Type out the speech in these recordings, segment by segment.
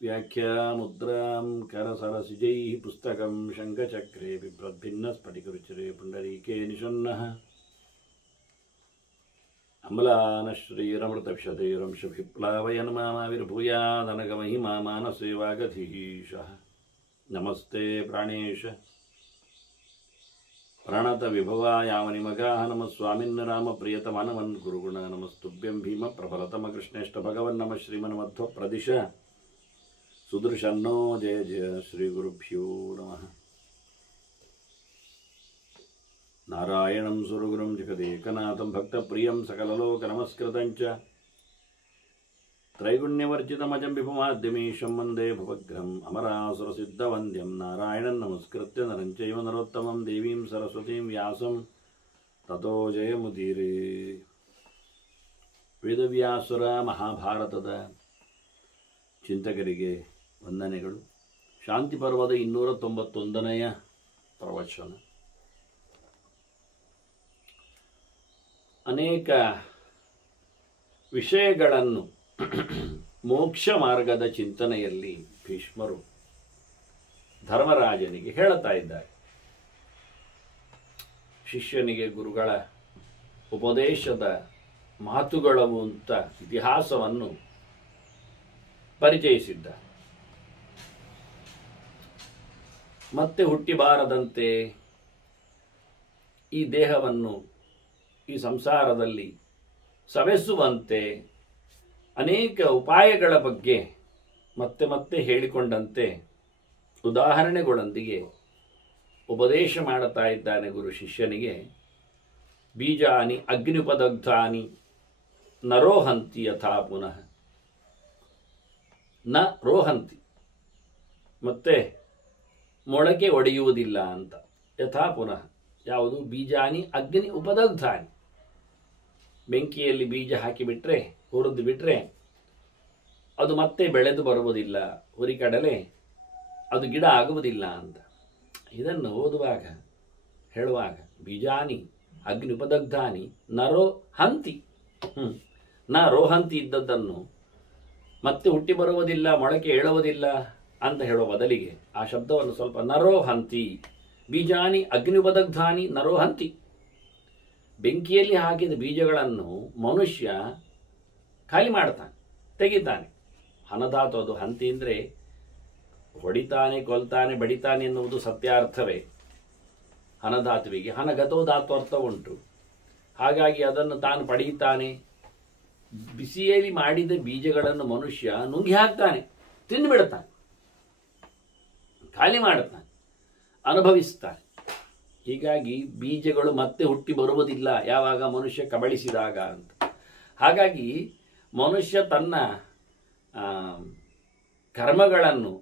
व्याख्यामुद्रां करसरसिजैः पुस्तकं शङ्खचक्रे बिभ्रद्भिन्नस्फटिकरुचिरे पुण्डरीके निषण्णः अम्लानश्रीरमृतक्षतैरंशभिप्लावयन् मामाविर्भूयादनगमहिमा मानसे वागधीशः नमस्ते प्राणेश प्रणतविभवायामनिमगाः नमः स्वामिन् रामप्रियतमनमन् गुरुगुण नमस्तुभ्यं भीमप्रफलतमकृष्णेष्ट भगवन् नमः श्रीमन्मध्वप्रदिश सुदर्शन्नो जय जय श्रीगुरुभ्यो नमः। नारायणं सुरगुरुं जगदेकनाथं भक्तप्रियं सकललोकनमस्कृतं च त्रैगुण्यवर्जितमजं विभुमाद्यमीशं वन्दे भवग्रहम् अमरासुरसिद्धवन्द्यं नारायणं नमस्कृत्य नरं चैव नरोत्तमं देवीं सरस्वतीं व्यासं ततो जयमुदीरे। ವೇದವ್ಯಾಸರ ಮಹಾಭಾರತದ ಚಿಂತಕರಿಗೆ ವಂದನೆಗಳು. ಶಾಂತಿ ಪರ್ವದ 291ನೆಯ ಪ್ರವಚನ. ಅನೇಕ ವಿಷಯಗಳನ್ನು ಮೋಕ್ಷ ಮಾರ್ಗದ ಚಿಂತನೆಯಲ್ಲಿ ಭೀಷ್ಮರು ಧರ್ಮರಾಜನಿಗೆ ಹೇಳುತ್ತಾ ಇದ್ದಾರೆ. ಶಿಷ್ಯನಿಗೆ ಗುರುಗಳ ಉಪದೇಶದ ಮಾತುಗಳವು ಅಂತ ಇತಿಹಾಸವನ್ನು ಪರಿಚಯಿಸಿದ್ದ. ಮತ್ತೆ ಹುಟ್ಟಿಬಾರದಂತೆ ಈ ದೇಹವನ್ನು ಈ ಸಂಸಾರದಲ್ಲಿ ಸವೆಸುವಂತೆ ಅನೇಕ ಉಪಾಯಗಳ ಬಗ್ಗೆ ಮತ್ತೆ ಮತ್ತೆ ಹೇಳಿಕೊಂಡಂತೆ ಉದಾಹರಣೆಗಳೊಂದಿಗೆ ಉಪದೇಶ ಮಾಡುತ್ತಾ ಇದ್ದಾನೆ ಗುರು ಶಿಷ್ಯನಿಗೆ. ಬೀಜಾನಿ ಅಗ್ನಿಪದಗ್ಧಾನಿ ನರೋಹಂತಿ ಯಥಾ ಪುನಃ. ನ ರೋಹಂತಿ ಮತ್ತೆ ಮೊಳಕೆ ಒಡೆಯುವುದಿಲ್ಲ ಅಂತ. ಯಥಾ ಪುನಃ ಯಾವುದು? ಬೀಜಾನಿ ಅಗ್ನಿ ಉಪದಗ್ಧಾನಿ. ಬೆಂಕಿಯಲ್ಲಿ ಬೀಜ ಹಾಕಿಬಿಟ್ರೆ, ಹುರಿದು ಬಿಟ್ರೆ ಅದು ಮತ್ತೆ ಬೆಳೆದು ಬರುವುದಿಲ್ಲ. ಹುರಿಕಡಲೆ ಅದು ಗಿಡ ಆಗುವುದಿಲ್ಲ ಅಂತ. ಇದನ್ನು ಓದುವಾಗ ಹೇಳುವಾಗ ಬೀಜಾನಿ ಅಗ್ನಿ ಉಪದಗ್ಧಾನಿ ನರೋ ಹಂತಿ. ನ ರೋಹಂತಿ ಇದ್ದದ್ದನ್ನು ಮತ್ತೆ ಹುಟ್ಟಿ ಬರುವುದಿಲ್ಲ, ಮೊಳಕೆ ಏಳುವುದಿಲ್ಲ ಅಂತ ಹೇಳುವ ಬದಲಿಗೆ ಆ ಶಬ್ದವನ್ನು ಸ್ವಲ್ಪ ನರೋಹಂತಿ, ಬೀಜಾನಿ ಅಗ್ನಿ ಉಪದಗ್ಧಾನಿ ನರೋಹಂತಿ. ಬೆಂಕಿಯಲ್ಲಿ ಹಾಕಿದ ಬೀಜಗಳನ್ನು ಮನುಷ್ಯ ಖಾಲಿ ಮಾಡ್ತಾನೆ, ತೆಗಿತಾನೆ. ಹನಧಾತು ಅದು. ಹಂತಿ ಅಂದರೆ ಹೊಡಿತಾನೆ, ಕೊಲ್ತಾನೆ, ಬಡಿತಾನೆ ಎನ್ನುವುದು ಸತ್ಯಾರ್ಥವೇ ಹನಧಾತುವಿಗೆ. ಹನಗತೋ ಧಾತು ಅರ್ಥ ಉಂಟು. ಹಾಗಾಗಿ ಅದನ್ನು ತಾನು ಪಡೆಯುತ್ತಾನೆ. ಬಿಸಿಯಲ್ಲಿ ಮಾಡಿದ ಬೀಜಗಳನ್ನು ಮನುಷ್ಯ ನುಂಗಿ ಹಾಕ್ತಾನೆ, ತಿಂದುಬಿಡುತ್ತಾನೆ, ಖಾಲಿ ಮಾಡುತ್ತಾನೆ, ಅನುಭವಿಸ್ತಾನೆ. ಹೀಗಾಗಿ ಬೀಜಗಳು ಮತ್ತೆ ಹುಟ್ಟಿ ಬರುವುದಿಲ್ಲ ಯಾವಾಗ ಮನುಷ್ಯ ಕಬಳಿಸಿದಾಗ ಅಂತ. ಹಾಗಾಗಿ ಮನುಷ್ಯ ತನ್ನ ಕರ್ಮಗಳನ್ನು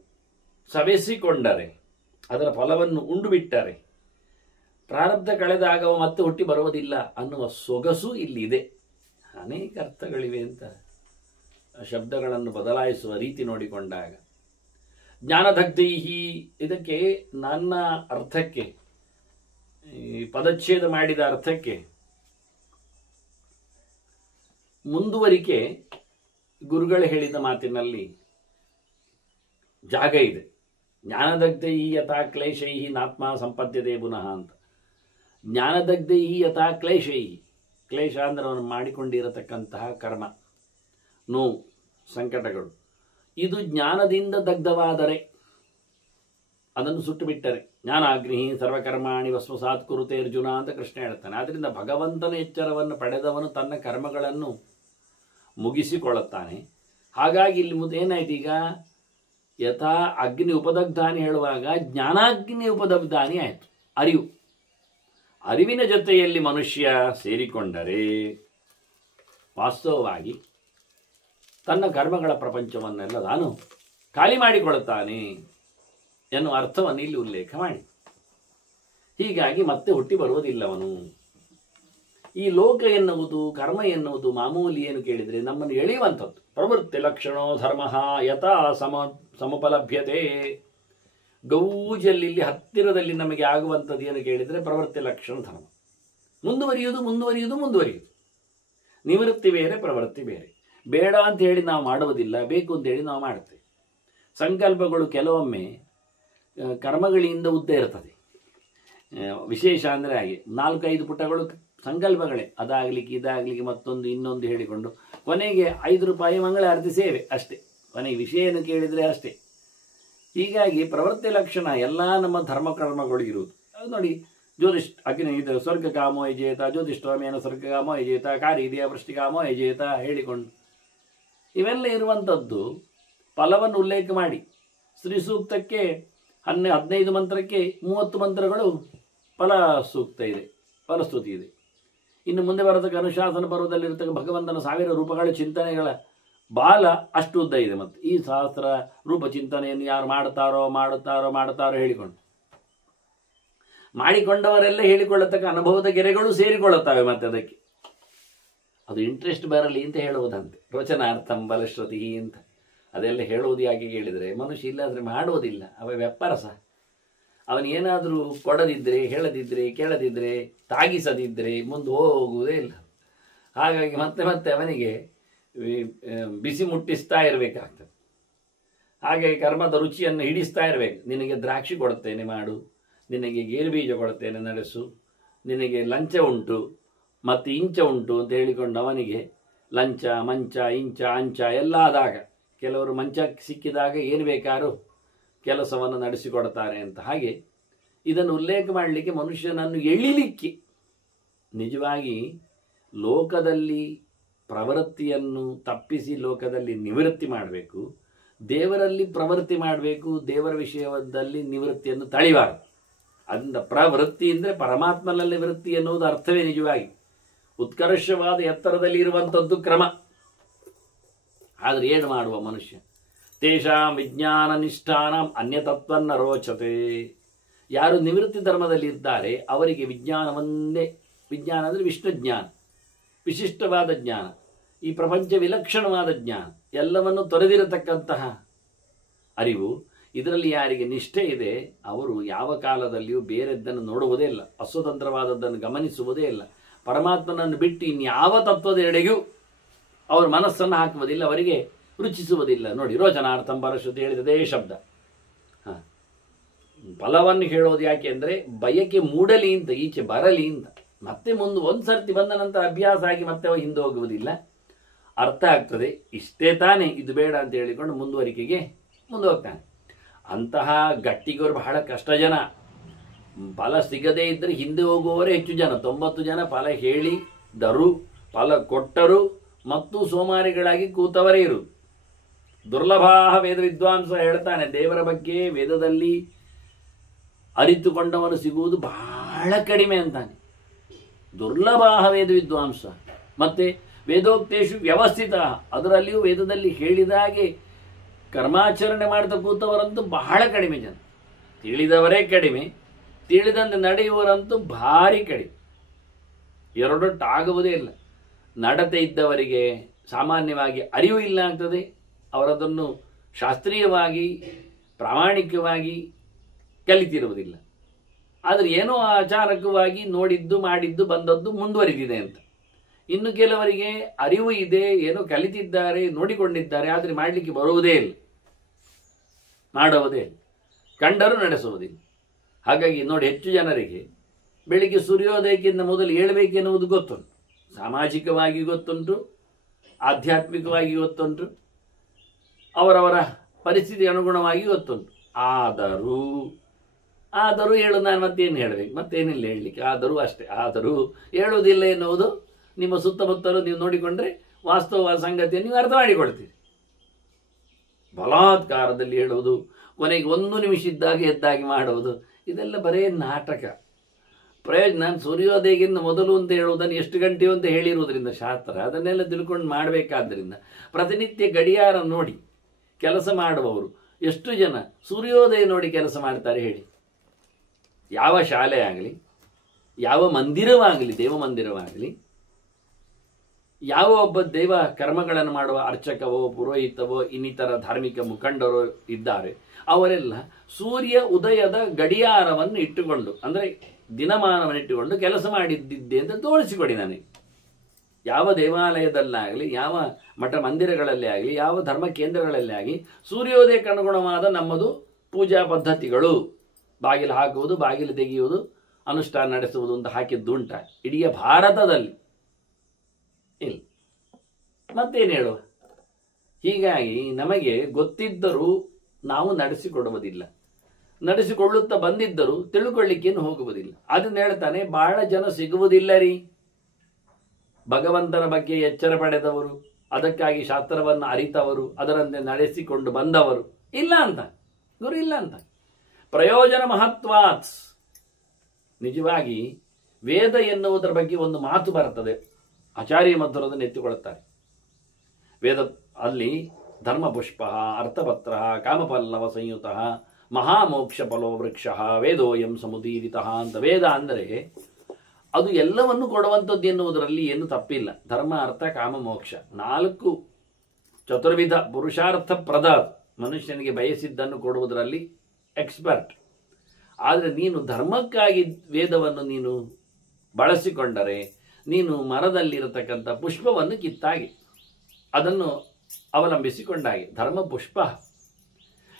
ಸವೆಸಿಕೊಂಡರೆ, ಅದರ ಫಲವನ್ನು ಉಂಡು ಬಿಟ್ಟರೆ, ಪ್ರಾರಬ್ಧ ಕಳೆದಾಗ ಮತ್ತೆ ಹುಟ್ಟಿ ಬರುವುದಿಲ್ಲ ಅನ್ನುವ ಸೊಗಸು ಇಲ್ಲಿದೆ. ಅನೇಕ ಅರ್ಥಗಳಿವೆ ಅಂತ ಶಬ್ದಗಳನ್ನು ಬದಲಾಯಿಸುವ ರೀತಿ ನೋಡಿಕೊಂಡಾಗ ಜ್ಞಾನದಗ್ಧೈಹಿ, ಇದಕ್ಕೆ ನನ್ನ ಅರ್ಥಕ್ಕೆ, ಪದಚ್ಛೇದ ಮಾಡಿದ ಅರ್ಥಕ್ಕೆ ಮುಂದುವರಿಕೆ ಗುರುಗಳು ಹೇಳಿದ ಮಾತಿನಲ್ಲಿ ಜಾಗ ಇದೆ. ಜ್ಞಾನದಗ್ಧೈಹಿ ಯಥಾ ಕ್ಲೇಶೈಹಿ ನಾತ್ಮ ಸಂಪದ್ಯತೆ ಪುನಃ ಅಂತ. ಜ್ಞಾನದಗ್ಧೈಹಿ ಯಥಾ ಕ್ಲೇಶೈಹಿ. ಕ್ಲೇಶ ಅಂದರೆ ಅವನು ಮಾಡಿಕೊಂಡಿರತಕ್ಕಂತಹ ಕರ್ಮ, ನೋವು, ಸಂಕಟಗಳು. ಇದು ಜ್ಞಾನದಿಂದ ದಗ್ಧವಾದರೆ, ಅದನ್ನು ಸುಟ್ಟು ಬಿಟ್ಟರೆ, ಜ್ಞಾನಾಗ್ನಿ ಸರ್ವಕರ್ಮಾಣಿ ಭಸ್ಮಸಾತ್ ಕುರುತೆ ಅರ್ಜುನ ಅಂತ ಕೃಷ್ಣ ಹೇಳ್ತಾನೆ. ಆದ್ದರಿಂದ ಭಗವಂತನ ಎಚ್ಚರವನ್ನು ಪಡೆದವನು ತನ್ನ ಕರ್ಮಗಳನ್ನು ಮುಗಿಸಿಕೊಳ್ಳುತ್ತಾನೆ. ಹಾಗಾಗಿ ಇಲ್ಲಿ ಏನಾಯ್ತು ಈಗ? ಯಥಾ ಅಗ್ನಿ ಉಪದಗ್ಧಾನಿ ಹೇಳುವಾಗ ಜ್ಞಾನಾಗ್ನಿ ಉಪದಗ್ಧಾನಿ ಆಯಿತು. ಅರಿವು, ಅರಿವಿನ ಜೊತೆಯಲ್ಲಿ ಮನುಷ್ಯ ಸೇರಿಕೊಂಡರೆ ವಾಸ್ತವವಾಗಿ ತನ್ನ ಕರ್ಮಗಳ ಪ್ರಪಂಚವನ್ನೆಲ್ಲ ತಾನು ಖಾಲಿ ಮಾಡಿಕೊಳ್ಳುತ್ತಾನೆ ಎನ್ನುವ ಅರ್ಥವನ್ನು ಇಲ್ಲಿ ಉಲ್ಲೇಖ ಮಾಡಿ. ಹೀಗಾಗಿ ಮತ್ತೆ ಹುಟ್ಟಿ ಬರುವುದಿಲ್ಲವನು. ಈ ಲೋಕ ಎನ್ನುವುದು, ಕರ್ಮ ಎನ್ನುವುದು ಮಾಮೂಲಿ ಏನು ಕೇಳಿದರೆ ನಮ್ಮನ್ನು ಎಳೆಯುವಂಥದ್ದು. ಪ್ರವೃತ್ತಿ ಲಕ್ಷಣೋ ಧರ್ಮ ಯಥಾ ಸಮುಪಲಭ್ಯತೆ. ಗೌಜಲ್ಲಿ ಹತ್ತಿರದಲ್ಲಿ ನಮಗೆ ಆಗುವಂಥದ್ದು ಏನು ಕೇಳಿದರೆ ಪ್ರವೃತ್ತಿ ಲಕ್ಷಣ ಧರ್ಮ. ಮುಂದುವರಿಯುವುದು ಮುಂದುವರಿಯುವುದು ಮುಂದುವರಿಯುವುದು. ನಿವೃತ್ತಿ ಬೇರೆ, ಪ್ರವೃತ್ತಿ ಬೇರೆ. ಬೇಡ ಅಂತ ಹೇಳಿ ನಾವು ಮಾಡುವುದಿಲ್ಲ, ಬೇಕು ಅಂತ ಹೇಳಿ ನಾವು ಮಾಡ್ತೇವೆ. ಸಂಕಲ್ಪಗಳು ಕೆಲವೊಮ್ಮೆ ಕರ್ಮಗಳಿಂದ ಉದ್ದ ಇರ್ತದೆ. ವಿಶೇಷ ಅಂದರೆ ಹಾಗೆ 4-5 ಪುಟಗಳು ಸಂಕಲ್ಪಗಳೇ, ಅದಾಗಲಿಕ್ಕೆ ಇದಾಗಲಿಕ್ಕೆ ಮತ್ತೊಂದು ಇನ್ನೊಂದು ಹೇಳಿಕೊಂಡು ಕೊನೆಗೆ 5 ರೂಪಾಯಿ ಮಂಗಳಾರತಿ ಸೇವೆ ಅಷ್ಟೇ. ಕೊನೆಗೆ ವಿಷಯವನ್ನು ಕೇಳಿದರೆ ಅಷ್ಟೇ. ಹೀಗಾಗಿ ಪ್ರವೃತ್ತಿ ಲಕ್ಷಣ ಎಲ್ಲ ನಮ್ಮ ಧರ್ಮಕರ್ಮಗಳು ಇರುವುದು. ಅದು ನೋಡಿ, ಜ್ಯೋತಿಷ್ ಅಗ್ನಿ ಇದು ಸ್ವರ್ಗಕಾಮೋ ಯಜೇತ, ಜ್ಯೋತಿಷ್ಠಾಮೇನ ಸ್ವರ್ಗಕಾಮೋ ಯಜೇತ, ಕಾರಿದೆಯ ವೃಷ್ಟಿಕಾಮೋ ಯಜೇತ ಹೇಳಿಕೊಂಡು ಇವೆಲ್ಲ ಇರುವಂಥದ್ದು ಫಲವನ್ನು ಉಲ್ಲೇಖ ಮಾಡಿ. ಶ್ರೀ ಸೂಕ್ತಕ್ಕೆ 15 ಮಂತ್ರಕ್ಕೆ 30 ಮಂತ್ರಗಳು ಫಲ ಸೂಕ್ತ ಇದೆ, ಫಲಸ್ತುತಿ ಇದೆ. ಇನ್ನು ಮುಂದೆ ಬರತಕ್ಕ ಅನುಶಾಸನ ಪರ್ವದಲ್ಲಿರತಕ್ಕ ಭಗವಂತನ 1000 ರೂಪಗಳ ಚಿಂತನೆಗಳ ಬಾಲ ಅಷ್ಟು ಉದ್ದ ಇದೆ. ಮತ್ತು ಈ ಸಹಸ್ರ ರೂಪ ಚಿಂತನೆಯನ್ನು ಯಾರು ಮಾಡುತ್ತಾರೋ ಹೇಳಿಕೊಂಡು ಮಾಡಿಕೊಂಡವರೆಲ್ಲ ಹೇಳಿಕೊಳ್ಳತಕ್ಕ ಅನುಭವದ ಗೆರೆಗಳು ಸೇರಿಕೊಳ್ಳುತ್ತವೆ. ಮತ್ತೆ ಅದಕ್ಕೆ ಅದು ಇಂಟ್ರೆಸ್ಟ್ ಬರಲಿ ಅಂತ ಹೇಳುವುದಂತೆ. ರೋಚನಾರ್ಥಂ ಬಲಶ್ರುತಿ ಅಂತ ಅದೆಲ್ಲ ಹೇಳುವುದು ಯಾಕೆ ಕೇಳಿದರೆ, ಮನುಷ್ಯ ಇಲ್ಲಾದರೆ ಮಾಡುವುದಿಲ್ಲ. ಅವ ವ್ಯಾಪಾರಸ. ಅವನೇನಾದರೂ ಕೊಡದಿದ್ದರೆ, ಹೇಳದಿದ್ದರೆ, ಕೇಳದಿದ್ದರೆ, ತಾಗಿಸದಿದ್ದರೆ ಮುಂದೆ ಹೋಗುವುದೇ ಇಲ್ಲ. ಹಾಗಾಗಿ ಮತ್ತೆ ಅವನಿಗೆ ಬಿಸಿ ಮುಟ್ಟಿಸ್ತಾ ಇರಬೇಕಾಗ್ತದೆ. ಹಾಗಾಗಿ ಕರ್ಮದ ರುಚಿಯನ್ನು ಹಿಡಿಸ್ತಾ ಇರಬೇಕು. ನಿನಗೆ ದ್ರಾಕ್ಷಿ ಕೊಡ್ತೇನೆ ಮಾಡು, ನಿನಗೆ ಗೇರು ಬೀಜ ಕೊಡ್ತೇನೆ ನಡೆಸು, ನಿನಗೆ ಲಂಚ ಉಂಟು ಮತ್ತು ಇಂಚ ಉಂಟು ಅಂತ ಹೇಳಿಕೊಂಡು ಅವನಿಗೆ ಲಂಚ, ಮಂಚ, ಇಂಚ, ಅಂಚ ಎಲ್ಲ ಆದಾಗ, ಕೆಲವರು ಮಂಚ ಸಿಕ್ಕಿದಾಗ ಏನು ಬೇಕಾದ್ರೂ ಕೆಲಸವನ್ನು ನಡೆಸಿಕೊಡ್ತಾರೆ ಅಂತ. ಹಾಗೆ ಇದನ್ನು ಉಲ್ಲೇಖ ಮಾಡಲಿಕ್ಕೆ ಮನುಷ್ಯನನ್ನು ಎಳಿಲಿಕ್ಕೆ ನಿಜವಾಗಿ ಲೋಕದಲ್ಲಿ ಪ್ರವೃತ್ತಿಯನ್ನು ತಪ್ಪಿಸಿ ಲೋಕದಲ್ಲಿ ನಿವೃತ್ತಿ ಮಾಡಬೇಕು, ದೇವರಲ್ಲಿ ಪ್ರವೃತ್ತಿ ಮಾಡಬೇಕು. ದೇವರ ವಿಷಯದಲ್ಲಿ ನಿವೃತ್ತಿಯನ್ನು ತಳಿಬಾರದು. ಅದರಿಂದ ಪ್ರವೃತ್ತಿ ಅಂದರೆ ಪರಮಾತ್ಮನಲ್ಲಿ ವೃತ್ತಿ ಎನ್ನುವುದು ಅರ್ಥವೇ ನಿಜವಾಗಿ ಉತ್ಕರ್ಷವಾದ ಎತ್ತರದಲ್ಲಿ ಇರುವಂಥದ್ದು ಕ್ರಮ. ಆದರೆ ಏನು ಮಾಡುವ ಮನುಷ್ಯ? ತೇಷಾಂ ವಿಜ್ಞಾನ ನಿಷ್ಠಾನಂ ಅನ್ಯತತ್ವನ್ನ ರೋಚತೆ. ಯಾರು ನಿವೃತ್ತಿ ಧರ್ಮದಲ್ಲಿ ಇದ್ದಾರೆ ಅವರಿಗೆ ವಿಜ್ಞಾನವನ್ನೇ, ವಿಜ್ಞಾನ ಅಂದರೆ ವಿಷ್ಣು ಜ್ಞಾನ, ವಿಶಿಷ್ಟವಾದ ಜ್ಞಾನ, ಈ ಪ್ರಪಂಚ ವಿಲಕ್ಷಣವಾದ ಜ್ಞಾನ, ಎಲ್ಲವನ್ನು ತೊರೆದಿರತಕ್ಕಂತಹ ಅರಿವು. ಇದರಲ್ಲಿ ಯಾರಿಗೆ ನಿಷ್ಠೆ ಇದೆ ಅವರು ಯಾವ ಕಾಲದಲ್ಲಿಯೂ ಬೇರೆದ್ದನ್ನು ನೋಡುವುದೇ ಇಲ್ಲ, ಅಸ್ವತಂತ್ರವಾದದ್ದನ್ನು ಗಮನಿಸುವುದೇ ಇಲ್ಲ. ಪರಮಾತ್ಮನನ್ನು ಬಿಟ್ಟು ಇನ್ಯಾವ ತತ್ವದೆಡೆಗೂ ಅವರ ಮನಸ್ಸನ್ನು ಹಾಕುವುದಿಲ್ಲ, ಅವರಿಗೆ ರುಚಿಸುವುದಿಲ್ಲ. ನೋಡಿ, ರೋಚನಾರ್ಥಂ ಬಲಶ್ರುತಿ ಹೇಳಿದದೇ ಶಬ್ದ. ಫಲವನ್ನು ಹೇಳೋದು ಯಾಕೆ ಅಂದರೆ ಬಯಕೆ ಮೂಡಲಿ ಅಂತ, ಈಚೆ ಬರಲಿ ಅಂತ. ಮತ್ತೆ ಮುಂದೆ ಒಂದು ಸರ್ತಿ ಬಂದ ನಂತರ ಅಭ್ಯಾಸ ಆಗಿ ಮತ್ತೆ ಅವ ಹಿಂದೆ ಹೋಗುವುದಿಲ್ಲ, ಅರ್ಥ ಆಗ್ತದೆ. ಇಷ್ಟೇ ತಾನೇ, ಇದು ಬೇಡ ಅಂತ ಹೇಳಿಕೊಂಡು ಮುಂದುವರಿಕೆಗೆ ಮುಂದೆ ಹೋಗ್ತಾನೆ. ಅಂತಹ ಗಟ್ಟಿಗರು ಬಹಳ ಕಷ್ಟ ಜನ. ಫಲ ಸಿಗದೇ ಇದ್ದರೆ ಹಿಂದೆ ಹೋಗುವವರೇ ಹೆಚ್ಚು ಜನ. 90 ಜನ ಫಲ ಹೇಳಿದರು, ಫಲ ಕೊಟ್ಟರು ಮತ್ತು ಸೋಮಾರಿಗಳಾಗಿ ಕೂತವರೇ ಇರು. ದುರ್ಲಭ ವೇದ ವಿದ್ವಾಂಸ ಹೇಳ್ತಾನೆ, ದೇವರ ಬಗ್ಗೆ ವೇದದಲ್ಲಿ ಅರಿತುಕೊಂಡವನು ಸಿಗುವುದು ಬಹಳ ಕಡಿಮೆ ಅಂತಾನೆ. ದುರ್ಲಭ ವೇದ ವಿದ್ವಾಂಸ. ಮತ್ತೆ ವೇದೋಕ್ತೇಶು ವ್ಯವಸ್ಥಿತ, ಅದರಲ್ಲಿಯೂ ವೇದದಲ್ಲಿ ಹೇಳಿದಾಗೆ ಕರ್ಮಾಚರಣೆ ಮಾಡ್ತಾ ಕೂತವರಂತೂ ಬಹಳ ಕಡಿಮೆ ಜನ. ತಿಳಿದವರೇ ಕಡಿಮೆ, ತಿಳಿದಂತೆ ನಡೆಯುವವರಂತೂ ಭಾರಿ ಕಡಿಮೆ. ಎರಡೊಟ್ಟಾಗುವುದೇ ಇಲ್ಲ. ನಡತೆ ಇದ್ದವರಿಗೆ ಸಾಮಾನ್ಯವಾಗಿ ಅರಿವು ಇಲ್ಲ ಆಗ್ತದೆ. ಅವರದನ್ನು ಶಾಸ್ತ್ರೀಯವಾಗಿ ಪ್ರಾಮಾಣಿಕವಾಗಿ ಕಲಿತಿರುವುದಿಲ್ಲ. ಆದರೆ ಏನೋ ಆಚಾರಕವಾಗಿ ನೋಡಿದ್ದು ಮಾಡಿದ್ದು ಬಂದದ್ದು ಮುಂದುವರಿದಿದೆ ಅಂತ. ಇನ್ನು ಕೆಲವರಿಗೆ ಅರಿವು ಇದೆ, ಏನೋ ಕಲಿತಿದ್ದಾರೆ, ನೋಡಿಕೊಂಡಿದ್ದಾರೆ, ಆದರೆ ಮಾಡಲಿಕ್ಕೆ ಬರುವುದೇ ಇಲ್ಲ, ಮಾಡುವುದೇ ಇಲ್ಲ, ಕಂಡರೂ ನಡೆಸುವುದಿಲ್ಲ. ಹಾಗಾಗಿ ನೋಡಿ, ಹೆಚ್ಚು ಜನರಿಗೆ ಬೆಳಿಗ್ಗೆ ಸೂರ್ಯೋದಯಕ್ಕಿಂತ ಮೊದಲು ಏಳಬೇಕೆನ್ನುವುದು ಗೊತ್ತುಂಟು, ಸಾಮಾಜಿಕವಾಗಿ ಗೊತ್ತುಂಟು, ಆಧ್ಯಾತ್ಮಿಕವಾಗಿ ಗೊತ್ತುಂಟು, ಅವರವರ ಪರಿಸ್ಥಿತಿ ಅನುಗುಣವಾಗಿ ಗೊತ್ತುಂಟು. ಆದರೂ ಹೇಳು, ನಾನು ಮತ್ತೇನು ಹೇಳಬೇಕು? ಮತ್ತೇನಿಲ್ಲ ಹೇಳಲಿಕ್ಕೆ. ಆದರೂ ಅಷ್ಟೇ. ಆದರೂ ಹೇಳುವುದಿಲ್ಲ ಎನ್ನುವುದು ನಿಮ್ಮ ಸುತ್ತಮುತ್ತಲು ನೀವು ನೋಡಿಕೊಂಡ್ರೆ ವಾಸ್ತವವಾದ ಸಂಗತಿಯನ್ನು ನೀವು ಅರ್ಥ ಮಾಡಿಕೊಳ್ತೀರಿ. ಬಲಾತ್ಕಾರದಲ್ಲಿ ಹೇಳುವುದು, ಕೊನೆಗೆ 1 ನಿಮಿಷ ಇದ್ದಾಗ ಎದ್ದಾಗಿ ಮಾಡುವುದು, ಇದೆಲ್ಲ ಬರೇ ನಾಟಕ. ಪ್ರಯೋಜನ ಸೂರ್ಯೋದಯಕ್ಕಿಂತ ಮೊದಲು ಅಂತ ಹೇಳುವುದನ್ನು ಎಷ್ಟು ಗಂಟೆಯು ಅಂತ ಹೇಳಿರುವುದರಿಂದ ಶಾಸ್ತ್ರ ಅದನ್ನೆಲ್ಲ ತಿಳ್ಕೊಂಡು ಮಾಡಬೇಕಾದ್ದರಿಂದ ಪ್ರತಿನಿತ್ಯ ಗಡಿಯಾರ ನೋಡಿ ಕೆಲಸ ಮಾಡುವವರು ಎಷ್ಟು ಜನ ಸೂರ್ಯೋದಯ ನೋಡಿ ಕೆಲಸ ಮಾಡ್ತಾರೆ ಹೇಳಿ? ಯಾವ ಶಾಲೆ ಆಗಲಿ, ಯಾವ ಮಂದಿರವಾಗಲಿ, ದೇವ ಮಂದಿರವಾಗಲಿ, ಯಾವ ಒಬ್ಬ ದೇವ ಕರ್ಮಗಳನ್ನು ಮಾಡುವ ಅರ್ಚಕವೋ ಪುರೋಹಿತವೋ ಇನ್ನಿತರ ಧಾರ್ಮಿಕ ಮುಖಂಡರು ಇದ್ದಾರೆ, ಅವರೆಲ್ಲ ಸೂರ್ಯ ಉದಯದ ಗಡಿಯಾರವನ್ನು ಇಟ್ಟುಕೊಂಡು, ಅಂದರೆ ದಿನಮಾನವನ್ನು ಇಟ್ಟುಕೊಂಡು ಕೆಲಸ ಮಾಡಿದ್ದಿದ್ದೆ ಅಂತ ತೋರಿಸಿಕೊಡಿ ನನಗೆ. ಯಾವ ದೇವಾಲಯದಲ್ಲಾಗಲಿ, ಯಾವ ಮಠ ಮಂದಿರಗಳಲ್ಲಿ ಆಗಲಿ, ಯಾವ ಧರ್ಮ ಕೇಂದ್ರಗಳಲ್ಲಿ ಆಗಲಿ ಸೂರ್ಯೋದಯಕ್ಕೆ ಅನುಗುಣವಾದ ನಮ್ಮದು ಪೂಜಾ ಪದ್ಧತಿಗಳು. ಬಾಗಿಲು ಹಾಕುವುದು, ಬಾಗಿಲು ತೆಗೆಯುವುದು, ಅನುಷ್ಠಾನ ನಡೆಸುವುದು ಅಂತ ಹಾಕಿದ್ದುಂಟ ಇಡೀ ಭಾರತದಲ್ಲಿ? ಇಲ್ಲ. ಮತ್ತೇನು ಹೇಳುವ? ಹೀಗಾಗಿ ನಮಗೆ ಗೊತ್ತಿದ್ದರೂ ನಾವು ನಡೆಸಿಕೊಡುವುದಿಲ್ಲ, ನಡೆಸಿಕೊಳ್ಳುತ್ತಾ ಬಂದಿದ್ದರೂ ತಿಳ್ಕೊಳ್ಳಿಕ್ಕೇನು ಹೋಗುವುದಿಲ್ಲ. ಅದನ್ನ ಹೇಳ್ತಾನೆ, ಬಹಳ ಜನ ಸಿಗುವುದಿಲ್ಲ ರೀ ಭಗವಂತನ ಬಗ್ಗೆ ಎಚ್ಚರ ಪಡೆದವರು, ಅದಕ್ಕಾಗಿ ಶಾಸ್ತ್ರವನ್ನು ಅರಿತವರು, ಅದರಂತೆ ನಡೆಸಿಕೊಂಡು ಬಂದವರು ಇಲ್ಲ ಅಂತ, ಗುರು ಇಲ್ಲ ಅಂತ. ಪ್ರಯೋಜನ ಮಹತ್ವಾತ್. ನಿಜವಾಗಿ ವೇದ ಎನ್ನುವುದರ ಬಗ್ಗೆ ಒಂದು ಮಾತು ಬರ್ತದೆ, ಆಚಾರ್ಯ ಮಧ್ವರದನ್ನು ಎತ್ತಿಕೊಳ್ಳುತ್ತಾರೆ. ವೇದ ಅಲ್ಲಿ ಧರ್ಮಪುಷ್ಪ, ಅರ್ಥಪತ್ರ, ಕಾಮಪಲ್ಲವ ಸಂಯುತ, ಮಹಾಮೋಕ್ಷ ಫಲೋ ವೃಕ್ಷ, ವೇದೋಯಂ ಸಮುದೀರಿತ ಅಂತ. ವೇದ ಅಂದರೆ ಅದು ಎಲ್ಲವನ್ನು ಕೊಡುವಂಥದ್ದು ಎನ್ನುವುದರಲ್ಲಿ ಏನು ತಪ್ಪಿಲ್ಲ. ಧರ್ಮ, ಅರ್ಥ, ಕಾಮ, ಮೋಕ್ಷ 4 ಚತುರ್ವಿಧ ಪುರುಷಾರ್ಥ ಪ್ರದ. ಮನುಷ್ಯನಿಗೆ ಬಯಸಿದ್ದನ್ನು ಕೊಡುವುದರಲ್ಲಿ ಎಕ್ಸ್ಪರ್ಟ್. ಆದರೆ ನೀನು ಧರ್ಮಕ್ಕಾಗಿ ವೇದವನ್ನು ನೀನು ಬಳಸಿಕೊಂಡರೆ ನೀನು ಮರದಲ್ಲಿರತಕ್ಕಂಥ ಪುಷ್ಪವನ್ನು ಕಿತ್ತಾಗಿ ಅದನ್ನು ಅವಲಂಬಿಸಿಕೊಂಡಾಗೆ ಧರ್ಮ ಪುಷ್ಪ.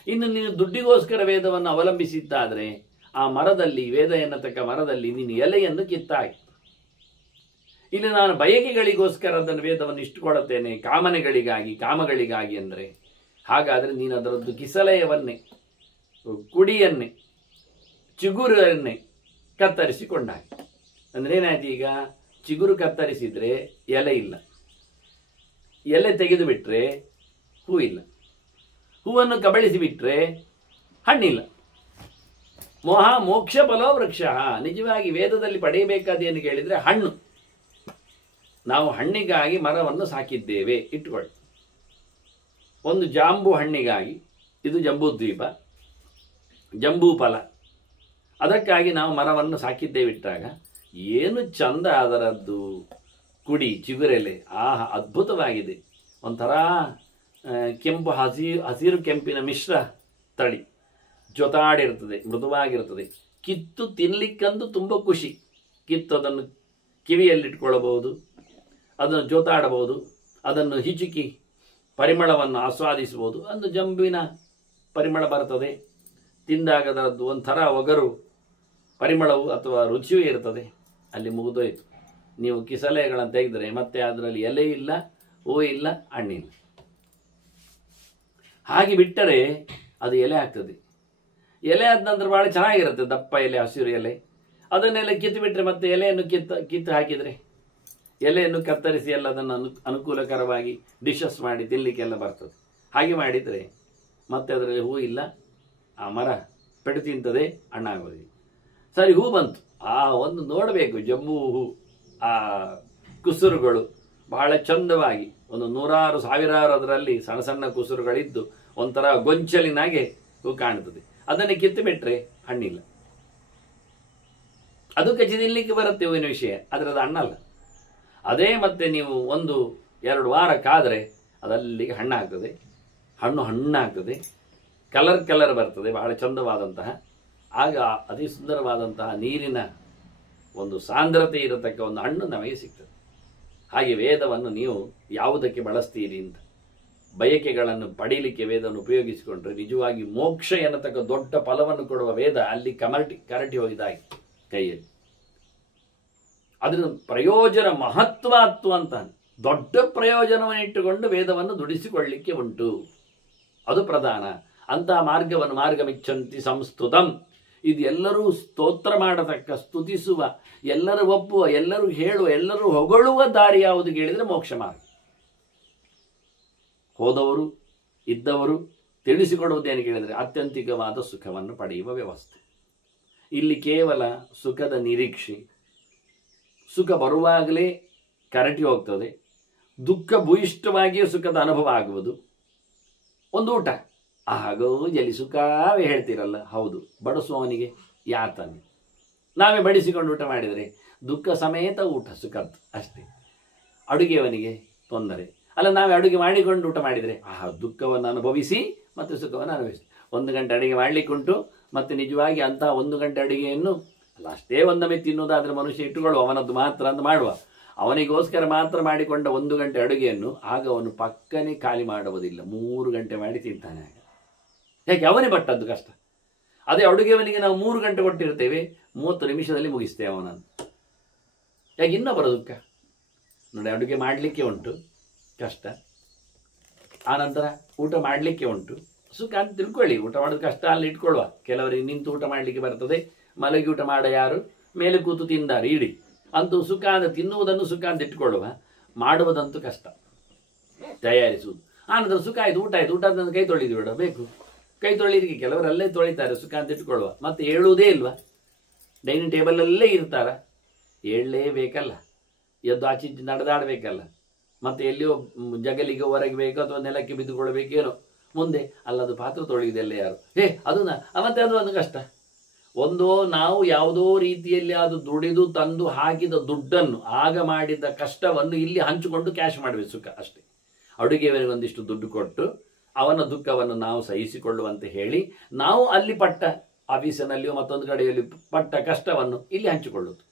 ಇನ್ನು ನೀನು ದುಡ್ಡಿಗೋಸ್ಕರ ವೇದವನ್ನು ಅವಲಂಬಿಸಿದ್ದಾದರೆ ಆ ಮರದಲ್ಲಿ, ವೇದ ಎನ್ನತಕ್ಕ ಮರದಲ್ಲಿ ನೀನು ಎಲೆಯನ್ನು ಕಿತ್ತಾಗಿ. ಇಲ್ಲಿ ನಾನು ಬಯಕೆಗಳಿಗೋಸ್ಕರ ಅದನ್ನು ವೇದವನ್ನು ಇಷ್ಟುಕೊಳ್ಳುತ್ತೇನೆ, ಕಾಮನೆಗಳಿಗಾಗಿ, ಕಾಮಗಳಿಗಾಗಿ ಅಂದರೆ ಹಾಗಾದರೆ ನೀನು ಅದರದ್ದು ಕಿಸಲಯವನ್ನೇ, ಕುಡಿಯನ್ನೇ, ಚಿಗುರನ್ನೇ ಕತ್ತರಿಸಿಕೊಂಡಾಗ. ಅಂದ್ರೆ ಏನಾಯ್ತು? ಈಗ ಚಿಗುರು ಕತ್ತರಿಸಿದ್ರೆ ಎಲೆ ಇಲ್ಲ, ಎಲೆ ತೆಗೆದು ಬಿಟ್ರೆ ಹೂ ಇಲ್ಲ, ಹೂವನ್ನು ಕಬಳಿಸಿ ಬಿಟ್ರೆ ಹಣ್ಣಿಲ್ಲ. ಮೋಕ್ಷ ಫಲೋ ವೃಕ್ಷ. ನಿಜವಾಗಿ ವೇದದಲ್ಲಿ ಪಡೆಯಬೇಕಾದೇನು ಕೇಳಿದ್ರೆ ಹಣ್ಣು. ನಾವು ಹಣ್ಣಿಗಾಗಿ ಮರವನ್ನು ಸಾಕಿದ್ದೇವೆ ಇಟ್ಟುಕೊಳ್ಳಿ. ಒಂದು ಜಾಂಬು ಹಣ್ಣಿಗಾಗಿ, ಇದು ಜಂಬೂದ್ವೀಪ, ಜಂಬೂ ಫಲ, ಅದಕ್ಕಾಗಿ ನಾವು ಮರವನ್ನು ಸಾಕಿದ್ದೇವೆ ಇಟ್ಟಾಗ ಏನು ಚಂದ ಅದರದ್ದು ಕುಡಿ, ಚಿಗುರೆಲೆ. ಅದ್ಭುತವಾಗಿದೆ. ಒಂಥರ ಕೆಂಪು, ಹಸಿರು ಕೆಂಪಿನ ಮಿಶ್ರ ತಳಿ, ಜೊತಾಡಿರ್ತದೆ, ಮೃದುವಾಗಿರ್ತದೆ. ಕಿತ್ತು ತಿನ್ಲಿಕ್ಕಂತೂ ತುಂಬ ಖುಷಿ. ಕಿತ್ತು ಅದನ್ನು ಕಿವಿಯಲ್ಲಿಟ್ಕೊಳ್ಳಬಹುದು, ಅದನ್ನು ಜೊತಾಡಬಹುದು, ಅದನ್ನು ಹಿಚುಕಿ ಪರಿಮಳವನ್ನು ಆಸ್ವಾದಿಸಬಹುದು. ಒಂದು ಜಂಬಿನ ಪರಿಮಳ ಬರ್ತದೆ, ತಿಂದಾಗ ಅದರದ್ದು ಒಂಥರ ಒಗರು ಪರಿಮಳವು ಅಥವಾ ರುಚಿಯೂ ಇರ್ತದೆ. ಅಲ್ಲಿ ಮುಗಿದೋಯ್ತು. ನೀವು ಕಿಸಲೆಗಳನ್ನು ತೆಗೆದರೆ ಮತ್ತೆ ಅದರಲ್ಲಿ ಎಲೆ ಇಲ್ಲ, ಹೂ ಇಲ್ಲ, ಹಣ್ಣಿಲ್ಲ. ಹಾಗೆ ಬಿಟ್ಟರೆ ಅದು ಎಲೆ ಆಗ್ತದೆ. ಎಲೆ ಆದ ನಂತರ ಭಾಳ ಚೆನ್ನಾಗಿರುತ್ತೆ, ದಪ್ಪ ಎಲೆ, ಹಸಿರು ಎಲೆ. ಅದನ್ನೆಲ್ಲ ಕಿತ್ತು ಬಿಟ್ಟರೆ ಮತ್ತೆ ಎಲೆಯನ್ನು ಕಿತ್ತು ಹಾಕಿದರೆ, ಎಲೆಯನ್ನು ಕತ್ತರಿಸಿ ಎಲ್ಲ ಅದನ್ನು ಅನುಕೂಲಕರವಾಗಿ ಡಿಶಸ್ ಮಾಡಿ ತಿನ್ನಲಿಕ್ಕೆಲ್ಲ ಬರ್ತದೆ. ಹಾಗೆ ಮಾಡಿದರೆ ಮತ್ತೆ ಅದರಲ್ಲಿ ಹೂ ಇಲ್ಲ, ಆ ಮರ ಪೆಟ್ಟು ತಿಂತದೆ, ಹಣ್ಣಾಗೋದಿಲ್ಲ. ಸರಿ, ಹೂ ಬಂತು. ಒಂದು ನೋಡಬೇಕು ಜಂಬೂ ಹೂ, ಆ ಕುಸುರುಗಳು ಬಹಳ ಚಂದವಾಗಿ, ಒಂದು 100,000 ಸಾವಿರಾರು ಅದರಲ್ಲಿ ಸಣ್ಣ ಸಣ್ಣ ಕುಸುರುಗಳಿದ್ದು ಒಂಥರ ಗೊಂಚಲಿನಾಗೆ ಹೂ ಕಾಣ್ತದೆ. ಅದನ್ನು ಕಿತ್ತು ಬಿಟ್ರೆ ಹಣ್ಣಿಲ್ಲ. ಅದು ಕಚ್ಚಿ ತಿನ್ನಲಿಕ್ಕೆ ಬರುತ್ತೆ ಹೂವಿನ ವಿಷಯ, ಆದರೆ ಅದು ಹಣ್ಣಲ್ಲ. ಅದೇ ಮತ್ತೆ ನೀವು 1-2 ವಾರ ಕಾದರೆ ಅದಲ್ಲಿಗೆ ಹಣ್ಣಾಗ್ತದೆ, ಹಣ್ಣಾಗ್ತದೆ, ಕಲರ್ ಬರ್ತದೆ, ಬಹಳ ಚಂದವಾದಂತಹ. ಆಗ ಅತಿ ಸುಂದರವಾದಂತಹ ನೀರಿನ ಒಂದು ಸಾಂದ್ರತೆ ಇರತಕ್ಕ ಒಂದು ಹಣ್ಣು ನಮಗೆ ಸಿಗ್ತದೆ. ಹಾಗೆ ವೇದವನ್ನು ನೀವು ಯಾವುದಕ್ಕೆ ಬಳಸ್ತೀರಿ ಅಂತ, ಬಯಕೆಗಳನ್ನು ಪಡೀಲಿಕ್ಕೆ ವೇದವನ್ನು ಉಪಯೋಗಿಸಿಕೊಂಡ್ರೆ ನಿಜವಾಗಿ ಮೋಕ್ಷ ಎನ್ನತಕ್ಕ ದೊಡ್ಡ ಫಲವನ್ನು ಕೊಡುವ ವೇದ ಅಲ್ಲಿ ಕರಟಿ ಹೋಗಿದಾಗಿ ಕೈಯಲ್ಲಿ. ಅದರ ಪ್ರಯೋಜನ ಮಹತ್ವಾತ್ವ ಅಂತ, ದೊಡ್ಡ ಪ್ರಯೋಜನವನ್ನು ಇಟ್ಟುಕೊಂಡು ವೇದವನ್ನು ದುಡಿಸಿಕೊಳ್ಳಲಿಕ್ಕೆ ಉಂಟು, ಅದು ಪ್ರಧಾನ. ಅಂತಹ ಮಾರ್ಗವನ್ನು ಮಾರ್ಗಮಿಚ್ಚಂತಿ ಸಂಸ್ತುತಂ. ಇದು ಎಲ್ಲರೂ ಸ್ತೋತ್ರ ಮಾಡತಕ್ಕ, ಸ್ತುತಿಸುವ, ಎಲ್ಲರೂ ಒಪ್ಪುವ, ಎಲ್ಲರೂ ಹೇಳುವ, ಎಲ್ಲರೂ ಹೊಗಳುವ ದಾರಿ ಯಾವುದು ಕೇಳಿದರೆ ಮೋಕ್ಷ ಮಾರ್ಗ. ಹೋದವರು ಇದ್ದವರು ತಿಳಿಸಿಕೊಡುವುದೇನು ಕೇಳಿದರೆ ಆತ್ಯಂತಿಕವಾದ ಸುಖವನ್ನು ಪಡೆಯುವ ವ್ಯವಸ್ಥೆ. ಇಲ್ಲಿ ಕೇವಲ ಸುಖದ ನಿರೀಕ್ಷೆ, ಸುಖ ಬರುವಾಗಲೇ ಕರಟಿ ಹೋಗ್ತದೆ, ದುಃಖ ಭೂಯಿಷ್ಠವಾಗಿಯೂ ಸುಖದ ಅನುಭವ ಆಗುವುದು. ಒಂದು ಊಟ, ಆಗೋ ಜಲಿ ಸುಖವೇ ಹೇಳ್ತೀರಲ್ಲ, ಹೌದು, ಬಡಿಸುವವನಿಗೆ ಯಾತನೆ. ನಾವೇ ಬಡಿಸಿಕೊಂಡು ಊಟ ಮಾಡಿದರೆ ದುಃಖ ಸಮೇತ ಊಟ ಸುಖದ್ದು ಅಷ್ಟೇ. ಅಡುಗೆಯವನಿಗೆ ತೊಂದರೆ ಅಲ್ಲ, ನಾವೇ ಅಡುಗೆ ಮಾಡಿಕೊಂಡು ಊಟ ಮಾಡಿದರೆ ದುಃಖವನ್ನು ಅನುಭವಿಸಿ ಮತ್ತು ಸುಖವನ್ನು ಅನುಭವಿಸಿ. 1 ಗಂಟೆ ಅಡುಗೆ ಮಾಡಲಿಕ್ಕುಂಟು, ಮತ್ತು ನಿಜವಾಗಿ ಅಂತಹ 1 ಗಂಟೆ ಅಡುಗೆಯನ್ನು ಅಲ್ಲ, ಅಷ್ಟೇ ಒಂದೊಮ್ಮೆ ತಿನ್ನುವುದಾದರೆ ಮನುಷ್ಯ ಇಟ್ಟುಕೊಳ್ಳುವ, ಅವನದ್ದು ಮಾತ್ರ ಅಂತ ಮಾಡುವ. ಅವನಿಗೋಸ್ಕರ ಮಾತ್ರ ಮಾಡಿಕೊಂಡ 1 ಗಂಟೆ ಅಡುಗೆಯನ್ನು ಆಗ ಅವನು ಪಕ್ಕನೆ ಖಾಲಿ ಮಾಡುವುದಿಲ್ಲ, 3 ಗಂಟೆ ಮಾಡಿ ತಿಂತಾನೆ. ಆಗ ಯಾಕೆ? ಅವನೇ ಪಟ್ಟದ್ದು ಕಷ್ಟ. ಅದೇ ಅಡುಗೆಯವನಿಗೆ ನಾವು 3 ಗಂಟೆ ಕೊಟ್ಟಿರ್ತೇವೆ, 30 ನಿಮಿಷದಲ್ಲಿ ಮುಗಿಸ್ತೇವೆ ಅವನನ್ನು. ಯಾಕೆ? ಇನ್ನೊಬ್ಬರ ದುಃಖ ನೋಡಿ. ಅಡುಗೆ ಮಾಡಲಿಕ್ಕೆ ಉಂಟು ಕಷ್ಟ, ಆನಂತರ ಊಟ ಮಾಡಲಿಕ್ಕೆ ಉಂಟು ಸುಖ ಅಂತ ತಿಳ್ಕೊಳ್ಳಿ. ಊಟ ಮಾಡೋದು ಕಷ್ಟ ಅಲ್ಲಿ ಇಟ್ಕೊಳ್ಳುವ. ಕೆಲವರಿಗೆ ನಿಂತು ಊಟ ಮಾಡಲಿಕ್ಕೆ ಬರ್ತದೆ, ಮಲಗಿ ಊಟ ಮಾಡ ಯಾರು, ಮೇಲೆ ಕೂತು ತಿಂದಾರೆ ಇಡಿ ಅಂತೂ ಸುಖ ಅಂತ ತಿನ್ನುವುದನ್ನು ಸುಖ ಅಂತ ಇಟ್ಕೊಳ್ಳುವ. ಮಾಡುವುದಂತೂ ಕಷ್ಟ, ತಯಾರಿಸುವುದು. ಆನಂತರ ಸುಖ ಆಯ್ತು, ಊಟ ಆಯ್ತು, ಊಟ ಅಂತ ಕೈ ತೊಳಿದು ಬಿಡ ಬೇಕು. ಕೈ ತೊಳಿಲಿಕ್ಕೆ ಕೆಲವರು ಅಲ್ಲೇ ತೊಳಿತಾರೆ, ಸುಖ ಅಂತ ಇಟ್ಕೊಳ್ಳುವ. ಮತ್ತೆ ಹೇಳುವುದೇ ಇಲ್ವಾ? ಡೈನಿಂಗ್ ಟೇಬಲಲ್ಲೇ ಇರ್ತಾರ, ಹೇಳಲೇಬೇಕಲ್ಲ, ಎದ್ದು ಆಚೆ ನಡೆದಾಡಬೇಕಲ್ಲ, ಮತ್ತೆ ಎಲ್ಲಿಯೋ ಜಗಲಿಗೆ ಹೊರಗೆ ಬೇಕು ಅಥವಾ ನೆಲಕ್ಕೆ ಬಿದ್ದುಕೊಳ್ಬೇಕೇನೋ ಮುಂದೆ. ಅಲ್ಲದು ಪಾತ್ರ ತೊಳೆಯುವುದೆಲ್ಲ ಯಾರು? ಅದು ಮತ್ತೆ ಅದು ಒಂದು ಕಷ್ಟ. ಒಂದೋ ನಾವು ಯಾವುದೋ ರೀತಿಯಲ್ಲಿ ಅದು ದುಡಿದು ತಂದು ಹಾಕಿದ ದುಡ್ಡನ್ನು, ಆಗ ಮಾಡಿದ ಕಷ್ಟವನ್ನು ಇಲ್ಲಿ ಹಂಚಿಕೊಂಡು ಕ್ಯಾಶ್ ಮಾಡಬೇಕು, ಸುಖ ಅಷ್ಟೇ. ಅಡುಗೆಯವರಿಗೆ ಒಂದಿಷ್ಟು ದುಡ್ಡು ಕೊಟ್ಟು ಅವನ ದುಃಖವನ್ನು ನಾವು ಸಹಿಸಿಕೊಳ್ಳುವಂತೆ ಹೇಳಿ, ನಾವು ಅಲ್ಲಿ ಪಟ್ಟ ಆಫೀಸಿನಲ್ಲಿಯೋ ಮತ್ತೊಂದು ಕಡೆಯಲ್ಲಿ ಪಟ್ಟ ಕಷ್ಟವನ್ನು ಇಲ್ಲಿ ಹಂಚಿಕೊಳ್ಳುವುದು.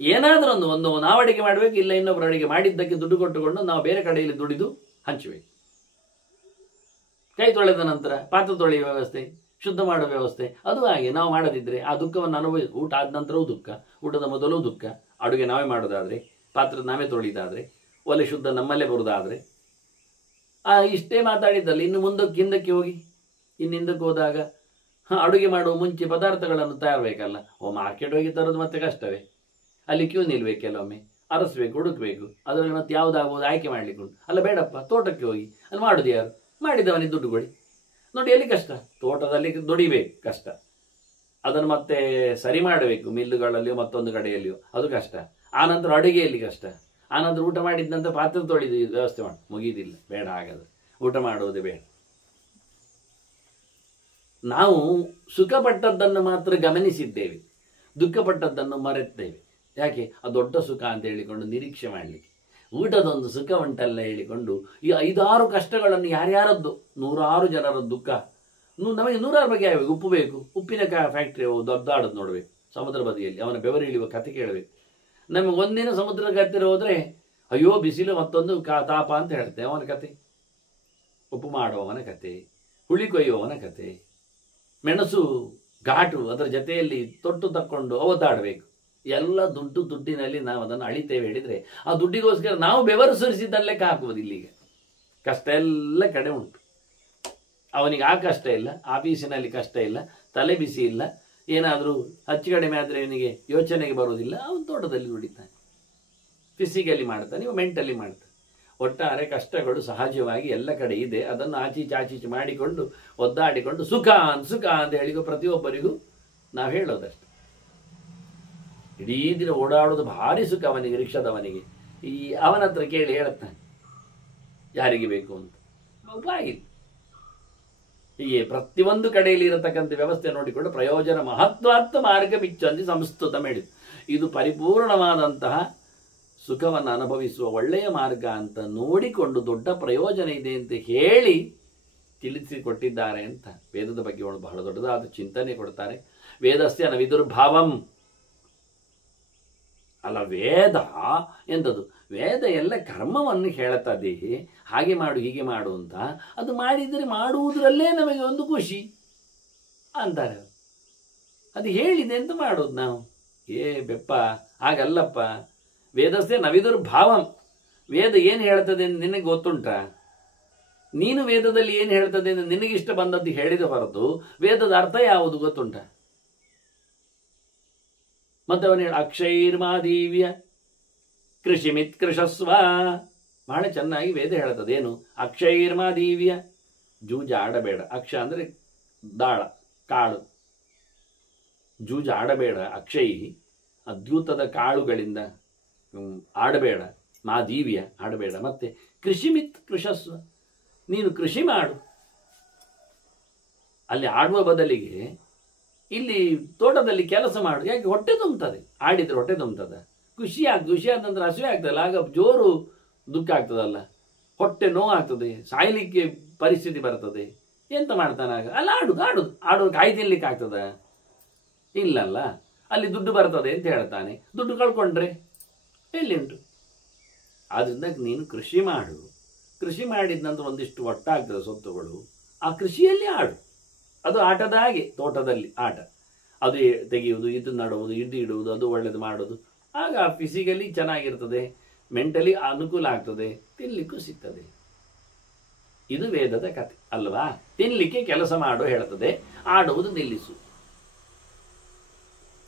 ಏನಾದರೂ ಒಂದು ನಾವು ಅಡಿಗೆ ಮಾಡಬೇಕು, ಇಲ್ಲ ಇನ್ನೊಬ್ಬರು ಅಡಿಗೆ ಮಾಡಿದ್ದಕ್ಕೆ ದುಡ್ಡು ಕೊಟ್ಟುಕೊಂಡು ನಾವು ಬೇರೆ ಕಡೆಯಲ್ಲಿ ದುಡಿದು ಹಂಚಬೇಕು. ಕೈ ತೊಳೆದ ನಂತರ ಪಾತ್ರೆ ತೊಳೆಯುವ ವ್ಯವಸ್ಥೆ, ಶುದ್ಧ ಮಾಡುವ ವ್ಯವಸ್ಥೆ, ಅದು ಹಾಗೆ ನಾವು ಮಾಡದಿದ್ದರೆ ಆ ದುಃಖವನ್ನು ಅನುಭವಿಸಿ. ಊಟ ಆದ ನಂತರವೂ ದುಃಖ, ಊಟದ ಮೊದಲೂ ದುಃಖ, ಅಡುಗೆ ನಾವೇ ಮಾಡೋದಾದರೆ, ಪಾತ್ರೆ ನಾವೇ ತೊಳೆದಾದರೆ, ಒಲೆ ಶುದ್ಧ ನಮ್ಮಲ್ಲೇ ಬರುವುದಾದರೆ, ಇಷ್ಟೇ ಮಾತಾಡಿದ್ದಲ್ಲ. ಇನ್ನು ಹಿಂದಕ್ಕೆ ಹೋಗಿ, ಹಿಂದಕ್ಕೆ ಹೋದಾಗ ಅಡುಗೆ ಮಾಡುವ ಮುಂಚೆ ಪದಾರ್ಥಗಳನ್ನು ತಯಾರಬೇಕಲ್ಲ. ಮಾರ್ಕೆಟ್ ಹೋಗಿ ತರೋದು ಮತ್ತೆ ಕಷ್ಟವೇ, ಅಲ್ಲಿ ಕ್ಯೂ ನಿಲ್ಬೇಕು, ಕೆಲವೊಮ್ಮೆ ಅರಸಬೇಕು, ಹುಡುಕ್ಬೇಕು, ಅದರಲ್ಲಿ ಮತ್ತೆ ಯಾವುದಾಗ್ಬೋದು ಆಯ್ಕೆ ಮಾಡ್ಲಿಕ್ಕೆ ಉಂಟು. ಅಲ್ಲ ಬೇಡಪ್ಪ, ತೋಟಕ್ಕೆ ಹೋಗಿ ಅಲ್ಲಿ ಮಾಡೋದು ಯಾರು? ಮಾಡಿದವನಿಗೆ ದುಡ್ಡು ಕೊಡಿ. ನೋಡಿ ಎಲ್ಲಿ ಕಷ್ಟ, ತೋಟದಲ್ಲಿ ದುಡಿಬೇಕು ಕಷ್ಟ, ಅದನ್ನು ಮತ್ತೆ ಸರಿ ಮಾಡಬೇಕು ಮಿಲ್ಲುಗಳಲ್ಲಿಯೋ ಮತ್ತೊಂದು ಕಡೆಯಲ್ಲಿಯೋ, ಅದು ಕಷ್ಟ. ಆನಂತರ ಅಡುಗೆಯಲ್ಲಿ ಕಷ್ಟ, ಆನಂತರ ಊಟ ಮಾಡಿದ್ದಂತ ಪಾತ್ರೆ ತೊಳೆದು ವ್ಯವಸ್ಥೆ ಮಾಡಿ ಮುಗಿಯುವುದಿಲ್ಲ. ಬೇಡ, ಆಗದು ಊಟ ಮಾಡುವುದೇ ಬೇಡ. ನಾವು ಸುಖಪಟ್ಟದ್ದನ್ನು ಮಾತ್ರ ಗಮನಿಸಿದ್ದೇವೆ, ದುಃಖಪಟ್ಟದ್ದನ್ನು ಮರೆತೇವೆ. ಯಾಕೆ? ಅದು ದೊಡ್ಡ ಸುಖ ಅಂತ ಹೇಳಿಕೊಂಡು ನಿರೀಕ್ಷೆ ಮಾಡಲಿಕ್ಕೆ. ಊಟದೊಂದು ಸುಖ ಉಂಟಲ್ಲ ಹೇಳಿಕೊಂಡು ಈ 5-6 ಕಷ್ಟಗಳನ್ನು ಯಾರ್ಯಾರದ್ದು, 100 ಜನರ ದುಃಖ. ನಮಗೆ 100 ಬಗ್ಗೆ ಆಗಬೇಕು. ಉಪ್ಪು ಬೇಕು, ಉಪ್ಪಿನ ಫ್ಯಾಕ್ಟ್ರಿ ದೊಡ್ಡಾಡೋದು ನೋಡಬೇಕು, ಸಮುದ್ರ ಬದಿಯಲ್ಲಿ ಅವನ ಬೆವರು ಇಳಿಯುವ ಕತೆ ಕೇಳಬೇಕು. ನಮಗೆ ಒಂದಿನ ಸಮುದ್ರದ ಹತ್ತಿರ ಹೋದರೆ ಅಯ್ಯೋ ಬಿಸಿಲು ಮತ್ತೊಂದು ತಾಪ ಅಂತ ಹೇಳ್ತೇವೆ. ಅವನ ಕತೆ, ಉಪ್ಪು ಮಾಡುವವನ ಕತೆ, ಹುಳಿ ಕೊಯ್ಯುವವನ ಕತೆ, ಮೆಣಸು ಘಾಟು ಅದರ ಜೊತೆಯಲ್ಲಿ ತೊಟ್ಟು ತಕ್ಕೊಂಡು ಅವತಾಡಬೇಕು. ಎಲ್ಲ ದುಡ್ಡಿನಲ್ಲಿ ನಾವು ಅದನ್ನು ಅಳಿತೇವೆ ಹೇಳಿದರೆ ಆ ದುಡ್ಡಿಗೋಸ್ಕರ ನಾವು ಬೆವರು ಸುರಿಸಿದ್ದಲ್ಲೇ ಹಾಕುವುದು. ಇಲ್ಲಿಗೆ ಕಷ್ಟ ಎಲ್ಲ ಕಡೆ ಉಂಟು. ಅವನಿಗೆ ಆ ಕಷ್ಟ ಇಲ್ಲ, ಆಫೀಸಿನಲ್ಲಿ ಕಷ್ಟ ಇಲ್ಲ, ತಲೆ ಬಿಸಿ ಇಲ್ಲ, ಏನಾದರೂ ಹೆಚ್ಚು ಕಡಿಮೆ ಆದರೆ ಅವನಿಗೆ ಯೋಚನೆಗೆ ಬರುವುದಿಲ್ಲ. ಅವನು ತೋಟದಲ್ಲಿ ದುಡಿತಾನೆ, ಫಿಸಿಕಲಿ ಮಾಡ್ತಾನೆ, ನೀವು ಮೆಂಟಲಿ ಮಾಡ್ತಾನೆ. ಒಟ್ಟಾರೆ ಕಷ್ಟಗಳು ಸಹಜವಾಗಿ ಎಲ್ಲ ಕಡೆ ಇದೆ. ಅದನ್ನು ಆಚೀಚೆ ಮಾಡಿಕೊಂಡು ಒದ್ದಾಡಿಕೊಂಡು ಸುಖ ಅಂತ ಹೇಳಿಕೊ ಪ್ರತಿಯೊಬ್ಬರಿಗೂ ನಾವು ಹೇಳೋದಷ್ಟೆ. ಇಡೀ ದಿನ ಓಡಾಡೋದು ಭಾರಿ ಸುಖ ಅವನಿಗೆ, ರಿಕ್ಷಾದವನಿಗೆ. ಅವನ ಹತ್ರ ಕೇಳಿ ಹೇಳುತ್ತಾನೆ ಯಾರಿಗೆ ಬೇಕು ಅಂತ. ಬಾಯಿ ಹೀಗೆ ಪ್ರತಿಯೊಂದು ಕಡೆಯಲ್ಲಿ ಇರತಕ್ಕಂಥ ವ್ಯವಸ್ಥೆ ನೋಡಿಕೊಂಡು ಪ್ರಯೋಜನ ಮಹತ್ವಾರ್ಥ ಮಾರ್ಗ ಮಿಚ್ಚಂದಿ ಸಂಸ್ತುತ ಮೇಡಿದು. ಇದು ಪರಿಪೂರ್ಣವಾದಂತಹ ಸುಖವನ್ನು ಅನುಭವಿಸುವ ಒಳ್ಳೆಯ ಮಾರ್ಗ ಅಂತ ನೋಡಿಕೊಂಡು ದೊಡ್ಡ ಪ್ರಯೋಜನ ಇದೆ ಅಂತ ಹೇಳಿ ತಿಳಿಸಿಕೊಟ್ಟಿದ್ದಾರೆ ಅಂತ ವೇದದ ಬಗ್ಗೆ ಬಹಳ ದೊಡ್ಡದಾದ ಚಿಂತನೆ ಕೊಡ್ತಾರೆ. ವೇದಸ್ಯ ನ ವಿದುರ್ಭಾವಂ ಅಲ್ಲ, ವೇದ ಎಂಥದ್ದು? ವೇದ ಎಲ್ಲ ಕರ್ಮವನ್ನು ಹೇಳುತ್ತದೆ, ಹಾಗೆ ಮಾಡು ಹೀಗೆ ಮಾಡು ಅಂತ. ಅದು ಮಾಡಿದರೆ ಮಾಡುವುದರಲ್ಲೇ ನಮಗೆ ಒಂದು ಖುಷಿ ಅಂತಾರೆ. ಅದು ಹೇಳಿದೆ ಅಂತ ಮಾಡೋದು ನಾವು. ಬೆಪ್ಪ ಹಾಗಲ್ಲಪ್ಪ. ವೇದಸ್ಯ ನವಿದುರ್ಭಾವಂ, ವೇದ ಏನು ಹೇಳ್ತದೆ ಅಂತ ನಿನಗೆ ಗೊತ್ತುಂಟ? ನೀನು ವೇದದಲ್ಲಿ ಏನು ಹೇಳ್ತದೆ ಅಂತ ನಿನಗಿಷ್ಟ ಬಂದದ್ದು ಹೇಳಿದ ಹೊರತು ವೇದದ ಅರ್ಥ ಯಾವುದು ಗೊತ್ತುಂಟ? ಮತ್ತೆ ಅವನು ಹೇಳ ಅಕ್ಷೈರ್ಮಾದೀವ್ಯ ಕೃಷಿಮಿತ್ ಕೃಷಸ್ವ. ಬಹಳ ಚೆನ್ನಾಗಿ ವೇದ ಹೇಳ್ತದೆ. ಏನು? ಅಕ್ಷೈರ್ಮಾದೀವ್ಯ, ಜೂಜ ಆಡಬೇಡ. ಅಕ್ಷ ಅಂದರೆ ದಾಳ, ಕಾಳು. ಜೂಜ ಆಡಬೇಡ. ಅಕ್ಷೈ ಅದ್ಯೂತದ ಕಾಳುಗಳಿಂದ ಆಡಬೇಡ. ಮಾದೀವ್ಯ ಆಡಬೇಡ. ಮತ್ತೆ ಕೃಷಿಮಿತ್ ಕೃಷಸ್ವ, ನೀನು ಕೃಷಿ ಮಾಡು. ಅಲ್ಲಿ ಆಡುವ ಬದಲಿಗೆ ಇಲ್ಲಿ ತೋಟದಲ್ಲಿ ಕೆಲಸ ಮಾಡು. ಯಾಕೆ? ಹೊಟ್ಟೆ ತುಂಬುತ್ತದೆ. ಆಡಿದ್ರೆ ಹೊಟ್ಟೆ ತುಂಬುತ್ತದೆ. ಖುಷಿ ಆದ ನಂತರ ಹಸಿವೆ ಆಗ್ತದಲ್ಲ, ಆಗ ಜೋರು ದುಃಖ ಆಗ್ತದಲ್ಲ, ಹೊಟ್ಟೆ ನೋವು ಆಗ್ತದೆ, ಸಾಯ್ಲಿಕ್ಕೆ ಪರಿಸ್ಥಿತಿ ಬರ್ತದೆ. ಎಂತ ಮಾಡ್ತಾನೆ ಆಗ? ಅಲ್ಲ ಆಡು ಕಾಯಿ ತಿನ್ಲಿಕ್ಕೆ ಆಗ್ತದ? ಇಲ್ಲಲ್ಲ. ಅಲ್ಲಿ ದುಡ್ಡು ಬರ್ತದೆ ಅಂತ ಹೇಳ್ತಾನೆ. ದುಡ್ಡು ಕಳ್ಕೊಂಡ್ರೆ ಎಲ್ಲಿ ಉಂಟು? ಆದ್ದರಿಂದ ನೀನು ಕೃಷಿ ಮಾಡು, ಕೃಷಿ ಮಾಡಿದ ನಂತರ ಒಂದಿಷ್ಟು ಒಟ್ಟಾಗ್ತದೆ ಸೊತ್ತುಗಳು, ಆ ಕೃಷಿಯಲ್ಲಿ ಆಡು. ಅದು ಆಟದ ಹಾಗೆ, ತೋಟದಲ್ಲಿ ಆಟ, ಅದು ತೆಗೆಯುವುದು, ಇದು ನಡುವುದು, ಇದು ಇಡುವುದು, ಅದು ಒಳ್ಳೇದು ಮಾಡೋದು. ಆಗ ಫಿಸಿಕಲಿ ಚೆನ್ನಾಗಿರ್ತದೆ, ಮೆಂಟಲಿ ಅನುಕೂಲ ಆಗ್ತದೆ, ತಿನ್ಲಿಕ್ಕೂ ಸಿಗ್ತದೆ. ಇದು ವೇದದ ಕಥೆ ಅಲ್ವಾ? ತಿನ್ಲಿಕ್ಕೆ ಕೆಲಸ ಮಾಡು ಹೇಳ್ತದೆ, ಆಡುವುದು ನಿಲ್ಲಿಸು.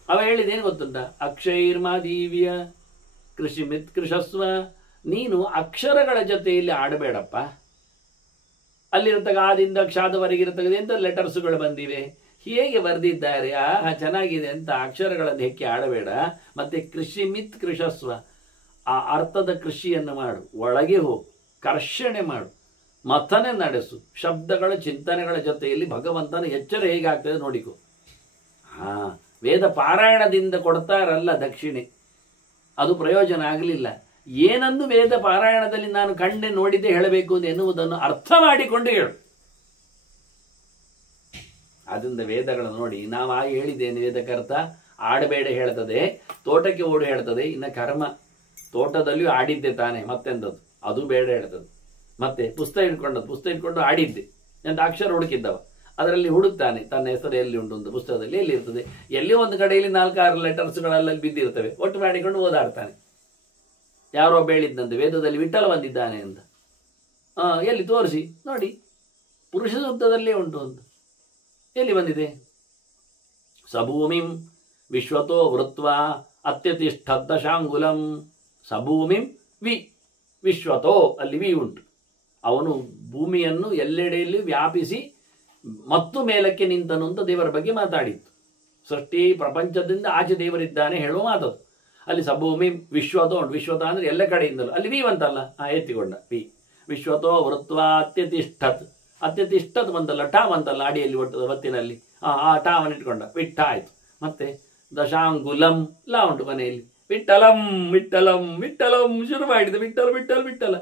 ಅವ ಹೇಳಿದೇನು ಗೊತ್ತುಂಟ? ಅಕ್ಷೈರ್ಮಾದೀವ್ಯ ಕೃಷಿಮಿತ್ ಕೃಷಸ್ವ. ನೀನು ಅಕ್ಷರಗಳ ಜೊತೆಯಲ್ಲಿ ಆಡಬೇಡಪ್ಪ. ಅಲ್ಲಿರತಕ್ಕ ಆದಿಂದ ಕ್ಷಾದವರೆಗಿರತಕ್ಕಂಥ ಎಂತ ಲೆಟರ್ಸ್ಗಳು ಬಂದಿವೆ, ಹೇಗೆ ಬರೆದಿದ್ದಾರೆ, ಚೆನ್ನಾಗಿದೆ ಅಂತ ಅಕ್ಷರಗಳನ್ನು ಹೆಕ್ಕಿ ಆಡಬೇಡ. ಮತ್ತೆ ಕೃಷಿಮಿತ್ ಕೃಷಸ್ವ, ಆ ಅರ್ಥದ ಕೃಷಿಯನ್ನು ಮಾಡು, ಒಳಗೆ ಹೋಗು, ಕರ್ಷಣೆ ಮಾಡು, ಮಥನೆ ನಡೆಸು, ಶಬ್ದಗಳ ಚಿಂತನೆಗಳ ಜೊತೆಯಲ್ಲಿ ಭಗವಂತನ ಎಚ್ಚರ ಹೇಗಾಗ್ತದೆ ನೋಡಿಕೊ. ವೇದ ಪಾರಾಯಣದಿಂದ ಕೊಡ್ತಾರಲ್ಲ ದಕ್ಷಿಣೆ, ಅದು ಪ್ರಯೋಜನ ಆಗಲಿಲ್ಲ. ಏನನ್ನು ವೇದ ಪಾರಾಯಣದಲ್ಲಿ ನಾನು ಕಂಡೆ ನೋಡಿದೆ ಹೇಳಬೇಕು ಎನ್ನುವುದನ್ನು ಅರ್ಥ ಮಾಡಿಕೊಂಡು ಹೇಳು. ಅದರಿಂದ ವೇದಗಳನ್ನು ನೋಡಿ, ನಾವು ಆಗಿ ಹೇಳಿದ್ದೇನೆ, ವೇದಕರ್ತ ಆಡಬೇಡ ಹೇಳ್ತದೆ, ತೋಟಕ್ಕೆ ಓಡು ಹೇಳ್ತದೆ. ಇನ್ನು ಕರ್ಮ, ತೋಟದಲ್ಲಿಯೂ ಆಡಿದ್ದೆ ತಾನೆ, ಮತ್ತೆಂದದು ಅದು ಬೇಡ ಹೇಳ್ತದೆ. ಮತ್ತೆ ಪುಸ್ತಕ ಇಟ್ಕೊಂಡು ಆಡಿದ್ದೆ ಅಂತ ಅಕ್ಷರ ಹುಡುಕಿದ್ದವ, ಅದರಲ್ಲಿ ಹುಡುಕ್ತಾನೆ ತನ್ನ ಹೆಸರು ಎಲ್ಲಿ ಉಂಟು ಅಂತ. ಪುಸ್ತಕದಲ್ಲಿ ಎಲ್ಲಿ ಇರ್ತದೆ, ಎಲ್ಲಿ ಒಂದು ಕಡೆಯಲ್ಲಿ 4-6 ಲೆಟರ್ಸ್ಗಳಲ್ಲಿ ಬಿದ್ದಿರ್ತವೆ, ಒಟ್ಟು ಮಾಡಿಕೊಂಡು ಓದಾಡ್ತಾನೆ. ಯಾರೋ ಬೇಳಿದ್ದಂತೆ ವೇದದಲ್ಲಿ ವಿಠಲ ಬಂದಿದ್ದಾನೆ ಅಂತ. ಎಲ್ಲಿ ತೋರಿಸಿ ನೋಡಿ, ಪುರುಷ ಸೂಕ್ತದಲ್ಲೇ ಉಂಟು ಅಂತ. ಎಲ್ಲಿ ಬಂದಿದೆ? ಸಭೂಮಿಂ ವಿಶ್ವತೋ ವೃತ್ವಾ ಅತ್ಯತಿಷ್ಠದ್ದಶಾಂಗುಲಂ. ಸಭೂಮಿಂ ವಿ ವಿಶ್ವತೋ, ಅಲ್ಲಿ ವಿ ಉಂಟು. ಅವನು ಭೂಮಿಯನ್ನು ಎಲ್ಲೆಡೆಯಲ್ಲಿ ವ್ಯಾಪಿಸಿ ಮತ್ತು ಮೇಲಕ್ಕೆ ನಿಂತನು ಅಂತ ದೇವರ ಬಗ್ಗೆ ಮಾತಾಡಿತ್ತು. ಸೃಷ್ಟಿ ಪ್ರಪಂಚದಿಂದ ಆಚೆ ದೇವರಿದ್ದಾನೆ ಹೇಳುವ ಮಾತದು. ಅಲ್ಲಿ ಸಭೂಮಿ ವಿಶ್ವತೋ ಉಂಟು. ವಿಶ್ವತ ಅಂದ್ರೆ ಎಲ್ಲ ಕಡೆಯಿಂದಲೂ, ಅಲ್ಲಿ ವಿ ಅಂತಲ್ಲ, ಎತ್ತಿಕೊಂಡ ವಿ. ವಿಶ್ವತೋ ವೃತ್ವಾ ಅತ್ಯತಿಷ್ಠತ್, ಅತ್ಯತಿಷ್ಠತ್ ಬಂತಲ್ಲ, ಠಾ ಬಂತಲ್ಲ ಅಡಿಯಲ್ಲಿ ಒತ್ತಿನಲ್ಲಿ, ಆ ಠಾವನ್ನು ಇಟ್ಕೊಂಡ, ವಿಟ್ಟ ಆಯ್ತು. ಮತ್ತೆ ದಶಾಂಗುಲಂ ಲಾ ಉಂಟು ಮನೆಯಲ್ಲಿ, ವಿಠಲಂ ವಿಠಲಂ ವಿಠಲಂ ಶುರು ಮಾಡಿದ, ವಿಠಲ ವಿಠಲ ವಿಠಲ.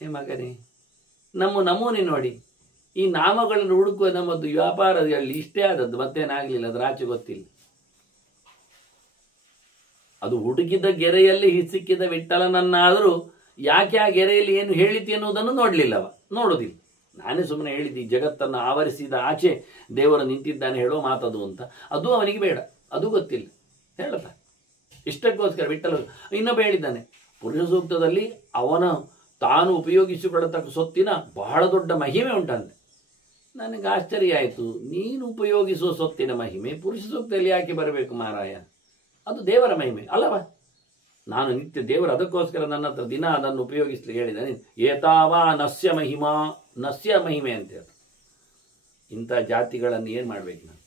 ಮಗನೇ, ನಮ್ಮ ನಮೂನೆ ನೋಡಿ, ಈ ನಾಮಗಳನ್ನು ಹುಡುಕುವ ನಮ್ಮದು ವ್ಯಾಪಾರದಲ್ಲಿ ಇಷ್ಟೇ ಆದದ್ದು, ಮತ್ತೇನಾಗಲಿಲ್ಲ, ಅದರ ಆಚೆ ಗೊತ್ತಿಲ್ಲ. ಅದು ಹುಡುಕಿದ ಗೆರೆಯಲ್ಲಿ ಸಿಕ್ಕಿದ ವಿಠಲನನ್ನಾದರೂ ಯಾಕೆ ಆ ಗೆರೆಯಲ್ಲಿ ಏನು ಹೇಳಿತಿ ಅನ್ನೋದನ್ನು ನೋಡ್ಲಿಲ್ಲವ, ನೋಡೋದಿಲ್ಲ. ನಾನೇ ಸುಮ್ಮನೆ ಹೇಳಿದ್ದೆ, ಈ ಜಗತ್ತನ್ನು ಆವರಿಸಿದ ಆಚೆ ದೇವರು ನಿಂತಿದ್ದಾನೆ ಹೇಳೋ ಮಾತದು ಅಂತ. ಅದು ಅವನಿಗೆ ಬೇಡ, ಅದು ಗೊತ್ತಿಲ್ಲ, ಹೇಳತ್ತ ಇಷ್ಟಕ್ಕೋಸ್ಕರ ವಿಠಲ. ಇನ್ನೊಬ್ಬ ಹೇಳಿದ್ದಾನೆ ಪುರುಷ ಸೂಕ್ತದಲ್ಲಿ ಅವನ ತಾನು ಉಪಯೋಗಿಸಿಕೊಳ್ಳತಕ್ಕ ಸೊತ್ತಿನ ಬಹಳ ದೊಡ್ಡ ಮಹಿಮೆ ಉಂಟಂತೆ. ನನಗೆ ಆಶ್ಚರ್ಯ ಆಯಿತು, ನೀನು ಉಪಯೋಗಿಸುವ ಸೊತ್ತಿನ ಮಹಿಮೆ ಪುರುಷ ಸೂಕ್ತದಲ್ಲಿ ಯಾಕೆ ಬರಬೇಕು ಮಾರಾಯ? ಅದು ದೇವರ ಮಹಿಮೆ ಅಲ್ಲವ? ನಾನು ನಿತ್ಯ ದೇವರು ಅದಕ್ಕೋಸ್ಕರ ನನ್ನ ಹತ್ರ ದಿನ ಅದನ್ನು ಉಪಯೋಗಿಸ್ಲಿಕ್ಕೆ ಹೇಳಿದ್ದಾನೆ. ಏತಾವಾ ನಸ್ಯ ಮಹಿಮಾ, ನಸ್ಯ ಮಹಿಮೆ ಅಂತ ಹೇಳಿ. ಇಂಥ ಜಾತಿಗಳನ್ನು ಏನು ಮಾಡ್ಬೇಕು ನಾನು?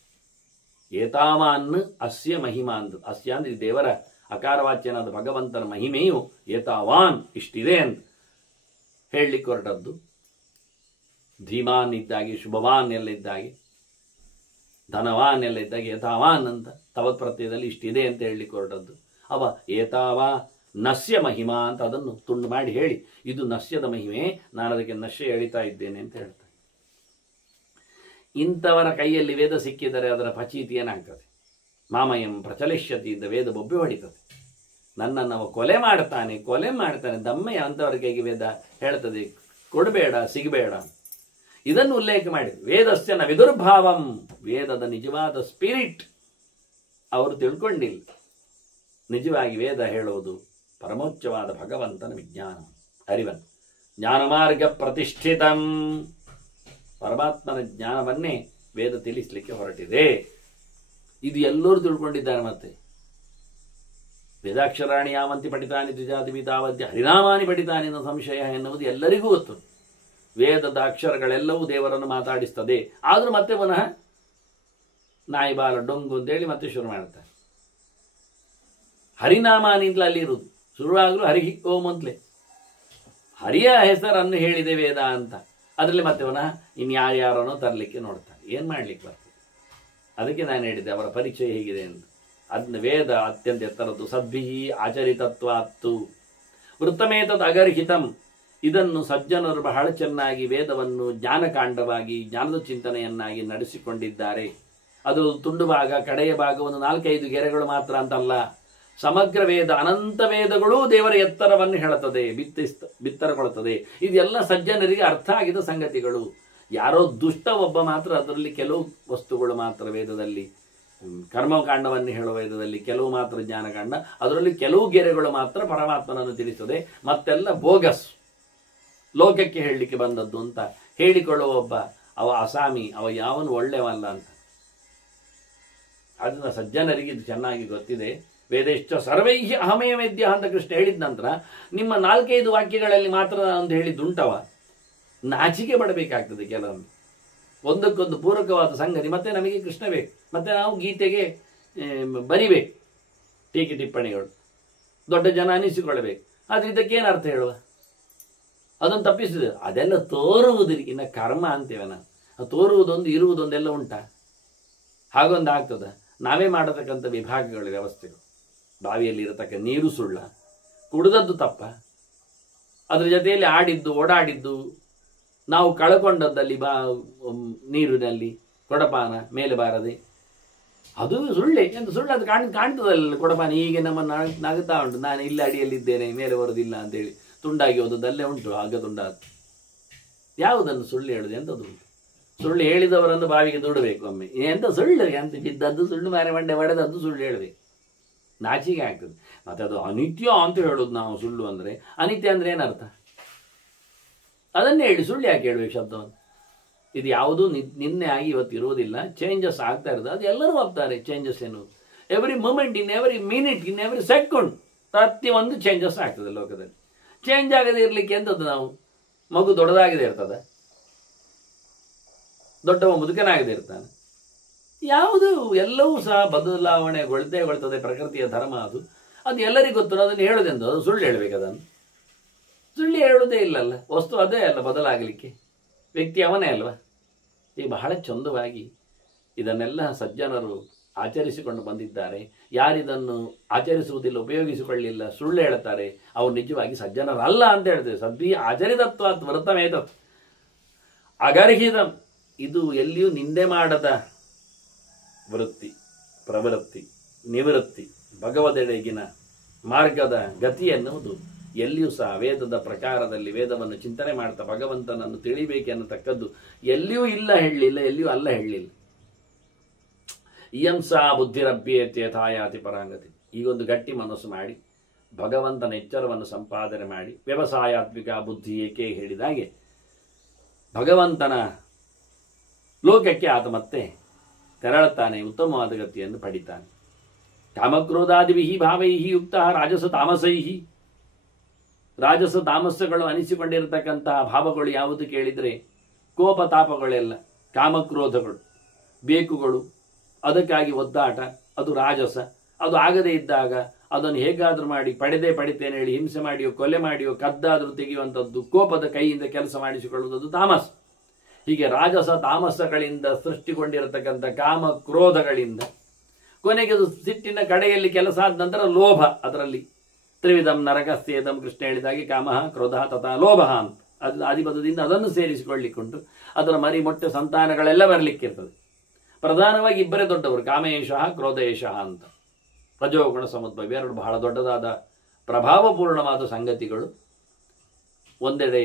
ಏತಾವಾನ್ ಅಸ್ಯ ಮಹಿಮಾ ಅಂದು, ಅಸ್ಯ ಅಂದ್ರೆ ದೇವರ ಅಕಾರವಾಚ್ಯನಾದ ಭಗವಂತನ ಮಹಿಮೆಯು ಏತಾವಾನ್ ಇಷ್ಟಿದೆ ಅಂತ ಹೇಳಲಿಕ್ಕೆ ಹೊರಟದ್ದು. ಧೀಮಾನ್ ಇದ್ದಾಗಿ, ಶುಭವಾನ್ ಎಲ್ಲ ಇದ್ದಾಗಿ, ಧನವಾನ್ ಎಲ್ಲ ಇದ್ದಾಗಿ ಏತಾವಾನ್ ಅಂತ ತವತ್ ಪ್ರತ್ಯಯದಲ್ಲಿ ಇಷ್ಟಿದೆ ಅಂತ ಹೇಳಲಿಕ್ಕೆ ಹೊರಟದ್ದು. ಅವ ಏತಾವಾ ನಸ್ಯ ಮಹಿಮಾ ಅಂತ ಅದನ್ನು ತುಂಡು ಮಾಡಿ ಹೇಳಿ, ಇದು ನಸ್ಯದ ಮಹಿಮೆ, ನಾನು ಅದಕ್ಕೆ ನಶ್ಯ ಎಳಿತಾ ಇದ್ದೇನೆ ಅಂತ ಹೇಳ್ತಾರೆ. ಇಂಥವರ ಕೈಯಲ್ಲಿ ವೇದ ಸಿಕ್ಕಿದರೆ ಅದರ ಫಚೀತಿ ಏನಾಗ್ತದೆ? ಮಾಮಯಂ ಪ್ರಚಲಿಷ್ಯತಿ ಇದ್ದ ವೇದ ಬೊಬ್ಬೆ ಹೊಡಿತದೆ. ನನ್ನನ್ನು ಕೊಲೆ ಮಾಡ್ತಾನೆ ದಮ್ಮಯ್ಯ ಅಂಥವ್ರ ಕೈಗೆ ವೇದ ಹೇಳ್ತದೆ, ಕೊಡಬೇಡ, ಸಿಗಬೇಡ. ಇದನ್ನು ಉಲ್ಲೇಖ ಮಾಡಿ, ವೇದಸ್ಯನ ವಿದುರ್ಭಾವಂ, ವೇದದ ನಿಜವಾದ ಸ್ಪಿರಿಟ್ ಅವರು ತಿಳ್ಕೊಂಡಿಲ್ಲ. ನಿಜವಾಗಿ ವೇದ ಹೇಳುವುದು ಪರಮೋಚ್ಚವಾದ ಭಗವಂತನ ವಿಜ್ಞಾನ, ಅರಿವನ್ನು. ಜ್ಞಾನಮಾರ್ಗ ಪ್ರತಿಷ್ಠಿತಂ, ಪರಮಾತ್ಮನ ಜ್ಞಾನವನ್ನೇ ವೇದ ತಿಳಿಸಲಿಕ್ಕೆ ಹೊರಟಿದೆ. ಇದು ಎಲ್ಲರೂ ತಿಳ್ಕೊಂಡಿದ್ದಾರೆ. ಮತ್ತೆ ವೇದಾಕ್ಷರಾಣಿ ಯಾವಂತಿ ಪಠಿತಾನಿ ದ್ವಿಜಾತಿ ಮಿತಾವದ್ಯ ಹರಿನಾಮಾನಿ ಪಠಿತಾನಿ ಅನ್ನೋ ಸಂಶಯ ಎನ್ನುವುದು ಎಲ್ಲರಿಗೂ ಗೊತ್ತು. ವೇದದ ಅಕ್ಷರಗಳೆಲ್ಲವೂ ದೇವರನ್ನು ಮಾತಾಡಿಸ್ತದೆ. ಆದರೂ ಮತ್ತೆ ಪುನಃ ನಾಯಿ ಬಾಲ ಡೊಂಗು ಅಂತೇಳಿ ಮತ್ತೆ ಶುರು ಮಾಡ್ತಾರೆ. ಹರಿನಾಮಾನಿಂದಲೇ ಅಲ್ಲಿ ಇರುವುದು, ಶುರುವಾಗಲೂ ಹರಿ ಓಂ ಅಂತಲೇ ಹರಿಯ ಹೆಸರನ್ನು ಹೇಳಿದೆ ವೇದ ಅಂತ. ಅದರಲ್ಲಿ ಮತ್ತೆ ಪುನಃ ಇನ್ಯಾರ್ಯಾರನೋ ತರಲಿಕ್ಕೆ ನೋಡ್ತಾರೆ. ಏನು ಮಾಡ್ಲಿಕ್ಕೆ ಬರ್ತದೆ? ಅದಕ್ಕೆ ನಾನು ಹೇಳಿದ್ದೆ ಅವರ ಪರಿಚಯ ಹೇಗಿದೆ ಅಂತ. ಅದನ್ನ ವೇದ ಅತ್ಯಂತ ಎತ್ತರದ್ದು. ಸದ್ಭಿ ಆಚರಿತತ್ವಾತ್ತು ವೃತ್ತಮೇತದ್ ಅಗರ್ಹಿತಂ. ಇದನ್ನು ಸಜ್ಜನರು ಬಹಳ ಚೆನ್ನಾಗಿ ವೇದವನ್ನು ಜ್ಞಾನಕಾಂಡವಾಗಿ, ಜ್ಞಾನದ ಚಿಂತನೆಯನ್ನಾಗಿ ನಡೆಸಿಕೊಂಡಿದ್ದಾರೆ. ಅದು ತುಂಡು ಭಾಗ, ಕಡೆಯ ಭಾಗವನ್ನು 4-5 ಗೆರೆಗಳು ಮಾತ್ರ ಅಂತಲ್ಲ, ಸಮಗ್ರ ವೇದ, ಅನಂತ ವೇದಗಳೂ ದೇವರ ಎತ್ತರವನ್ನು ಹೇಳುತ್ತದೆ, ಬಿತ್ತರಗೊಳ್ಳುತ್ತದೆ. ಇದೆಲ್ಲ ಸಜ್ಜನರಿಗೆ ಅರ್ಥ ಆಗಿದ ಸಂಗತಿಗಳು. ಯಾರೋ ದುಷ್ಟ ಒಬ್ಬ ಮಾತ್ರ ಅದರಲ್ಲಿ ಕೆಲವು ವಸ್ತುಗಳು ಮಾತ್ರ ವೇದದಲ್ಲಿ, ಕರ್ಮಕಾಂಡವನ್ನು ಹೇಳುವ ವೇದದಲ್ಲಿ ಕೆಲವು ಮಾತ್ರ ಜ್ಞಾನಕಾಂಡ, ಅದರಲ್ಲಿ ಕೆಲವು ಗೆರೆಗಳು ಮಾತ್ರ ಪರಮಾತ್ಮನನ್ನು ತಿಳಿಸುತ್ತದೆ, ಮತ್ತೆಲ್ಲ ಬೋಗಸ್, ಲೋಕಕ್ಕೆ ಹೇಳಲಿಕ್ಕೆ ಬಂದದ್ದು ಅಂತ ಹೇಳಿಕೊಳ್ಳುವ ಒಬ್ಬ ಅವ ಅಸಾಮಿ, ಅವ ಯಾವನು ಒಳ್ಳೆಯವಲ್ಲ ಅಂತ. ಅದನ್ನ ಸಜ್ಜನರಿಗೆ ಇದು ಚೆನ್ನಾಗಿ ಗೊತ್ತಿದೆ. ವೇದೇಶ್ಚ ಸರ್ವೈಹಿ ಅಹಮೇ ವೇದ್ಯ ಅಂತ ಕೃಷ್ಣ ಹೇಳಿದ ನಂತರ ನಿಮ್ಮ 4-5 ವಾಕ್ಯಗಳಲ್ಲಿ ಮಾತ್ರ ಒಂದು ಹೇಳಿದ್ದುಂಟವ, ನಾಚಿಕೆ ಪಡಬೇಕಾಗ್ತದೆ ಕೆಲವೊಮ್ಮೆ. ಒಂದಕ್ಕೊಂದು ಪೂರಕವಾದ ಸಂಗತಿ. ಮತ್ತೆ ನಮಗೆ ಕೃಷ್ಣ ಬೇಕು, ಮತ್ತೆ ನಾವು ಗೀತೆಗೆ ಬರಿಬೇಕು ಟೀಕೆ ಟಿಪ್ಪಣಿಗಳು, ದೊಡ್ಡ ಜನ ಅನಿಸಿಕೊಳ್ಳಬೇಕು. ಆದ್ರೆ ಇದಕ್ಕೇನು ಅರ್ಥ ಹೇಳುವ? ಅದನ್ನು ತಪ್ಪಿಸಿದ ಅದೆಲ್ಲ ತೋರುವುದಕ್ಕೆ ಇನ್ನು ಕರ್ಮ ಅಂತೇವೆ ನಾವು. ಅದು ತೋರುವುದೊಂದು ಇರುವುದೊಂದೆಲ್ಲ ಉಂಟಾ? ಹಾಗೊಂದು ಆಗ್ತದ. ನಾವೇ ಮಾಡತಕ್ಕಂಥ ವಿಭಾಗಗಳ ವ್ಯವಸ್ಥೆಗಳು. ಬಾವಿಯಲ್ಲಿ ಇರತಕ್ಕ ನೀರು ಸುಳ್ಳ, ಕುಡಿದದ್ದು ತಪ್ಪ, ಅದ್ರ ಜೊತೆಯಲ್ಲಿ ಆಡಿದ್ದು ಓಡಾಡಿದ್ದು, ನಾವು ಕಳ್ಕೊಂಡದ್ದಲ್ಲಿ ನೀರಿನಲ್ಲಿ ಕೊಡಪಾನ ಮೇಲೆ ಬಾರದೆ ಅದು ಸುಳ್ಳೆ. ಎಂತ ಸುಳ್ಳು? ಅದು ಕಾಣ್ತದಲ್ಲ ಕೊಡಪಾನ ಹೀಗೆ ನಮ್ಮನ್ನು ನಗುತ್ತಾ ಉಂಟು, ನಾನು ಇಲ್ಲಿ ಅಡಿಯಲ್ಲಿದ್ದೇನೆ ಮೇಲೆ ಬರೋದಿಲ್ಲ ಅಂತೇಳಿ ತುಂಡಾಗಿ ಹೋದದ್ದಲ್ಲೇ ಉಂಟು, ಆಗ ತುಂಡಾದ. ಯಾವುದನ್ನು ಸುಳ್ಳು ಹೇಳುದು? ಎಂಥದ್ದು ಉಂಟು? ಸುಳ್ಳು ಹೇಳಿದವರನ್ನು ಬಾವಿಗೆ ದುಡಬೇಕು ಒಮ್ಮೆ. ಎಂತ ಸುಳ್ಳು? ಎಂತ ಬಿದ್ದದ್ದು ಸುಳ್ಳು, ಮಾರೆ ಮಂಡೆ ಹೊಡೆದದ್ದು ಸುಳ್ಳು ಹೇಳಬೇಕು. ನಾಚಿಕೆ ಆಗ್ತದೆ. ಮತ್ತೆ ಅದು ಅನಿತ್ಯ ಅಂತ ಹೇಳೋದು ನಾವು ಸುಳ್ಳು ಅಂದರೆ. ಅನಿತ್ಯ ಅಂದರೆ ಏನರ್ಥ? ಅದನ್ನೇ ಹೇಳಿ, ಸುಳ್ಳು ಯಾಕೆ ಹೇಳಬೇಕು ಶಬ್ದವನ್ನು? ಇದು ಯಾವುದೂ ನಿನ್ನೆ ಆಗಿ ಇವತ್ತು ಇರುವುದಿಲ್ಲ, ಚೇಂಜಸ್ ಆಗ್ತಾ ಇರೋದು. ಅದು ಎಲ್ಲರೂ ಹೋಗ್ತಾರೆ ಚೇಂಜಸ್ ಎನ್ನುವುದು. Every moment, in every minute, in every second ಪ್ರತಿಯೊಂದು ಚೇಂಜಸ್ ಆಗ್ತದೆ ಲೋಕದಲ್ಲಿ. ಚೇಂಜ್ ಆಗದೆ ಇರಲಿಕ್ಕೆ ಎಂಥದ್ದು? ನಾವು ಮಗು ದೊಡ್ಡದಾಗದೆ ಇರ್ತದೆ, ದೊಡ್ಡವ ಮುದುಕನಾಗದೆ ಇರ್ತಾನೆ. ಯಾವುದು ಎಲ್ಲವೂ ಸಹ ಬದಲಾವಣೆಗೊಳ್ತದೆ. ಪ್ರಕೃತಿಯ ಧರ್ಮ ಅದು. ಅದು ಎಲ್ಲರಿಗೂ ಗೊತ್ತು. ಅದನ್ನು ಹೇಳೋದೆಂದು ಅದು ಸುಳ್ಳು ಹೇಳಬೇಕು. ಅದನ್ನು ಸುಳ್ಳು ಹೇಳುವುದೇ ಇಲ್ಲಲ್ಲ. ವಸ್ತು ಅದೇ ಅಲ್ಲ ಬದಲಾಗಲಿಕ್ಕೆ, ವ್ಯಕ್ತಿ ಅವನೇ ಅಲ್ವಾ? ಈಗ ಬಹಳ ಚಂದವಾಗಿ ಇದನ್ನೆಲ್ಲ ಸಜ್ಜನರು ಆಚರಿಸಿಕೊಂಡು ಬಂದಿದ್ದಾರೆ. ಯಾರಿದನ್ನು ಆಚರಿಸುವುದಿಲ್ಲ, ಉಪಯೋಗಿಸಿಕೊಳ್ಳಿಲ್ಲ, ಸುಳ್ಳು ಹೇಳುತ್ತಾರೆ, ಅವರು ನಿಜವಾಗಿ ಸಜ್ಜನರಲ್ಲ ಅಂತ ಹೇಳ್ತೇವೆ. ಸದ್ವಿ ಆಚರಿತತ್ವ ವ್ರತಮೇತತ್ ಅಗರ್ಹಿತ. ಇದು ಎಲ್ಲಿಯೂ ನಿಂದೆ ಮಾಡದ ವೃತ್ತಿ, ಪ್ರವೃತ್ತಿ, ನಿವೃತ್ತಿ, ಭಗವದೆಡೆಗಿನ ಮಾರ್ಗದ ಗತಿ ಎನ್ನುವುದು ಎಲ್ಲಿಯೂ ಸಹ ವೇದದ ಪ್ರಕಾರದಲ್ಲಿ ವೇದವನ್ನು ಚಿಂತನೆ ಮಾಡ್ತಾ ಭಗವಂತನನ್ನು ತಿಳಿಬೇಕೆನ್ನತಕ್ಕದ್ದು ಎಲ್ಲಿಯೂ ಇಲ್ಲ ಹೇಳಲಿಲ್ಲ, ಎಲ್ಲಿಯೂ ಅಲ್ಲ ಹೇಳಲಿಲ್ಲ. ಇಯಂಸಾ ಬುದ್ಧಿರಭ್ಯೇತೆ ಯಥಾಯಾತಿ ಪರಾಂಗತಿ. ಈಗೊಂದು ಗಟ್ಟಿ ಮನಸ್ಸು ಮಾಡಿ ಭಗವಂತನ ಎಚ್ಚರವನ್ನು ಸಂಪಾದನೆ ಮಾಡಿ ವ್ಯವಸಾಯಾತ್ಮಿಕ ಬುದ್ಧಿ ಏಕೆ ಹೇಳಿದಾಗೆ ಭಗವಂತನ ಲೋಕಕ್ಕೆ ಆತ ಮತ್ತೆ ತೆರಳುತ್ತಾನೆ, ಉತ್ತಮವಾದ ಗತಿಯನ್ನು ಪಡಿತಾನೆ. ಕಾಮಕ್ರೋಧಾದಿಭಿ ಭಾವೈ ಯುಕ್ತ ರಾಜಸ ತಾಮಸೈಹಿ. ರಾಜಸ ತಾಮಸಗಳು ಅನಿಸಿಕೊಂಡಿರತಕ್ಕಂತಹ ಭಾವಗಳು ಯಾವುದು ಕೇಳಿದರೆ ಕೋಪ ತಾಪಗಳೆಲ್ಲ, ಕಾಮಕ್ರೋಧಗಳು, ಬೇಕುಗಳು, ಅದಕ್ಕಾಗಿ ಒದ್ದಾಟ, ಅದು ರಾಜಸ. ಅದು ಆಗದೇ ಇದ್ದಾಗ ಅದನ್ನು ಹೇಗಾದರೂ ಮಾಡಿ ಪಡಿತೇನೆ ಹೇಳಿ ಹಿಂಸೆ ಮಾಡಿಯೋ ಕೊಲೆ ಮಾಡಿಯೋ ಕದ್ದಾದರೂ ತೆಗೆಯುವಂಥದ್ದು, ಕೋಪದ ಕೈಯಿಂದ ಕೆಲಸ ಮಾಡಿಸಿಕೊಳ್ಳುವುದು ತಾಮಸ. ಹೀಗೆ ರಾಜಸ ತಾಮಸಗಳಿಂದ ಸೃಷ್ಟಿಗೊಂಡಿರತಕ್ಕಂಥ ಕಾಮ ಕ್ರೋಧಗಳಿಂದ ಕೊನೆಗೆ ಅದು ಸಿಟ್ಟಿನ ಕಡೆಯಲ್ಲಿ ಕೆಲಸ ಆದ ನಂತರ ಲೋಭ. ಅದರಲ್ಲಿ ತ್ರಿವಿಧಂ ನರಕಸ್ಥೇದಂ ಕೃಷ್ಣ ಹೇಳಿದಾಗೆ ಕಾಮಃ ಕ್ರೋಧ ತಥಾ ಲೋಭ ಅಂತ ಅದು ಆದಿಪದದಿಂದ ಅದನ್ನು ಸೇರಿಸಿಕೊಳ್ಳಿಕ್ಕುಂಟು. ಅದರ ಮರಿ ಮೊಟ್ಟೆ ಸಂತಾನಗಳೆಲ್ಲ ಬರಲಿಕ್ಕಿರ್ತದೆ. ಪ್ರಧಾನವಾಗಿ ಇಬ್ಬರೇ ದೊಡ್ಡವರು, ಕಾಮೇಶಃ ಕ್ರೋಧೇಶಃ ಅಂತ. ರಜೋಗುಣ ಸಮುದ್ಭವ ಎರಡು ಬಹಳ ದೊಡ್ಡದಾದ ಪ್ರಭಾವಪೂರ್ಣವಾದ ಸಂಗತಿಗಳು. ಒಂದೆಡೆ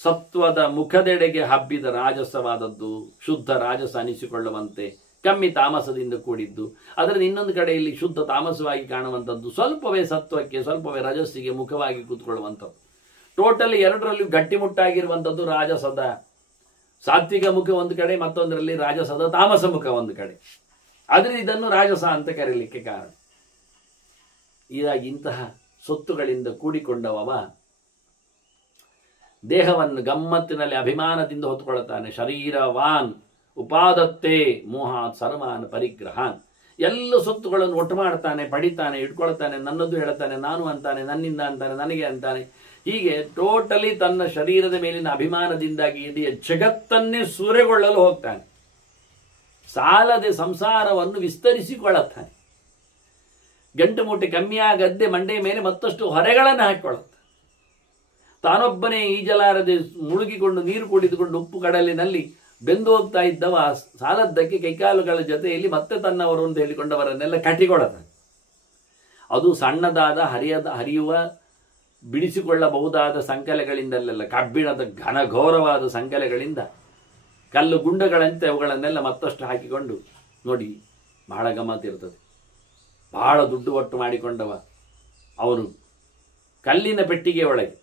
ಸತ್ವದ ಮುಖದೆಡೆಗೆ ಹಬ್ಬಿದ ರಾಜಸವಾದದ್ದು, ಶುದ್ಧ ರಾಜಸ ಅನಿಸಿಕೊಳ್ಳುವಂತೆ ಕಮ್ಮಿ ತಾಮಸದಿಂದ ಕೂಡಿದ್ದು. ಅದರ ಇನ್ನೊಂದು ಕಡೆಯಲ್ಲಿ ಶುದ್ಧ ತಾಮಸವಾಗಿ ಕಾಣುವಂಥದ್ದು, ಸ್ವಲ್ಪವೇ ಸತ್ವಕ್ಕೆ ಸ್ವಲ್ಪವೇ ರಜಸ್ಸಿಗೆ ಮುಖವಾಗಿ ಕೂತ್ಕೊಳ್ಳುವಂಥದ್ದು. ಟೋಟಲಿ ಎರಡರಲ್ಲಿ ಗಟ್ಟಿಮುಟ್ಟಾಗಿರುವಂಥದ್ದು ರಾಜಸದ ಸಾತ್ವಿಕ ಮುಖ ಒಂದು ಕಡೆ, ಮತ್ತೊಂದರಲ್ಲಿ ರಾಜಸದ ತಾಮಸ ಮುಖ ಒಂದು ಕಡೆ. ಆದರೆ ಇದನ್ನು ರಾಜಸ ಅಂತ ಕರೀಲಿಕ್ಕೆ ಕಾರಣ ಇಂತಹ ಸೊತ್ತುಗಳಿಂದ ಕೂಡಿಕೊಂಡವ ದೇಹವನ್ನು ಗಮ್ಮತ್ತಿನಲ್ಲಿ ಅಭಿಮಾನದಿಂದ ಹೊತ್ತುಕೊಳ್ಳುತ್ತಾನೆ. ಶರೀರವಾನ್ ಉಪಾದತ್ತೇ ಮೋಹಾತ್ ಸರ್ವಾನ್ ಪರಿಗ್ರಹಾನ್. ಎಲ್ಲ ಸೊತ್ತುಗಳನ್ನು ಒಟ್ಟು ಮಾಡ್ತಾನೆ, ಪಡಿತಾನೆ, ಇಟ್ಕೊಳ್ತಾನೆ, ನನ್ನದು ಹೇಳ್ತಾನೆ, ನಾನು ಅಂತಾನೆ, ನನ್ನಿಂದ ಅಂತಾನೆ, ನನಗೆ ಅಂತಾನೆ. ಹೀಗೆ ಟೋಟಲಿ ತನ್ನ ಶರೀರದ ಮೇಲಿನ ಅಭಿಮಾನದಿಂದಾಗಿ ಇಡೀ ಜಗತ್ತನ್ನೇ ಸೂರೆಗೊಳ್ಳಲು ಹೋಗ್ತಾನೆ. ಸಾಲದೆ ಸಂಸಾರವನ್ನು ವಿಸ್ತರಿಸಿಕೊಳ್ಳುತ್ತಾನೆ. ಗಂಟು ಮೂಟೆ ಕಮ್ಮಿಯಾಗದ್ದೆ ಮಂಡೆಯ ಮೇಲೆ ಮತ್ತಷ್ಟು ಹೊರೆಗಳನ್ನು ಹಾಕಿಕೊಳ್ಳುತ್ತಾನೆ. ತಾನೊಬ್ಬನೇ ಈಜಲಾರದೆ ಮುಳುಗಿಕೊಂಡು ನೀರು ಕುಡಿದುಕೊಂಡು ಉಪ್ಪು ಕಡಲಿನಲ್ಲಿ ಬೆಂದು ಹೋಗ್ತಾ ಇದ್ದವ ಸಾಲದ್ದಕ್ಕೆ ಕೈಕಾಲುಗಳ ಜೊತೆಯಲ್ಲಿ ಮತ್ತೆ ತನ್ನವರು ಅಂತ ಹೇಳಿಕೊಂಡವರನ್ನೆಲ್ಲ ಕಟ್ಟಿಕೊಳ್ಳುತ್ತಾನೆ. ಅದು ಸಣ್ಣದಾದ ಹರಿಯುವ ಬಿಡಿಸಿಕೊಳ್ಳಬಹುದಾದ ಸಂಕಲೆಗಳಿಂದಲ್ಲೆಲ್ಲ, ಕಬ್ಬಿಣದ ಘನಘೋರವಾದ ಸಂಕಲೆಗಳಿಂದ ಕಲ್ಲು ಗುಂಡಗಳಂತೆ ಅವುಗಳನ್ನೆಲ್ಲ ಮತ್ತಷ್ಟು ಹಾಕಿಕೊಂಡು ನೋಡಿ, ಬಹಳ ಗಮ್ಮತ್ತಿರ್ತದೆ. ಬಹಳ ದುಡ್ಡು ಒಟ್ಟು ಮಾಡಿಕೊಂಡವ ಅವನು ಕಲ್ಲಿನ ಪೆಟ್ಟಿಗೆ ಒಳಗೆ,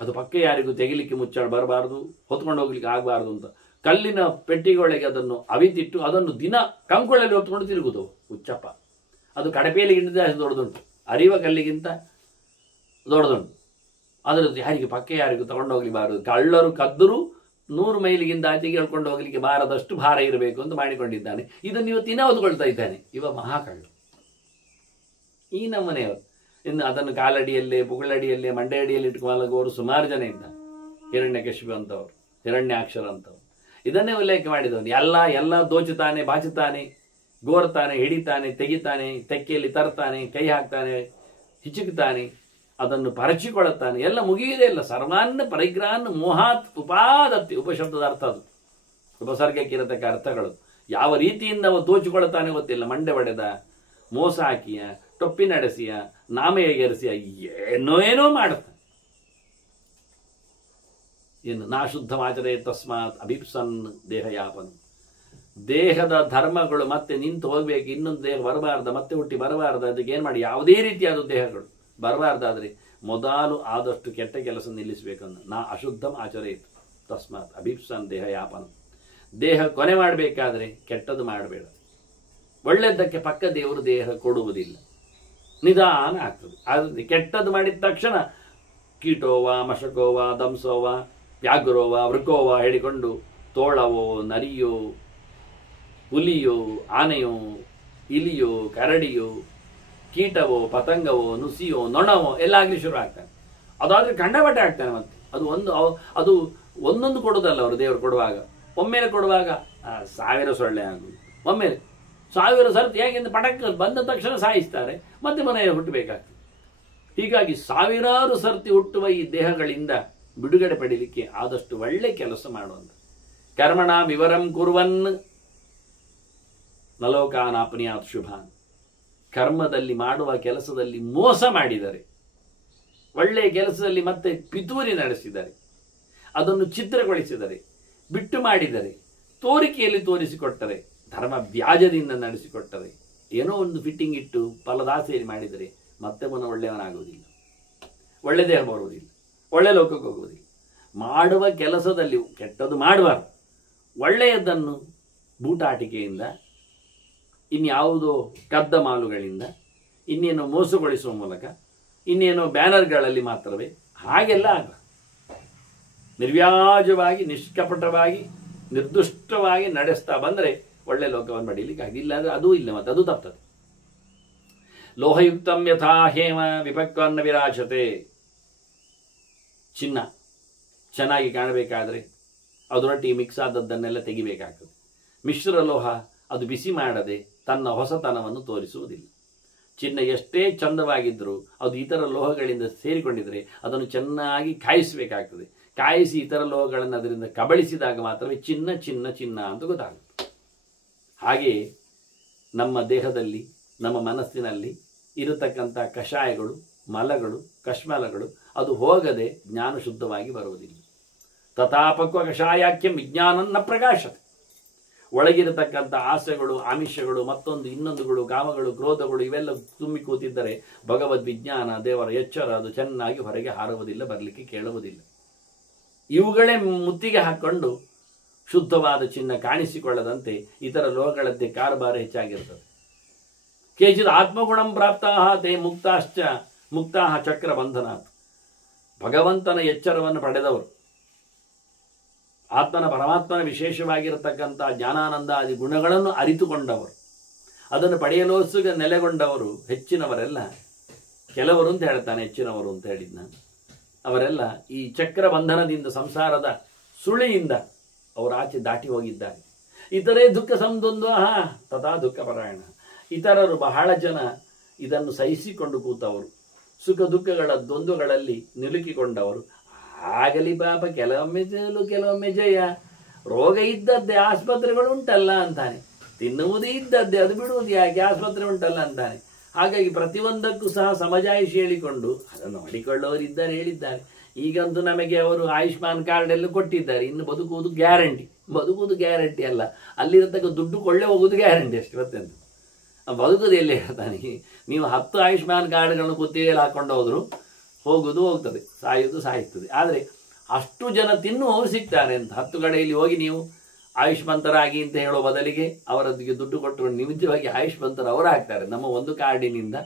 ಅದು ಪಕ್ಕ ಯಾರಿಗೂ ತೆಗಿಲಿಕ್ಕೆ ಮುಚ್ಚಾಳ ಬರಬಾರ್ದು, ಹೊತ್ಕೊಂಡು ಹೋಗ್ಲಿಕ್ಕೆ ಆಗಬಾರ್ದು ಅಂತ ಕಲ್ಲಿನ ಪೆಟ್ಟಿಗೆ ಒಳಗೆ ಅದನ್ನು ಅವಿತಿಟ್ಟು ಅದನ್ನು ದಿನ ಕಂಕುಳಲ್ಲಿ ಹೊತ್ಕೊಂಡು ತಿರುಗುದು ಹುಚ್ಚಪ್ಪ. ಅದು ಕಡಪೆಯಲ್ಲಿ ಗಿಂತ ದೊಡ್ಡದುಂಟು, ಅರಿವ ಕಲ್ಲಿಗಿಂತ ದೊಡ್ಡದುಂಟು. ಅದರದ್ದು ಯಾರಿಗೆ ಪಕ್ಕ ಯಾರಿಗೂ ತಗೊಂಡು ಹೋಗ್ಲಿಬಾರದು, ಕಳ್ಳರು ಕದ್ದರು 100 ಮೈಲಿಗಿಂತ ಆಚೆಗೆ ಹೇಳ್ಕೊಂಡು ಹೋಗ್ಲಿಕ್ಕೆ ಬಾರದಷ್ಟು ಭಾರ ಇರಬೇಕು ಅಂತ ಮಾಡಿಕೊಂಡಿದ್ದಾನೆ. ಇದನ್ನು ಇವತ್ತಿನ ಹೊತ್ಕೊಳ್ತಾ ಇದ್ದಾನೆ ಇವ ಮಹಾಕಳ್ಳ. ಈ ನಮ್ಮನೆಯವರು ಇನ್ನು ಅದನ್ನು ಕಾಲಡಿಯಲ್ಲೇ, ಬುಗಳಡಿಯಲ್ಲೇ, ಮಂಡೆ ಅಡಿಯಲ್ಲಿ ಇಟ್ಕೊಳ್ಳೋರು ಸುಮಾರು ಜನ ಇದ್ದ. ಹಿರಣ್ಯಕಶಿಪು ಅಂತವ್ರು, ಹಿರಣ್ಯಾಕ್ಷರ ಅಂತವ್ರು, ಇದನ್ನೇ ಉಲ್ಲೇಖ ಮಾಡಿದವನು. ಎಲ್ಲ ದೋಚುತ್ತಾನೆ, ಬಾಚುತ್ತಾನೆ, ಗೋರ್ತಾನೆ, ಹಿಡಿತಾನೆ, ತೆಗಿತಾನೆ, ತೆಕ್ಕೆಯಲ್ಲಿ ತರ್ತಾನೆ, ಕೈ ಹಾಕ್ತಾನೆ, ಹಿಚುಕ್ತಾನೆ, ಅದನ್ನು ಪರಚಿಕೊಳ್ಳುತ್ತಾನೆ, ಎಲ್ಲ ಮುಗಿಯುವುದೇ ಇಲ್ಲ. ಸರ್ವಾನ್ನ ಪರಿಗ್ರಹನ್ನು ಮೋಹಾತ್ ಉಪಾದತ್ತಿ, ಉಪಶಬ್ದದ ಅರ್ಥ ಅದು, ಉಪಸರ್ಗಕ್ಕಿರತಕ್ಕ ಅರ್ಥಗಳು. ಯಾವ ರೀತಿಯಿಂದ ಅವ ದೋಚಿಕೊಳ್ಳುತ್ತಾನೆ ಗೊತ್ತಿಲ್ಲ. ಮಂಡೆ ಒಡೆದ, ಮೋಸ ಹಾಕಿಯ, ಟೊಪ್ಪಿ ನಡೆಸಿಯ, ನಾಮೆಯಗೆರಿಸಿಯ, ಏನೋ ಮಾಡುತ್ತಾನೆ. ಇನ್ನು ನಾಶುದ್ಧಮಾಚರೇ ತಸ್ಮಾತ್ ಅಭಿಪ್ಸನ್ ದೇಹಯಾಪನ. ದೇಹದ ಧರ್ಮಗಳು ಮತ್ತೆ ನಿಂತು ಹೋಗ್ಬೇಕು, ಇನ್ನೊಂದು ದೇಹ ಬರಬಾರ್ದ, ಮತ್ತೆ ಹುಟ್ಟಿ ಬರಬಾರ್ದು. ಅದಕ್ಕೆ ಏನು ಮಾಡಿ, ಯಾವುದೇ ರೀತಿಯಾದ ದೇಹಗಳು ಬರಬಾರ್ದಾದ್ರೆ ಮೊದಲು ಆದಷ್ಟು ಕೆಟ್ಟ ಕೆಲಸ ನಿಲ್ಲಿಸಬೇಕನ್ನು. ನಾ ಅಶುದ್ಧಂ ಆಚರೇತ್ ತಸ್ಮಾತ್ ಅಭಿಪ್ಸನ್ ದೇಹಯಾಪನ. ದೇಹ ಕೊನೆ ಮಾಡಬೇಕಾದ್ರೆ ಕೆಟ್ಟದ್ದು ಮಾಡಬೇಡ. ಒಳ್ಳೆದ್ದಕ್ಕೆ ಪಕ್ಕ ದೇವರು ದೇಹ ಕೊಡುವುದಿಲ್ಲ, ನಿಧಾನ ಆಗ್ತದೆ. ಆದರೆ ಕೆಟ್ಟದ್ದು ಮಾಡಿದ ತಕ್ಷಣ ಕೀಟೋವ, ಮಶಕೋವ, ದಂಸೋವ, ವ್ಯಾಘ್ರೋವ, ವೃಕೋವ ಹೇಳಿಕೊಂಡು ತೋಳವೋ, ನರಿಯೋ, ಹುಲಿಯೋ, ಆನೆಯೋ, ಇಲಿಯೋ, ಕರಡಿಯೋ, ಕೀಟವೋ, ಪತಂಗವೋ, ನುಸಿಯೋ, ನೊಣವೋ ಎಲ್ಲ ಆಗಲಿ ಶುರು ಆಗ್ತಾನೆ. ಅದಾದ್ರೆ ಕಂಡಬಟ್ಟೆ ಆಗ್ತಾನೆ. ಮತ್ತೆ ಅದು ಒಂದೊಂದು ಕೊಡೋದಲ್ಲ ಅವರು ದೇವರು ಕೊಡುವಾಗ. ಒಮ್ಮೆಲೆ ಕೊಡುವಾಗ 1000 ಸೊಳ್ಳೆ ಆಗುವುದು, ಒಮ್ಮೆಲೆ 1000 ಸರ್ತಿ. ಹೇಗೆಂದ್ರೆ ಪಟಕ್ಕ ಬಂದ ತಕ್ಷಣ ಸಾಯಿಸ್ತಾರೆ, ಮತ್ತೆ ಮನೆಯ ಹುಟ್ಟಬೇಕಾಗ್ತದೆ. ಹೀಗಾಗಿ 1000 ಸರ್ತಿ ಹುಟ್ಟುವ ಈ ದೇಹಗಳಿಂದ ಬಿಡುಗಡೆ ಪಡೀಲಿಕ್ಕೆ ಆದಷ್ಟು ಒಳ್ಳೆ ಕೆಲಸ ಮಾಡುವಂತ. ಕರ್ಮಣ ವಿವರಂ ಕುರ್ವನ್ ನಲೋಕಾನಾಪ್ನಿಯಾತ್ ಶುಭಾನ್. ಕರ್ಮದಲ್ಲಿ ಮಾಡುವ ಕೆಲಸದಲ್ಲಿ ಮೋಸ ಮಾಡಿದರೆ, ಒಳ್ಳೆಯ ಕೆಲಸದಲ್ಲಿ ಮತ್ತೆ ಪಿತೂರಿ ನಡೆಸಿದರೆ, ಅದನ್ನು ಚಿತ್ರಗೊಳಿಸಿದರೆ, ಬಿಟ್ಟು ಮಾಡಿದರೆ, ತೋರಿಕೆಯಲ್ಲಿ ತೋರಿಸಿಕೊಟ್ಟರೆ, ಧರ್ಮ ವ್ಯಾಜದಿಂದ ನಡೆಸಿಕೊಟ್ಟರೆ, ಏನೋ ಒಂದು ಫಿಟ್ಟಿಂಗ್ ಇಟ್ಟು ಫಲದಾಸೆಯಲ್ಲಿ ಮಾಡಿದರೆ ಮತ್ತೆ ಮನ ಒಳ್ಳೆಯವನಾಗುವುದಿಲ್ಲ, ಒಳ್ಳೆ ದೇಹ ಬರುವುದಿಲ್ಲ, ಒಳ್ಳೆ ಲೋಕಕ್ಕೆ ಹೋಗುವುದಿಲ್ಲ. ಮಾಡುವ ಕೆಲಸದಲ್ಲಿ ಕೆಟ್ಟದ್ದು ಮಾಡಬಾರ್ದು. ಒಳ್ಳೆಯದನ್ನು ಬೂಟಾಟಿಕೆಯಿಂದ, ಇನ್ಯಾವುದೋ ಕದ್ದ ಮಾಲುಗಳಿಂದ, ಇನ್ನೇನೋ ಮೋಸಗೊಳಿಸುವ ಮೂಲಕ, ಇನ್ನೇನೋ ಬ್ಯಾನರ್ಗಳಲ್ಲಿ ಮಾತ್ರವೇ, ಹಾಗೆಲ್ಲ ಆಗ ನಿರ್ವ್ಯಾಜವಾಗಿ, ನಿಷ್ಕಪಟವಾಗಿ, ನಿರ್ದುಷ್ಟವಾಗಿ ನಡೆಸ್ತಾ ಬಂದರೆ ಒಳ್ಳೆ ಲೋಕವನ್ನು ಪಡೀಲಿಕ್ಕೆ ಆಗಿಲ್ಲ. ಅಂದರೆ ಅದೂ ಇಲ್ಲ, ಮತ್ತೆ ಅದು ತಪ್ತದೆ. ಲೋಹಯುಕ್ತಂ ಯಥಾ ಹೇಮ ವಿಪಕ್ವನ್ನ ವಿರಾಜತೆ. ಚಿನ್ನ ಚೆನ್ನಾಗಿ ಕಾಣಬೇಕಾದ್ರೆ ಅದರೊಟ್ಟಿಗೆ ಮಿಕ್ಸ್ ಆದದ್ದನ್ನೆಲ್ಲ ತೆಗಿಬೇಕಾಗ್ತದೆ. ಮಿಶ್ರ ಲೋಹ ಅದು ಬಿಸಿ ಮಾಡದೆ ತನ್ನ ಹೊಸತನವನ್ನು ತೋರಿಸುವುದಿಲ್ಲ. ಚಿನ್ನ ಎಷ್ಟೇ ಚಂದವಾಗಿದ್ದರೂ ಅದು ಇತರ ಲೋಹಗಳಿಂದ ಸೇರಿಕೊಂಡಿದ್ರೆ ಅದನ್ನು ಚೆನ್ನಾಗಿ ಕಾಯಿಸಬೇಕಾಗ್ತದೆ. ಕಾಯಿಸಿ ಇತರ ಲೋಹಗಳನ್ನು ಅದರಿಂದ ಕಬಳಿಸಿದಾಗ ಮಾತ್ರವೇ ಚಿನ್ನ ಚಿನ್ನ ಚಿನ್ನ ಅಂತ ಗೊತ್ತಾಗುತ್ತೆ. ಹಾಗೆಯೇ ನಮ್ಮ ದೇಹದಲ್ಲಿ, ನಮ್ಮ ಮನಸ್ಸಿನಲ್ಲಿ ಇರತಕ್ಕಂಥ ಕಷಾಯಗಳು, ಮಲಗಳು, ಕಶ್ಮಲಗಳು ಅದು ಹೋಗದೆ ಜ್ಞಾನ ಶುದ್ಧವಾಗಿ ಬರುವುದಿಲ್ಲ. ತಥಾಪಕ್ವ ಕಷಾಯಾಖ್ಯಂ ವಿಜ್ಞಾನನ್ನ ಪ್ರಕಾಶತೆ. ಒಳಗಿರತಕ್ಕಂಥ ಆಸೆಗಳು, ಆಮಿಷಗಳು, ಮತ್ತೊಂದು ಇನ್ನೊಂದುಗಳು, ಕಾಮಗಳು, ಕ್ರೋಧಗಳು ಇವೆಲ್ಲ ತುಂಬಿ ಕೂತಿದ್ದರೆ ಭಗವದ್ ವಿಜ್ಞಾನ, ದೇವರ ಎಚ್ಚರ ಅದು ಚೆನ್ನಾಗಿ ಹೊರಗೆ ಹಾರುವುದಿಲ್ಲ, ಬರಲಿಕ್ಕೆ ಕೇಳುವುದಿಲ್ಲ. ಇವುಗಳೇ ಮುತ್ತಿಗೆ ಹಾಕ್ಕೊಂಡು ಶುದ್ಧವಾದ ಚಿನ್ನ ಕಾಣಿಸಿಕೊಳ್ಳದಂತೆ ಇತರ ಲೋಹಗಳದ್ದೇ ಕಾರಬಾರ ಹೆಚ್ಚಾಗಿರ್ತದೆ. ಕೇಚಿದ ಆತ್ಮಗುಣಂ ಪ್ರಾಪ್ತಾ ತೇ ಮುಕ್ತಾ ಚಕ್ರ ಬಂಧನಾತ್. ಭಗವಂತನ ಎಚ್ಚರವನ್ನು ಪಡೆದವರು, ಆತ್ಮನ ಪರಮಾತ್ಮನ ವಿಶೇಷವಾಗಿರತಕ್ಕಂಥ ಜ್ಞಾನಾನಂದಾದಿ ಗುಣಗಳನ್ನು ಅರಿತುಕೊಂಡವರು, ಅದನ್ನು ಪಡೆಯಲೋಸುಗ ನೆಲೆಗೊಂಡವರು ಹೆಚ್ಚಿನವರೆಲ್ಲ, ಕೆಲವರು ಅಂತ ಹೇಳ್ತಾನೆ, ಹೆಚ್ಚಿನವರು ಅಂತ ಹೇಳಿದ್ ನಾನು, ಅವರೆಲ್ಲ ಈ ಚಕ್ರ ಬಂಧನದಿಂದ, ಸಂಸಾರದ ಸುಳಿಯಿಂದ ಅವರು ಆಚೆ ದಾಟಿ ಹೋಗಿದ್ದಾರೆ. ಇತರೇ ದುಃಖ ಸಂದೊಂದು ತಥಾ ದುಃಖ ಪರಾಯಣ. ಇತರರು ಬಹಳ ಜನ ಇದನ್ನು ಸಹಿಸಿಕೊಂಡು ಕೂತವರು, ಸುಖ ದುಃಖಗಳ ದ್ವಂದ್ವಗಳಲ್ಲಿ ನಿಲುಕಿಕೊಂಡವರು. ಆಗಲಿ ಪಾಪ, ಕೆಲವೊಮ್ಮೆ ಸೋಲು, ಕೆಲವೊಮ್ಮೆ ಜಯ. ರೋಗ ಇದ್ದದ್ದೇ, ಆಸ್ಪತ್ರೆಗಳು ಉಂಟಲ್ಲ ಅಂತಾನೆ. ತಿನ್ನುವುದೇ ಇದ್ದದ್ದೇ, ಅದು ಬಿಡುವುದು ಯಾಕೆ, ಆಸ್ಪತ್ರೆ ಉಂಟಲ್ಲ ಅಂತಾನೆ. ಹಾಗಾಗಿ ಪ್ರತಿಯೊಂದಕ್ಕೂ ಸಹ ಸಮಜಾಯಿಷಿ ಹೇಳಿಕೊಂಡು ಅದನ್ನು ಮಾಡಿಕೊಳ್ಳೋರಿದ್ದಾರೆ, ಹೇಳಿದ್ದಾರೆ. ಈಗಂತೂ ನಮಗೆ ಅವರು ಆಯುಷ್ಮಾನ್ ಕಾರ್ಡ್ ಎಲ್ಲ ಕೊಟ್ಟಿದ್ದಾರೆ. ಇನ್ನು ಬದುಕುವುದು ಗ್ಯಾರಂಟಿ ಅಲ್ಲ, ಅಲ್ಲಿರತಕ್ಕ ದುಡ್ಡು ಕೊಳ್ಳೆ ಹೋಗುವುದು ಗ್ಯಾರಂಟಿ ಅಷ್ಟೇ. ಮತ್ತೆಂತ ಬದುಕುದು ಎಲ್ಲಿ ಹೇಳ್ತಾನೆ? ನೀವು 10 ಆಯುಷ್ಮಾನ್ ಕಾರ್ಡ್ಗಳನ್ನು ಕುತ್ತಿಗೆಯಲ್ಲಿ ಹಾಕೊಂಡು ಹೋದ್ರು ಹೋಗುವುದು ಹೋಗ್ತದೆ, ಸಾಯುವುದು ಸಾಯ್ತದೆ. ಆದರೆ ಅಷ್ಟು ಜನ ತಿನ್ನುವವರು ಸಿಗ್ತಾರೆ ಅಂತ 10 ಕಡೆಯಲ್ಲಿ ಹೋಗಿ ನೀವು ಆಯುಷ್ಮಂತರಾಗಿ ಅಂತ ಹೇಳೋ ಬದಲಿಗೆ ಅವರೊಂದಿಗೆ ದುಡ್ಡು ಕೊಟ್ಟರು ನಿಜವಾಗಿ ಆಯುಷ್ಮಂತರು ಅವರು ಆಗ್ತಾರೆ. ನಮ್ಮ ಒಂದು ಕಾರ್ಡಿನಿಂದ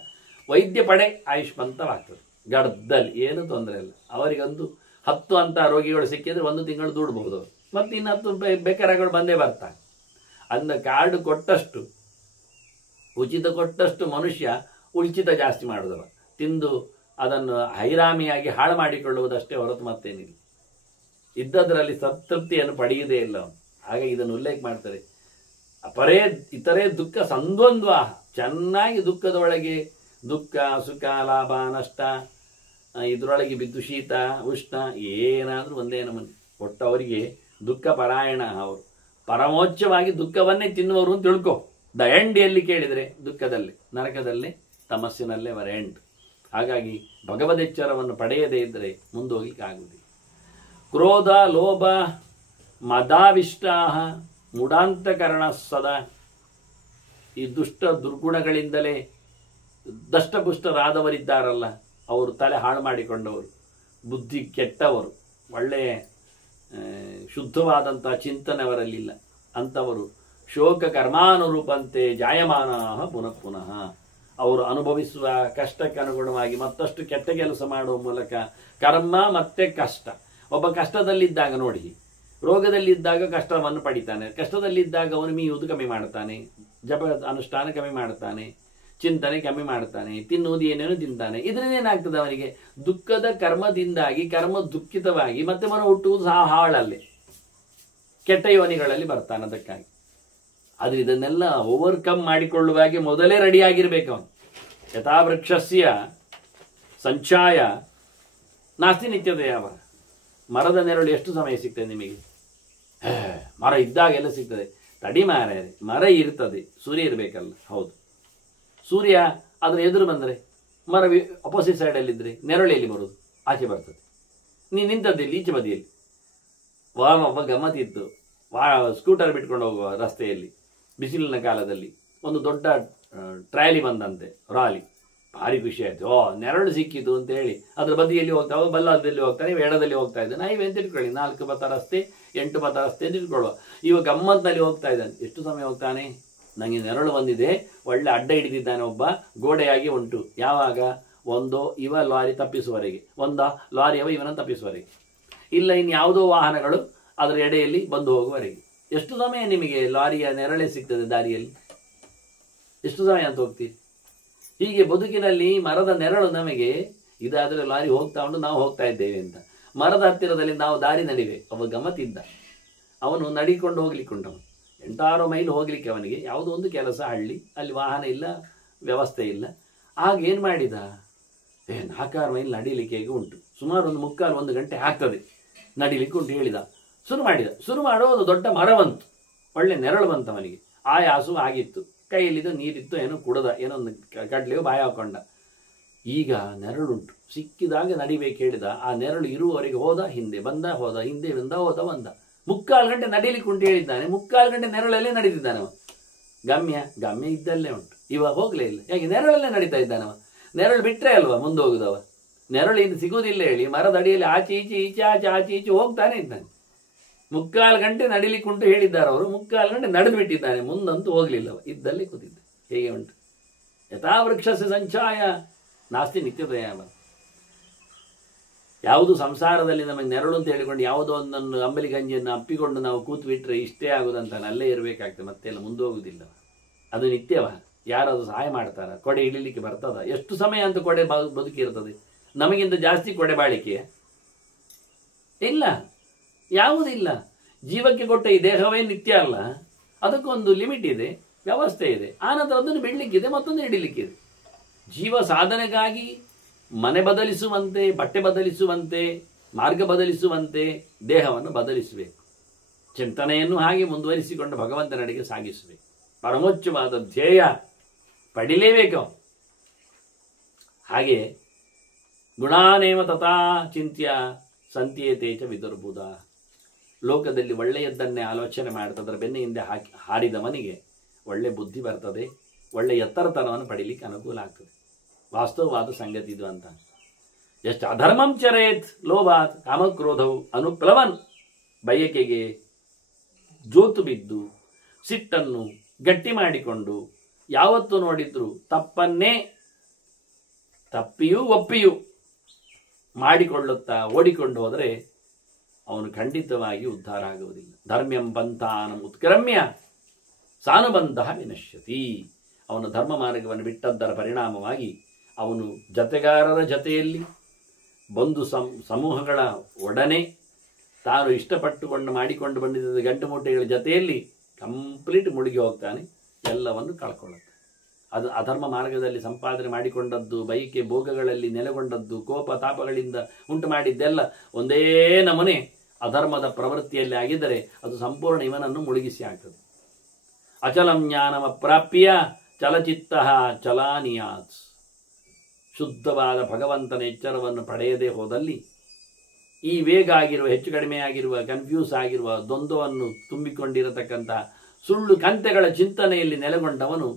ವೈದ್ಯ ಪಡೆ ಆಯುಷ್ಮಂತವಾಗ್ತದೆ ಗಡ್ದಲ್ಲಿ, ಏನು ತೊಂದರೆ ಇಲ್ಲ. ಅವರಿಗಂತೂ 10 ಅಂತ ರೋಗಿಗಳು ಸಿಕ್ಕಿದ್ರೆ 1 ತಿಂಗಳು ದುಡ್ಬಹುದು ಅವರು, ಮತ್ತೆ ಇನ್ನು 10 ಬೇಕಾರಗಳು ಬಂದೇ ಬರ್ತಾರೆ. ಅಂದ ಕಾರ್ಡ್ ಕೊಟ್ಟಷ್ಟು, ಉಚಿತ ಕೊಟ್ಟಷ್ಟು ಮನುಷ್ಯ ಉಚಿತ ಜಾಸ್ತಿ ಮಾಡುದವ, ತಿಂದು ಅದನ್ನು ಹೈರಾಮಿಯಾಗಿ ಹಾಳು ಮಾಡಿಕೊಳ್ಳುವುದಷ್ಟೇ ಹೊರತು ಮತ್ತೇನಿಲ್ಲ. ಇದ್ದದರಲ್ಲಿ ಸಂತೃಪ್ತಿಯನ್ನು ಪಡೆಯುವುದೇ ಇಲ್ಲ ಅವನು. ಹಾಗೆ ಇದನ್ನು ಉಲ್ಲೇಖ ಮಾಡ್ತಾರೆ. ಅಪರೇ ಇತರೇ ದುಃಖ ಸಂದ್ವಂದ್ವ, ಚೆನ್ನಾಗಿ ದುಃಖದ ಒಳಗೆ ದುಃಖ ಸುಖ ಲಾಭ ನಷ್ಟ ಇದರೊಳಗೆ ಬಿದ್ದು ಶೀತ ಉಷ್ಣ ಏನಾದರೂ ಒಂದೇ ನಮೂನೆ. ಒಟ್ಟು ಅವರಿಗೆ ದುಃಖ ಪರಾಯಣ, ಅವರು ಪರಮೋಚ್ಚವಾಗಿ ದುಃಖವನ್ನೇ ತಿನ್ನುವರು ಅಂತ ತಿಳ್ಕೊ. ದ ಎಂಡ್ ಎಲ್ಲಿ ಕೇಳಿದರೆ ದುಃಖದಲ್ಲಿ, ನರಕದಲ್ಲಿ, ತಮಸ್ಸಿನಲ್ಲೇ ವರ ಎಂಡ್. ಹಾಗಾಗಿ ಭಗವದೆಚ್ಚರವನ್ನು ಪಡೆಯದೇ ಇದ್ದರೆ ಮುಂದೋಗ್ಲಿಕ್ಕೆ ಆಗುವುದಿಲ್ಲ. ಕ್ರೋಧ ಲೋಭ ಮದಾವಿಷ್ಟಾ ಮೂಢಾಂತಕರಣ ಸದಾ, ಈ ದುಷ್ಟ ದುರ್ಗುಣಗಳಿಂದಲೇ ದಷ್ಟಪುಷ್ಟರಾದವರಿದ್ದಾರಲ್ಲ, ಅವರು ತಲೆ ಹಾಳು ಮಾಡಿಕೊಂಡವರು, ಬುದ್ಧಿ ಕೆಟ್ಟವರು, ಒಳ್ಳೆಯ ಶುದ್ಧವಾದಂಥ ಚಿಂತನೆ ಅವರಲ್ಲಿಲ್ಲ ಅಂಥವರು ಶೋಕ ಕರ್ಮಾನುರೂಪಂತೆ ಜಾಯಮಾನ ಪುನಃ ಪುನಃ, ಅವರು ಅನುಭವಿಸುವ ಕಷ್ಟಕ್ಕೆ ಅನುಗುಣವಾಗಿ ಮತ್ತಷ್ಟು ಕೆಟ್ಟ ಕೆಲಸ ಮಾಡುವ ಮೂಲಕ ಕರ್ಮ ಮತ್ತೆ ಕಷ್ಟ. ಒಬ್ಬ ಕಷ್ಟದಲ್ಲಿದ್ದಾಗ ನೋಡಿ, ರೋಗದಲ್ಲಿದ್ದಾಗ ಕಷ್ಟವನ್ನು ಪಡಿತಾನೆ, ಕಷ್ಟದಲ್ಲಿದ್ದಾಗ ಅವನು ಮೀಯುವುದು ಕಮ್ಮಿ ಮಾಡ್ತಾನೆ, ಜಪ ಅನುಷ್ಠಾನ ಕಮ್ಮಿ ಮಾಡ್ತಾನೆ, ಚಿಂತನೆ ಕಮ್ಮಿ ಮಾಡ್ತಾನೆ, ತಿನ್ನುವುದು ಏನೇನು ತಿಂತಾನೆ. ಇದರಿಂದ ಏನಾಗ್ತದೆ ಅವನಿಗೆ? ದುಃಖದ ಕರ್ಮದಿಂದಾಗಿ ಕರ್ಮ ದುಃಖಿತವಾಗಿ ಮತ್ತೆ ಮನ ಹುಟ್ಟುವುದು ಸಹ ಹಾಳಲ್ಲಿ, ಕೆಟ್ಟ ಯೋನಿಗಳಲ್ಲಿ ಬರ್ತಾನೆ. ಅದಕ್ಕಾಗಿ ಆದ್ರೆ ಇದನ್ನೆಲ್ಲ ಓವರ್ಕಮ್ ಮಾಡಿಕೊಳ್ಳುವಾಗೆ ಮೊದಲೇ ರೆಡಿಯಾಗಿರ್ಬೇಕು ಅವನು. ಯಥಾ ವೃಕ್ಷಸ್ಯ ಸಂಚಾಯ ನಾಸ್ತಿ ನಿತ್ಯದಯಾವ. ಮರದ ನೆರಳು ಎಷ್ಟು ಸಮಯ ಸಿಗ್ತದೆ ನಿಮಗೆ? ಮರ ಇದ್ದಾಗೆಲ್ಲ ಸಿಗ್ತದೆ. ತಡಿ ಮಾರ್ರೆ, ಮರ ಇರ್ತದೆ, ಸೂರ್ಯ ಇರಬೇಕಲ್ಲ. ಹೌದು, ಸೂರ್ಯ ಅದರ ಎದುರು ಬಂದರೆ, ಮರ ಅಪೋಸಿಟ್ ಸೈಡಲ್ಲಿದ್ದರೆ ನೆರಳಲ್ಲಿ ಬರೋದು, ಆಚೆ ಬರ್ತದೆ. ನೀನು ನಿಂತದ್ದಿಲ್ಲಿ ಈಚೆ ಬದಿಯಲ್ಲಿ. ಒಬ್ಬ ಗಮ್ಮತ್ತಿತ್ತು, ಸ್ಕೂಟರ್ ಬಿಟ್ಕೊಂಡು ಹೋಗುವ ರಸ್ತೆಯಲ್ಲಿ ಬಿಸಿಲಿನ ಕಾಲದಲ್ಲಿ ಒಂದು ದೊಡ್ಡ ಟ್ರಾಲಿ ಬಂದಂತೆ, ರಾಲಿ. ಭಾರಿ ಖುಷಿ ಆಯ್ತು. ನೆರಳು ಸಿಕ್ಕಿತು ಅಂತ ಹೇಳಿ ಅದ್ರ ಬದಿಯಲ್ಲಿ ಹೋಗ್ತಾ, ಬಲ್ಲದಲ್ಲಿ ಹೋಗ್ತಾನೆ, ಎಡದಲ್ಲಿ ಹೋಗ್ತಾ ಇದ್ದಾನೆ. ನಾವೇನು ತಿಳ್ಕೊಳ್ಳಿ, 4 ಪಥ ರಸ್ತೆ 8 ಪಥ ರಸ್ತೆ ತಿಳ್ಕೊಳ್ಳುವ. ಇವಾಗ ಗಮ್ಮತ್ನಲ್ಲಿ ಹೋಗ್ತಾ ಇದ್ದಾನೆ. ಎಷ್ಟು ಸಮಯ ಹೋಗ್ತಾನೆ? ನನಗೆ ನೆರಳು ಬಂದಿದೆ, ಒಳ್ಳೆ ಅಡ್ಡ ಹಿಡಿದಿದ್ದಾನೆ ಒಬ್ಬ, ಗೋಡೆಯಾಗಿ ಉಂಟು. ಯಾವಾಗ? ಒಂದೋ ಇವ ಲಾರಿ ತಪ್ಪಿಸುವವರೆಗೆ, ಒಂದ ಲಾರಿಯವ ಇವನನ್ನು ತಪ್ಪಿಸುವವರೆಗೆ, ಇಲ್ಲ ಇನ್ಯಾವುದೋ ವಾಹನಗಳು ಅದರ ಎಡೆಯಲ್ಲಿ ಬಂದು ಹೋಗುವವರೆಗೆ. ಎಷ್ಟು ಸಮಯ ನಿಮಗೆ ಲಾರಿಯ ನೆರಳೆ ಸಿಗ್ತದೆ ದಾರಿಯಲ್ಲಿ? ಎಷ್ಟು ಸಮಯ ಅಂತ ಹೋಗ್ತೀರಿ? ಹೀಗೆ ಬದುಕಿನಲ್ಲಿ ಮರದ ನೆರಳು ನಮಗೆ ಇದಾದರೆ ಲಾರಿ ಹೋಗ್ತಾ ಉಂಟು, ನಾವು ಹೋಗ್ತಾ ಇದ್ದೇವೆ ಅಂತ. ಮರದ ಹತ್ತಿರದಲ್ಲಿ ನಾವು ದಾರಿ ನಡಿವೆ. ಅವ ಗಮತಿದ್ದ, ಅವನು ನಡಿಕೊಂಡು ಹೋಗ್ಲಿಕ್ಕೆ ಉಂಟವನು 8-6 ಮೈಲ್ ಹೋಗ್ಲಿಕ್ಕೆ ಅವನಿಗೆ. ಯಾವುದೋ ಒಂದು ಕೆಲಸ, ಹಳ್ಳಿ, ಅಲ್ಲಿ ವಾಹನ ಇಲ್ಲ, ವ್ಯವಸ್ಥೆ ಇಲ್ಲ. ಆಗ ಏನು ಮಾಡಿದ? 4-6 ಮೈಲ್ ನಡಿಲಿಕ್ಕೆ ಉಂಟು, ಸುಮಾರು 1 ಗಂಟೆ ಆಗ್ತದೆ ನಡಿಲಿಕ್ಕೆ ಉಂಟು. ಹೇಳಿದ, ಶುರು ಮಾಡಿದ. ಶುರು ಮಾಡೋದು ದೊಡ್ಡ ಮರ ಬಂತು, ಒಳ್ಳೆ ನೆರಳು ಬಂತು ಅವನಿಗೆ. ಆಯಾಸು ಆಗಿತ್ತು, ಕೈಯಲ್ಲಿದ್ದು ನೀರಿತ್ತು, ಏನೋ ಕುಡದ, ಏನೋ ಒಂದು ಕಡ್ಲೆಯೋ ಬಾಯಿ ಹಾಕೊಂಡ. ಈಗ ನೆರಳುಂಟು, ಸಿಕ್ಕಿದಾಗ ನಡಿಬೇಕು ಹೇಳಿದ. ಆ ನೆರಳು ಇರುವವರೆಗೆ ಹೋದ, ಹಿಂದೆ ಬಂದ, ಹೋದ, ಹಿಂದೆ ಬಂದ, ಹೋದ, ಬಂದ. 3/4 ಗಂಟೆ ನಡೀಲಿಕ್ಕೆ ಉಂಟು ಹೇಳಿದ್ದಾನೆ. 3/4 ಗಂಟೆ ನೆರಳಲ್ಲೇ ನಡೀತಿದ್ದಾನೆ ಅವ. ಗಮ್ಯ ಇದ್ದಲ್ಲೇ ಉಂಟು. ಇವಾಗ ಹೋಗ್ಲೇ ಇಲ್ಲ. ಯಾಕೆ? ನೆರಳಲ್ಲೇ ನಡೀತಾ ಇದ್ದಾನವ. ನೆರಳು ಬಿಟ್ಟರೆ ಅಲ್ವಾ ಮುಂದೆ ಹೋಗುದವ. ನೆರಳು ಇನ್ನು ಸಿಗುವುದಿಲ್ಲ ಹೇಳಿ ಮರದ ಅಡಿಯಲ್ಲಿ ಆಚೆ ಈಚೆ ಹೋಗ್ತಾನೆ ಇದ್ದಾನೆ. 3/4 ಗಂಟೆ ನಡಿಲಿಕ್ಕೆ ಉಂಟು ಹೇಳಿದ್ದಾರೆ ಅವರು. 3/4 ಗಂಟೆ ನಡೆದು ಬಿಟ್ಟಿದ್ದಾನೆ, ಮುಂದಂತೂ ಹೋಗ್ಲಿಲ್ಲವ, ಇದ್ದಲ್ಲಿ ಕೂತಿದ್ದ. ಹೇಗೆ ಉಂಟು? ಯಥಾ ವೃಕ್ಷಸ್ಯ ಸಂಚಾಯ ನಾಸ್ತಿ ನಿತ್ಯದಯಾವ. ಯಾವುದು ಸಂಸಾರದಲ್ಲಿ ನಮಗೆ ನೆರಳು ಅಂತ ಹೇಳಿಕೊಂಡು ಯಾವುದೋ ಒಂದನ್ನು ಅಂಬಲಿ ಗಂಜಿಯನ್ನು ಅಪ್ಪಿಕೊಂಡು ನಾವು ಕೂತು ಬಿಟ್ರೆ ಇಷ್ಟೇ ಆಗುದಂತ ಅಲ್ಲೇ ಇರಬೇಕಾಗ್ತದೆ, ಮತ್ತೆಲ್ಲ ಮುಂದೆ ಹೋಗುದಿಲ್ಲ. ಅದು ನಿತ್ಯವ. ಯಾರಾದರೂ ಸಹಾಯ ಮಾಡ್ತಾರ? ಕೊಡೆ ಇಳಿಲಿಕ್ಕೆ ಬರ್ತದ? ಎಷ್ಟು ಸಮಯ ಅಂತ ಕೊಡೆ ಬದುಕಿರ್ತದೆ? ನಮಗಿಂತ ಜಾಸ್ತಿ ಕೊಡೆ ಬಾಳಿಕೆ ಇಲ್ಲ, ಯಾವುದಿಲ್ಲ. ಜೀವಕ್ಕೆ ಕೊಟ್ಟ ಈ ದೇಹವೇ ನಿತ್ಯ ಅಲ್ಲ, ಅದಕ್ಕೊಂದು ಲಿಮಿಟ್ ಇದೆ, ವ್ಯವಸ್ಥೆ ಇದೆ. ಆನಂತರ ಅದನ್ನು ಬಿಡಲಿಕ್ಕಿದೆ, ಮತ್ತೊಂದು ಹಿಡಿಲಿಕ್ಕಿದೆ. ಜೀವ ಸಾಧನೆಗಾಗಿ ಮನೆ ಬದಲಿಸುವಂತೆ, ಬಟ್ಟೆ ಬದಲಿಸುವಂತೆ, ಮಾರ್ಗ ಬದಲಿಸುವಂತೆ ದೇಹವನ್ನು ಬದಲಿಸಬೇಕು. ಚಿಂತನೆಯನ್ನು ಹಾಗೆ ಮುಂದುವರಿಸಿಕೊಂಡು ಭಗವಂತನಡೆಗೆ ಸಾಗಿಸಬೇಕು. ಪರಮೋಚ್ಚವಾದ ಧ್ಯೇಯ ಪಡಿಲೇಬೇಕು. ಹಾಗೆ ಗುಣಾನೇವ ತಥಾ ಚಿಂತ್ಯ ಸಂತ್ಯೇತೆ ಚ ವಿದುರ್ಬುಧ. ಲೋಕದಲ್ಲಿ ಒಳ್ಳೆಯದನ್ನೇ ಆಲೋಚನೆ ಮಾಡ್ತದರ ಬೆನ್ನ ಹಿಂದೆ ಹಾರಿದವನಿಗೆ ಒಳ್ಳೆ ಬುದ್ಧಿ ಬರ್ತದೆ, ಒಳ್ಳೆ ಎತ್ತರತನವನ್ನು ಪಡೀಲಿಕ್ಕೆ ಅನುಕೂಲ ಆಗ್ತದೆ. ವಾಸ್ತವವಾದ ಸಂಗತಿ ಇದು ಅಂತ. ಎಷ್ಟು ಅಧರ್ಮಂ ಚರೇತ್ ಲೋಭಾತ್ ಕಾಮಕ್ರೋಧವು ಅನುಪ್ಲವನ್, ಬಯಕೆಗೆ ಜೋತು ಬಿದ್ದು ಸಿಟ್ಟನ್ನು ಗಟ್ಟಿ ಮಾಡಿಕೊಂಡು ಯಾವತ್ತು ನೋಡಿದ್ರು ತಪ್ಪನ್ನೇ ತಪ್ಪಿಯೂ ಒಪ್ಪಿಯೂ ಮಾಡಿಕೊಳ್ಳುತ್ತಾ ಓಡಿಕೊಂಡು ಹೋದರೆ ಅವನು ಖಂಡಿತವಾಗಿ ಉದ್ಧಾರ ಆಗುವುದಿಲ್ಲ. ಧರ್ಮ್ಯಂ ಪಂಥಾನಂ ಉತ್ಕ್ರಮ್ಯ ಸಾನುಬಂಧ ವಿನಶ್ಯತಿ. ಅವನು ಧರ್ಮ ಮಾರ್ಗವನ್ನು ಬಿಟ್ಟದ್ದರ ಪರಿಣಾಮವಾಗಿ ಅವನು ಜತೆಗಾರರ ಜತೆಯಲ್ಲಿ, ಬಂಧು ಸಮೂಹಗಳ ಒಡನೆ, ತಾನು ಇಷ್ಟಪಟ್ಟುಕೊಂಡು ಮಾಡಿಕೊಂಡು ಬಂದಿದ್ದ ಗಂಟು ಮೂಟೆಗಳ ಜತೆಯಲ್ಲಿ ಕಂಪ್ಲೀಟ್ ಮುಳುಗಿ ಹೋಗ್ತಾನೆ, ಎಲ್ಲವನ್ನು ಕಳ್ಕೊಳ್ಳುತ್ತೆ. ಅದು ಅಧರ್ಮ ಮಾರ್ಗದಲ್ಲಿ ಸಂಪಾದನೆ ಮಾಡಿಕೊಂಡದ್ದು, ಬೈಕೆ ಭೋಗಗಳಲ್ಲಿ ನೆಲೆಗೊಂಡದ್ದು, ಕೋಪ ತಾಪಗಳಿಂದ ಉಂಟು ಮಾಡಿದ್ದೆಲ್ಲ ಒಂದೇ ನಮೂನೆ ಅಧರ್ಮದ ಪ್ರವೃತ್ತಿಯಲ್ಲಿ ಆಗಿದ್ದರೆ ಅದು ಸಂಪೂರ್ಣ ಇವನನ್ನು ಮುಳುಗಿಸಿ ಆಗ್ತದೆ. ಅಚಲಂ ಜ್ಞಾನಮ ಪ್ರಾಪ್ಯ ಚಲಚಿತ್ತ ಚಲಾನಿಯಾತ್. ಶುದ್ಧವಾದ ಭಗವಂತನ ಎಚ್ಚರವನ್ನು ಪಡೆಯದೇ ಹೋದಲ್ಲಿ ಈ ವೇಗ ಆಗಿರುವ, ಹೆಚ್ಚು ಕಡಿಮೆ ಆಗಿರುವ, ಕನ್ಫ್ಯೂಸ್ ಆಗಿರುವ, ದ್ವಂದ್ವವನ್ನು ತುಂಬಿಕೊಂಡಿರತಕ್ಕಂತಹ ಸುಳ್ಳು ಕಂತೆಗಳ ಚಿಂತನೆಯಲ್ಲಿ ನೆಲೆಗೊಂಡವನು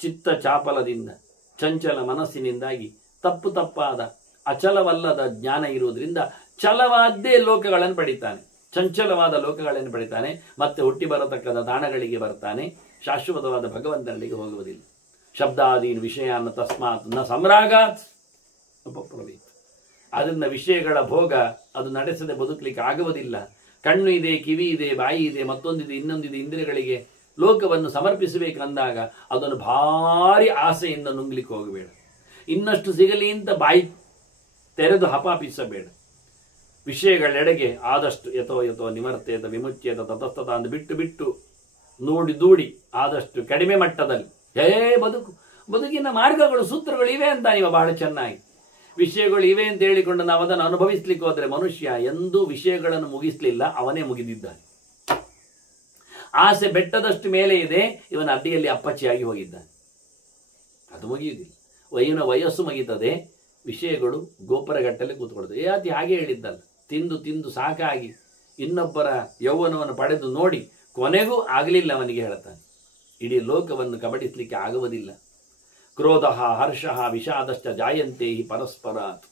ಚಿತ್ತ ಚಾಪಲದಿಂದ, ಚಂಚಲ ಮನಸ್ಸಿನಿಂದಾಗಿ ತಪ್ಪಾದ ಅಚಲವಲ್ಲದ ಜ್ಞಾನ ಇರುವುದರಿಂದ ಚಲವಾದ್ದೇ ಲೋಕಗಳನ್ನು ಪಡಿತಾನೆ, ಚಂಚಲವಾದ ಲೋಕಗಳನ್ನು ಪಡಿತಾನೆ, ಮತ್ತೆ ಹುಟ್ಟಿ ಬರತಕ್ಕಂಥ ತಾಣಗಳಿಗೆ ಬರ್ತಾನೆ, ಶಾಶ್ವತವಾದ ಭಗವಂತನಿಗೆ ಹೋಗುವುದಿಲ್ಲ. ಶಬ್ದಾದೀನ್ ವಿಷಯಾನ್ನ ತಸ್ಮಾತ್ ನ ಸಂರಾಗಾತ್ ಉಪಪ್ರವೀತ್. ಅದರಿಂದ ವಿಷಯಗಳ ಭೋಗ ಅದು ನಡೆಸದೆ ಬದುಕಲಿಕ್ಕೆ ಆಗುವುದಿಲ್ಲ. ಕಣ್ಣು ಇದೆ, ಕಿವಿ ಇದೆ, ಬಾಯಿ ಇದೆ, ಮತ್ತೊಂದಿದೆ, ಇನ್ನೊಂದಿದೆ, ಇಂದ್ರಿಯಗಳಿಗೆ ಲೋಕವನ್ನು ಸಮರ್ಪಿಸಬೇಕಂದಾಗ ಅದನ್ನು ಭಾರಿ ಆಸೆಯಿಂದ ನುಂಗ್ಲಿಕ್ಕೆ ಹೋಗಬೇಡ. ಇನ್ನಷ್ಟು ಸಿಗಲಿ ಅಂತ ಬಾಯಿ ತೆರೆದು ಹಪಾಪಿಸಬೇಡ. ವಿಷಯಗಳೆಡೆಗೆ ಆದಷ್ಟು ಯಥೋ ನಿವರ್ತೇತ ವಿಮುಚ್ಯೇತ ತತಸ್ತತ ಅಂದು ಬಿಟ್ಟು ದೂಡಿ ಆದಷ್ಟು ಕಡಿಮೆ ಮಟ್ಟದಲ್ಲಿ ಬದುಕಿನ ಮಾರ್ಗಗಳು, ಸೂತ್ರಗಳು ಇವೆ ಅಂತ ನೀವು ಬಹಳ ಚೆನ್ನಾಗಿ. ವಿಷಯಗಳು ಇವೆ ಅಂತ ಹೇಳಿಕೊಂಡು ನಾವು ಅದನ್ನು ಅನುಭವಿಸ್ಲಿಕ್ಕೆ ಹೋದರೆ ಮನುಷ್ಯ ಎಂದೂ ವಿಷಯಗಳನ್ನು ಮುಗಿಸ್ಲಿಲ್ಲ, ಅವನೇ ಮುಗಿದಿದ್ದಾನೆ. ಆಸೆ ಬೆಟ್ಟದಷ್ಟು ಮೇಲೆ ಇದೆ, ಇವನ ಅಡ್ಡಿಯಲ್ಲಿ ಅಪ್ಪಚ್ಚಿಯಾಗಿ ಹೋಗಿದ್ದಾನೆ. ಅದು ಮುಗಿಯುವುದಿಲ್ಲ. ಇವನ ವಯಸ್ಸು ಮುಗಿತದೆ, ವಿಷಯಗಳು ಗೋಪುರಗಟ್ಟಲೆ ಕೂತ್ಕೊಳ್ತದೆ. ಯಾತಿ ಹಾಗೆ ಹೇಳಿದ್ದಲ್ಲ, ತಿಂದು ಸಾಕಾಗಿ ಇನ್ನೊಬ್ಬರ ಯೌವನವನ್ನು ಪಡೆದು ನೋಡಿ ಕೊನೆಗೂ ಆಗಲಿಲ್ಲ ಅವನಿಗೆ ಹೇಳ್ತಾನೆ. ಇಡೀ ಲೋಕವನ್ನು ಕಬಡಿಸಲಿಕ್ಕೆ ಆಗುವುದಿಲ್ಲ. ಕ್ರೋಧ ಹರ್ಷ ವಿಷಾದಶ್ಚ ಜಾಯಂತೆ ಹಿ ಪರಸ್ಪರಾತ್.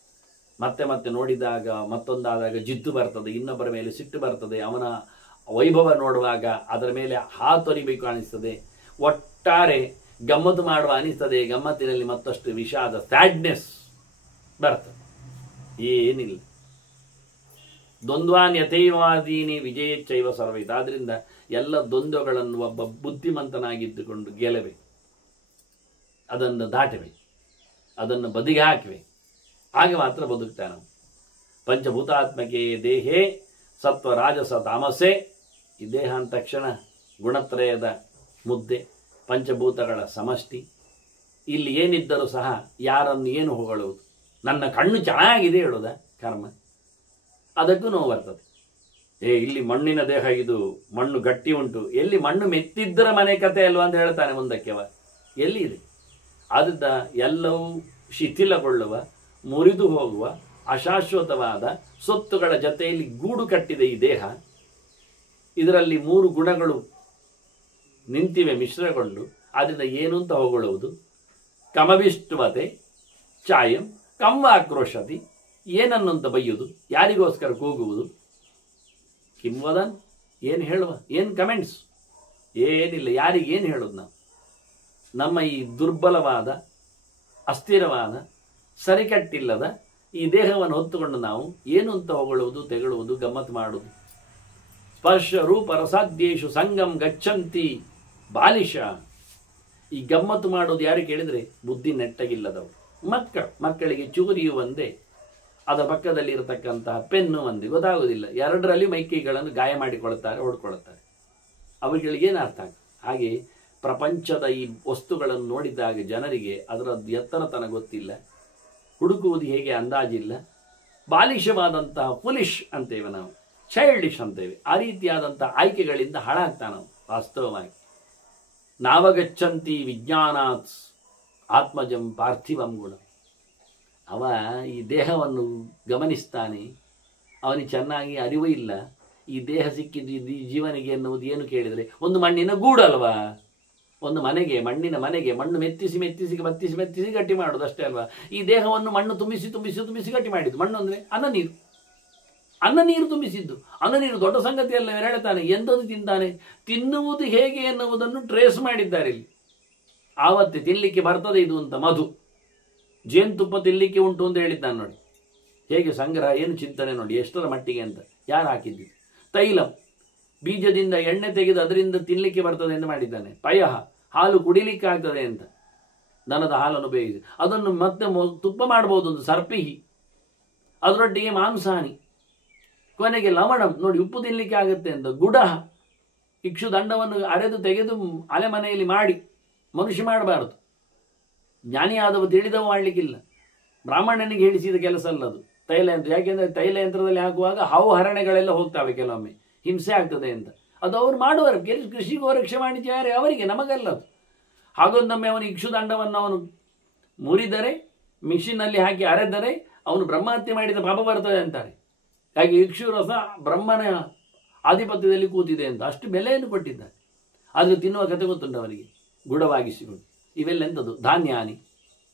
ಮತ್ತೆ ನೋಡಿದಾಗ, ಮತ್ತೊಂದಾದಾಗ ಜಿದ್ದು ಬರ್ತದೆ, ಇನ್ನೊಬ್ಬರ ಮೇಲೆ ಸಿಟ್ಟು ಬರ್ತದೆ, ಅವನ ವೈಭವ ನೋಡುವಾಗ ಅದರ ಮೇಲೆ ಹಾತೊರಿಬೇಕು ಅನಿಸ್ತದೆ, ಒಟ್ಟಾರೆ ಗಮ್ಮತ್ತು ಮಾಡುವ ಅನಿಸ್ತದೆ. ಗಮ್ಮತ್ತಿನಲ್ಲಿ ಮತ್ತಷ್ಟು ವಿಷಾದ, ಸ್ಯಾಡ್ನೆಸ್ ಬರ್ತದೆ. ಏನಿಲ್ಲ. ದ್ವಂದ್ವಾನ್ ಯಥೈವಾದೀನಿ ವಿಜಯಚ್ಚೈವ ಸರ್ವೈತ. ಆದ್ರಿಂದ ಎಲ್ಲ ದ್ವಂದ್ವಗಳನ್ನು ಒಬ್ಬ ಬುದ್ಧಿಮಂತನಾಗಿದ್ದುಕೊಂಡು ಗೆಲ್ಲಬೇಕು, ಅದನ್ನು ದಾಟಬೇಕು, ಅದನ್ನು ಬದಿಗೆ ಹಾಕಬೇಕು. ಹಾಗೆ ಮಾತ್ರ ಬದುಕ್ತಾನೆ. ಪಂಚಭೂತಾತ್ಮಕೆ ದೇಹೇ ಸತ್ವ ರಾಜಸ ತಾಮಸೆ. ಈ ದೇಹ ಅಂದ ತಕ್ಷಣ ಗುಣತ್ರಯದ ಮುದ್ದೆ, ಪಂಚಭೂತಗಳ ಸಮಷ್ಟಿ. ಇಲ್ಲಿ ಏನಿದ್ದರೂ ಸಹ ಯಾರನ್ನು ಏನು ಹೊಗಳುವುದು, ನನ್ನ ಕಣ್ಣು ಚೆನ್ನಾಗಿದೆ ಹೇಳೋದ ಕರ್ಮ, ಅದಕ್ಕೂ ನೋವು ಬರ್ತದೆ. ಇಲ್ಲಿ ಮಣ್ಣಿನ ದೇಹ, ಇದು ಮಣ್ಣು ಗಟ್ಟಿ ಉಂಟು, ಎಲ್ಲಿ ಮಣ್ಣು ಮೆತ್ತಿದ್ದರ ಮನೆ ಕತೆ ಅಲ್ವಾ ಅಂತ ಹೇಳ್ತಾನೆ ಮುಂದಕ್ಕೆ. ಎಲ್ಲಿ ಇದೆ? ಆದ್ರಿಂದ ಎಲ್ಲವೂ ಶಿಥಿಲಗೊಳ್ಳುವ, ಮುರಿದು ಹೋಗುವ, ಅಶಾಶ್ವತವಾದ ಸೊತ್ತುಗಳ ಜೊತೆಯಲ್ಲಿ ಗೂಡು ಕಟ್ಟಿದೆ ಈ ದೇಹ. ಇದರಲ್ಲಿ 3 ಗುಣಗಳು ನಿಂತಿವೆ ಮಿಶ್ರಗೊಂಡು. ಆದ್ದರಿಂದ ಏನು ಅಂತ ಹೊಗಳುವುದು? ಕಮವಿಷ್ಟುವತೆ ಚಾಯಂ ಕಂವಾಕ್ರೋಶತಿ. ಏನನ್ನು ಅಂತ ಬೈಯುವುದು, ಯಾರಿಗೋಸ್ಕರ ಕೂಗುವುದು? ಕಿಂವದನ್, ಏನು ಹೇಳುವ, ಏನು ಕಮೆಂಟ್ಸ್, ಏನಿಲ್ಲ. ಯಾರಿಗೇನು ಹೇಳೋದು? ನಮ್ಮ ಈ ದುರ್ಬಲವಾದ, ಅಸ್ಥಿರವಾದ, ಸರಿಕಟ್ಟಿಲ್ಲದ ಈ ದೇಹವನ್ನು ಹೊತ್ತುಕೊಂಡು ನಾವು ಏನು ಅಂತ ಹೊಗಳುವುದು, ತೆಗಳುವುದು, ಗಮ್ಮತ್ತು ಮಾಡುವುದು? ಸ್ಪರ್ಶ ರೂಪ ರಸಾದ್ಯೇಶು ಸಂಗಮ್ ಗಚ್ಚಂತಿ ಬಾಲಿಶ. ಈ ಗಮ್ಮತ್ತು ಮಾಡೋದು ಯಾರು ಕೇಳಿದರೆ ಬುದ್ಧಿ ನೆಟ್ಟಗಿಲ್ಲದವರು. ಮಕ್ಕಳಿಗೆ ಚೂರಿಯು ಒಂದೇ, ಅದರ ಪಕ್ಕದಲ್ಲಿ ಇರತಕ್ಕಂತಹ ಪೆನ್ನು ಒಂದೇ, ಗೊತ್ತಾಗುವುದಿಲ್ಲ. 2ರಲ್ಲಿ ಮೈಕೈಗಳನ್ನು ಗಾಯ ಮಾಡಿಕೊಳ್ಳುತ್ತಾರೆ, ಹೊಡ್ಕೊಳ್ಳುತ್ತಾರೆ. ಅವರುಗಳಿಗೇನು ಅರ್ಥ ಆಗ? ಹಾಗೆ ಪ್ರಪಂಚದ ಈ ವಸ್ತುಗಳನ್ನು ನೋಡಿದಾಗ ಜನರಿಗೆ ಅದರ ಎತ್ತರತನ ಗೊತ್ತಿಲ್ಲ, ಹುಡುಕುವುದು ಹೇಗೆ ಅಂದಾಜಿಲ್ಲ. ಬಾಲಿಶವಾದಂತಹ ಫುಲಿಶ್ ಅಂತೇವೆ ನಾವು, ಚೈಲ್ಡಿಶ್ ಅಂತೇವೆ. ಆ ರೀತಿಯಾದಂಥ ಆಯ್ಕೆಗಳಿಂದ ಹಾಳಾಗ್ತಾ ನಾವು ವಾಸ್ತವವಾಗಿ. ನಾವಗಚ್ಚಂತಿ ವಿಜ್ಞಾನಾತ್ ಆತ್ಮಜಂ ಪಾರ್ಥಿವಂ ಗುಣ. ಅವ ಈ ದೇಹವನ್ನು ಗಮನಿಸ್ತಾನೆ, ಅವನಿಗೆ ಚೆನ್ನಾಗಿ ಅರಿವು ಇಲ್ಲ. ಈ ದೇಹ ಸಿಕ್ಕಿದ್ದು ಈ ಜೀವನಿಗೆ ಎನ್ನುವುದು ಏನು ಕೇಳಿದರೆ ಒಂದು ಮಣ್ಣಿನ ಗೂಡಲ್ವಾ, ಒಂದು ಮನೆಗೆ, ಮಣ್ಣಿನ ಮನೆಗೆ ಮಣ್ಣು ಮೆತ್ತಿಸಿ ಮೆತ್ತಿಸಿ ಬತ್ತಿಸಿ ಮೆತ್ತಿಸಿ ಗಟ್ಟಿ ಮಾಡೋದು ಅಷ್ಟೇ ಅಲ್ವಾ. ಈ ದೇಹವನ್ನು ಮಣ್ಣು ತುಂಬಿಸಿ ತುಂಬಿಸಿ ತುಂಬಿಸಿ ಗಟ್ಟಿ ಮಾಡಿದ್ದು. ಮಣ್ಣು ಅಂದರೆ ಅನ್ನ ನೀರು, ಅನ್ನ ನೀರು ತುಂಬಿಸಿದ್ದು. ಅನ್ನ ನೀರು ದೊಡ್ಡ ಸಂಗತಿ ಅಲ್ಲ. ಹೇಳ್ತಾನೆ ಎಂದದು ತಿಂತಾನೆ, ತಿನ್ನುವುದು ಹೇಗೆ ಎನ್ನುವುದನ್ನು ಟ್ರೇಸ್ ಮಾಡಿದ್ದಾರೆ ಇಲ್ಲಿ. ಆವತ್ತೆ ತಿನ್ನಲಿಕ್ಕೆ ಬರ್ತದೆ ಇದು ಅಂತ. ಮಧು, ಜೇನುತುಪ್ಪ ತಿನ್ನಲಿಕ್ಕೆ ಉಂಟು ಅಂತ ಹೇಳಿದ್ದಾನೆ ನೋಡಿ. ಹೇಗೆ ಸಂಗ್ರಹ, ಏನು ಚಿಂತನೆ ನೋಡಿ ಎಷ್ಟರ ಮಟ್ಟಿಗೆ ಅಂತ. ಯಾರು ಹಾಕಿದ್ದು? ತೈಲಂ, ಬೀಜದಿಂದ ಎಣ್ಣೆ ತೆಗೆದು ಅದರಿಂದ ತಿನ್ನಲಿಕ್ಕೆ ಬರ್ತದೆ ಎಂದು ಮಾಡಿದ್ದಾನೆ. ಪಯಃ, ಹಾಲು ಕುಡಿಲಿಕ್ಕೆ ಆಗ್ತದೆ ಅಂತ ದನದ ಹಾಲನ್ನು ಉಪಯೋಗಿಸಿ ಅದನ್ನು ಮತ್ತೆ ತುಪ್ಪ ಮಾಡಬಹುದು. ಒಂದು ಸರ್ಪಿಹಿ, ಅದರೊಟ್ಟಿಗೆ ಮಾಂಸಾನಿ, ಕೊನೆಗೆ ಲವಣಂ ನೋಡಿ ಉಪ್ಪು ತಿನ್ನಲಿಕ್ಕೆ ಆಗುತ್ತೆ ಅಂತ. ಗುಡ, ಇಕ್ಷು ದಂಡವನ್ನು ಅರೆದು ತೆಗೆದು ಅಲೆಮನೆಯಲ್ಲಿ ಮಾಡಿ ಮನುಷ್ಯ ಮಾಡಬಾರದು. ಜ್ಞಾನಿಯಾದವ ತಿಳಿದವ ಮಾಡಲಿಕ್ಕಿಲ್ಲ. ಬ್ರಾಹ್ಮಣನಿಗೆ ಹೇಳಿಸಿದ ಕೆಲಸ ಅಲ್ಲದು ತೈಲಯಂತ್ರ. ಯಾಕೆಂದರೆ ತೈಲಯಂತ್ರದಲ್ಲಿ ಹಾಕುವಾಗ ಹಾವು ಹರಣೆಗಳೆಲ್ಲ ಹೋಗ್ತವೆ, ಕೆಲವೊಮ್ಮೆ ಹಿಂಸೆ ಆಗ್ತದೆ ಅಂತ. ಅದು ಅವ್ರು ಮಾಡುವರು. ಕೃಷಿ ಗೋರಕ್ಷೆ ಮಾಡಿದ್ದಾರೆ ಅವರಿಗೆ, ನಮಗಲ್ಲ ಅದು. ಹಾಗೊಂದೊಮ್ಮೆ ಅವನು ಇಕ್ಷು ದಂಡವನ್ನು ಅವನು ಮುರಿದರೆ, ಮಿಷಿನಲ್ಲಿ ಹಾಕಿ ಅರೆದರೆ ಅವನು ಬ್ರಹ್ಮಹತ್ಯೆ ಮಾಡಿದ ಪಾಪ ಬರ್ತದೆ ಅಂತಾರೆ. ಹಾಗೆ ಇಕ್ಷು ರಸ ಬ್ರಹ್ಮನ ಆಧಿಪತ್ಯದಲ್ಲಿ ಕೂತಿದೆ ಅಂತ ಅಷ್ಟು ಬೆಲೆಯನ್ನು ಕೊಟ್ಟಿದ್ದಾರೆ. ಆದರೆ ತಿನ್ನುವ ಕಥೆ ಗೊತ್ತುಂಟು ಅವರಿಗೆ, ಗುಡವಾಗಿಸಿಕೊಂಡು. ಇವೆಲ್ಲ ಎಂಥದ್ದು? ಧಾನ್ಯಾನಿ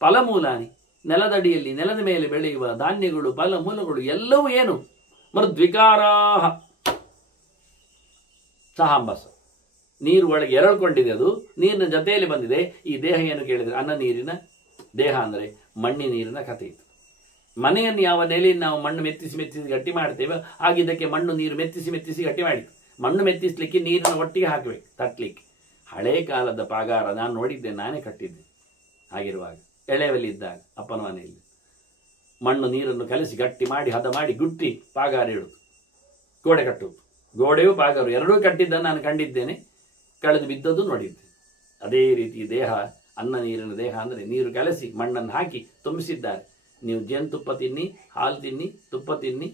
ಫಲಮೂಲಾನಿ, ನೆಲದಡಿಯಲ್ಲಿ ನೆಲದ ಮೇಲೆ ಬೆಳೆಯುವ ಧಾನ್ಯಗಳು ಫಲಮೂಲಗಳು ಎಲ್ಲವೂ ಏನು? ಮೃದ್ವಿಕಾರಾಹ ಸಹಾಂಬಸ, ನೀರು ಒಳಗೆ ಎರಳ್ಕೊಂಡಿದೆ, ಅದು ನೀರಿನ ಜೊತೆಯಲ್ಲಿ ಬಂದಿದೆ. ಈ ದೇಹ ಏನು ಕೇಳಿದರೆ ಅನ್ನ ನೀರಿನ ದೇಹ ಅಂದರೆ ಮಣ್ಣಿ ನೀರಿನ ಕಥೆ ಇದು. ಮನೆಯನ್ನು ಯಾವ ನೆಲೆಯಲ್ಲಿ ನಾವು ಮಣ್ಣು ಮೆತ್ತಿಸಿ ಮೆತ್ತಿಸಿ ಗಟ್ಟಿ ಮಾಡ್ತೇವೆ, ಹಾಗಿದ್ದಕ್ಕೆ ಮಣ್ಣು ನೀರು ಮೆತ್ತಿಸಿ ಮೆತ್ತಿಸಿ ಗಟ್ಟಿ ಮಾಡಿತ್ತು. ಮಣ್ಣು ಮೆತ್ತಿಸಲಿಕ್ಕೆ ನೀರಿನ ಒಟ್ಟಿಗೆ ಹಾಕಬೇಕು, ತಟ್ಟಲಿಕ್ಕೆ. ಹಳೇ ಕಾಲದ ಪಾಗಾರ ನಾನು ನೋಡಿದ್ದೆ, ನಾನೇ ಕಟ್ಟಿದ್ದೆ. ಆಗಿರುವಾಗ ಎಳೆವಲ್ಲಿದ್ದಾಗ ಅಪ್ಪನ ಮನೆಯಲ್ಲಿ ಮಣ್ಣು ನೀರನ್ನು ಕಲಸಿ ಗಟ್ಟಿ ಮಾಡಿ ಹದ ಮಾಡಿ ಗುಟ್ಟಿ ಪಾಗಾರ ಇಡುವುದು, ಗೋಡೆ ಕಟ್ಟುವುದು. ಗೋಡೆಯೂ ಪಾಗಾರು ಎರಡೂ ಕಟ್ಟಿದ್ದನ್ನು ನಾನು ಕಂಡಿದ್ದೇನೆ, ಕಳೆದು ಬಿದ್ದದ್ದು ನೋಡಿದ್ದೆ. ಅದೇ ರೀತಿ ದೇಹ, ಅನ್ನ ನೀರಿನ ದೇಹ ಅಂದರೆ ನೀರು ಕಲಸಿ ಮಣ್ಣನ್ನು ಹಾಕಿ ತುಂಬಿಸಿದ್ದಾರೆ. ನೀವು ಜೇನುತುಪ್ಪ ತಿನ್ನಿ, ಹಾಲು ತಿನ್ನಿ, ತುಪ್ಪ ತಿನ್ನಿ,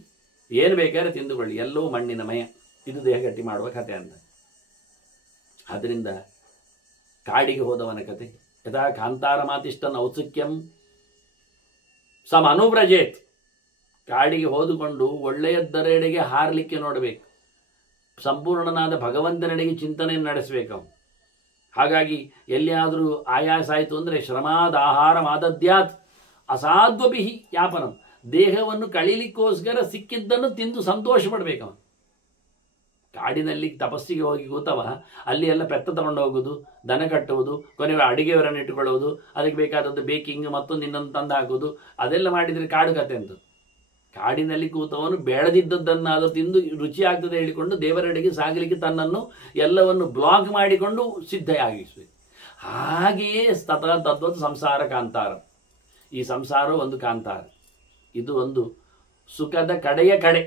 ಏನು ಬೇಕಾದ್ರೆ ತಿಂದುಕೊಳ್ಳಿ, ಎಲ್ಲವೂ ಮಣ್ಣಿನ ಮಯ. ಇದು ದೇಹ ಗಟ್ಟಿ ಮಾಡುವ ಕಥೆ ಅಂತ. ಆದ್ದರಿಂದ ಕಾಡಿಗೆ ಹೋದವನ ಕತೆ. ಯಥಾ ಕಾಂತಾರ ಮಾತಿಷ್ಟನ್ ಔತ್ಸುಕ್ಯಂ ಸಮ ಅನುವ್ರಜೇತ್. ಕಾಡಿಗೆ ಹೋದುಕೊಂಡು ಒಳ್ಳೆಯದ್ದರೆಡೆಗೆ ಹಾರಲಿಕ್ಕೆ ನೋಡಬೇಕು. ಸಂಪೂರ್ಣನಾದ ಭಗವಂತನೆಡೆಗೆ ಚಿಂತನೆಯನ್ನು ನಡೆಸಬೇಕು ಅವನು. ಹಾಗಾಗಿ ಎಲ್ಲಿಯಾದರೂ ಆಯಾಸ ಆಯಿತು ಅಂದರೆ ಶ್ರಮಾದ ಆಹಾರ ಮಾದದ್ಯಾತ್ ಅಸಾಧ್ವಪಿಹಿ ಯಾಪನಂ. ದೇಹವನ್ನು ಕಳೀಲಿಕ್ಕೋಸ್ಕರ ಸಿಕ್ಕಿದ್ದನ್ನು ತಿಂದು ಸಂತೋಷ ಪಡಬೇಕು ಅವನು. ಕಾಡಿನಲ್ಲಿ ತಪಸ್ಸಿಗೆ ಹೋಗಿ ಕೂತವ ಅಲ್ಲಿ ಎಲ್ಲ ಪೆತ್ತ ತಗೊಂಡು ಹೋಗುವುದು, ದನ ಕಟ್ಟುವುದು, ಕೊನೆಗೆ ಅಡಿಗೆಯವರನ್ನು ಇಟ್ಟುಕೊಳ್ಳುವುದು, ಅದಕ್ಕೆ ಬೇಕಾದದ್ದು ಬೇಕಿಂಗ್ ಮತ್ತೊಂದು ಇನ್ನೊಂದು ತಂದು ಹಾಕುವುದು, ಅದೆಲ್ಲ ಮಾಡಿದರೆ ಕಾಡು ಕತೆ ಅಂತ. ಕಾಡಿನಲ್ಲಿ ಕೂತವನು ಬೇಡದಿದ್ದದ್ದನ್ನಾದರೂ ತಿಂದು ರುಚಿ ಆಗ್ತದೆ ಹೇಳಿಕೊಂಡು ದೇವರೆಡೆಗೆ ಸಾಗಲಿಕ್ಕೆ ತನ್ನನ್ನು ಎಲ್ಲವನ್ನು ಬ್ಲಾಕ್ ಮಾಡಿಕೊಂಡು ಸಿದ್ಧವಾಗಿಸಬೇಕು. ಹಾಗೆಯೇ ತದ್ವತ್ ಸಂಸಾರ ಕಾಂತಾರ. ಈ ಸಂಸಾರ ಒಂದು ಕಾಂತಾರ, ಇದು ಒಂದು ಸುಖದ ಕಡೆಯ ಕಡೆ.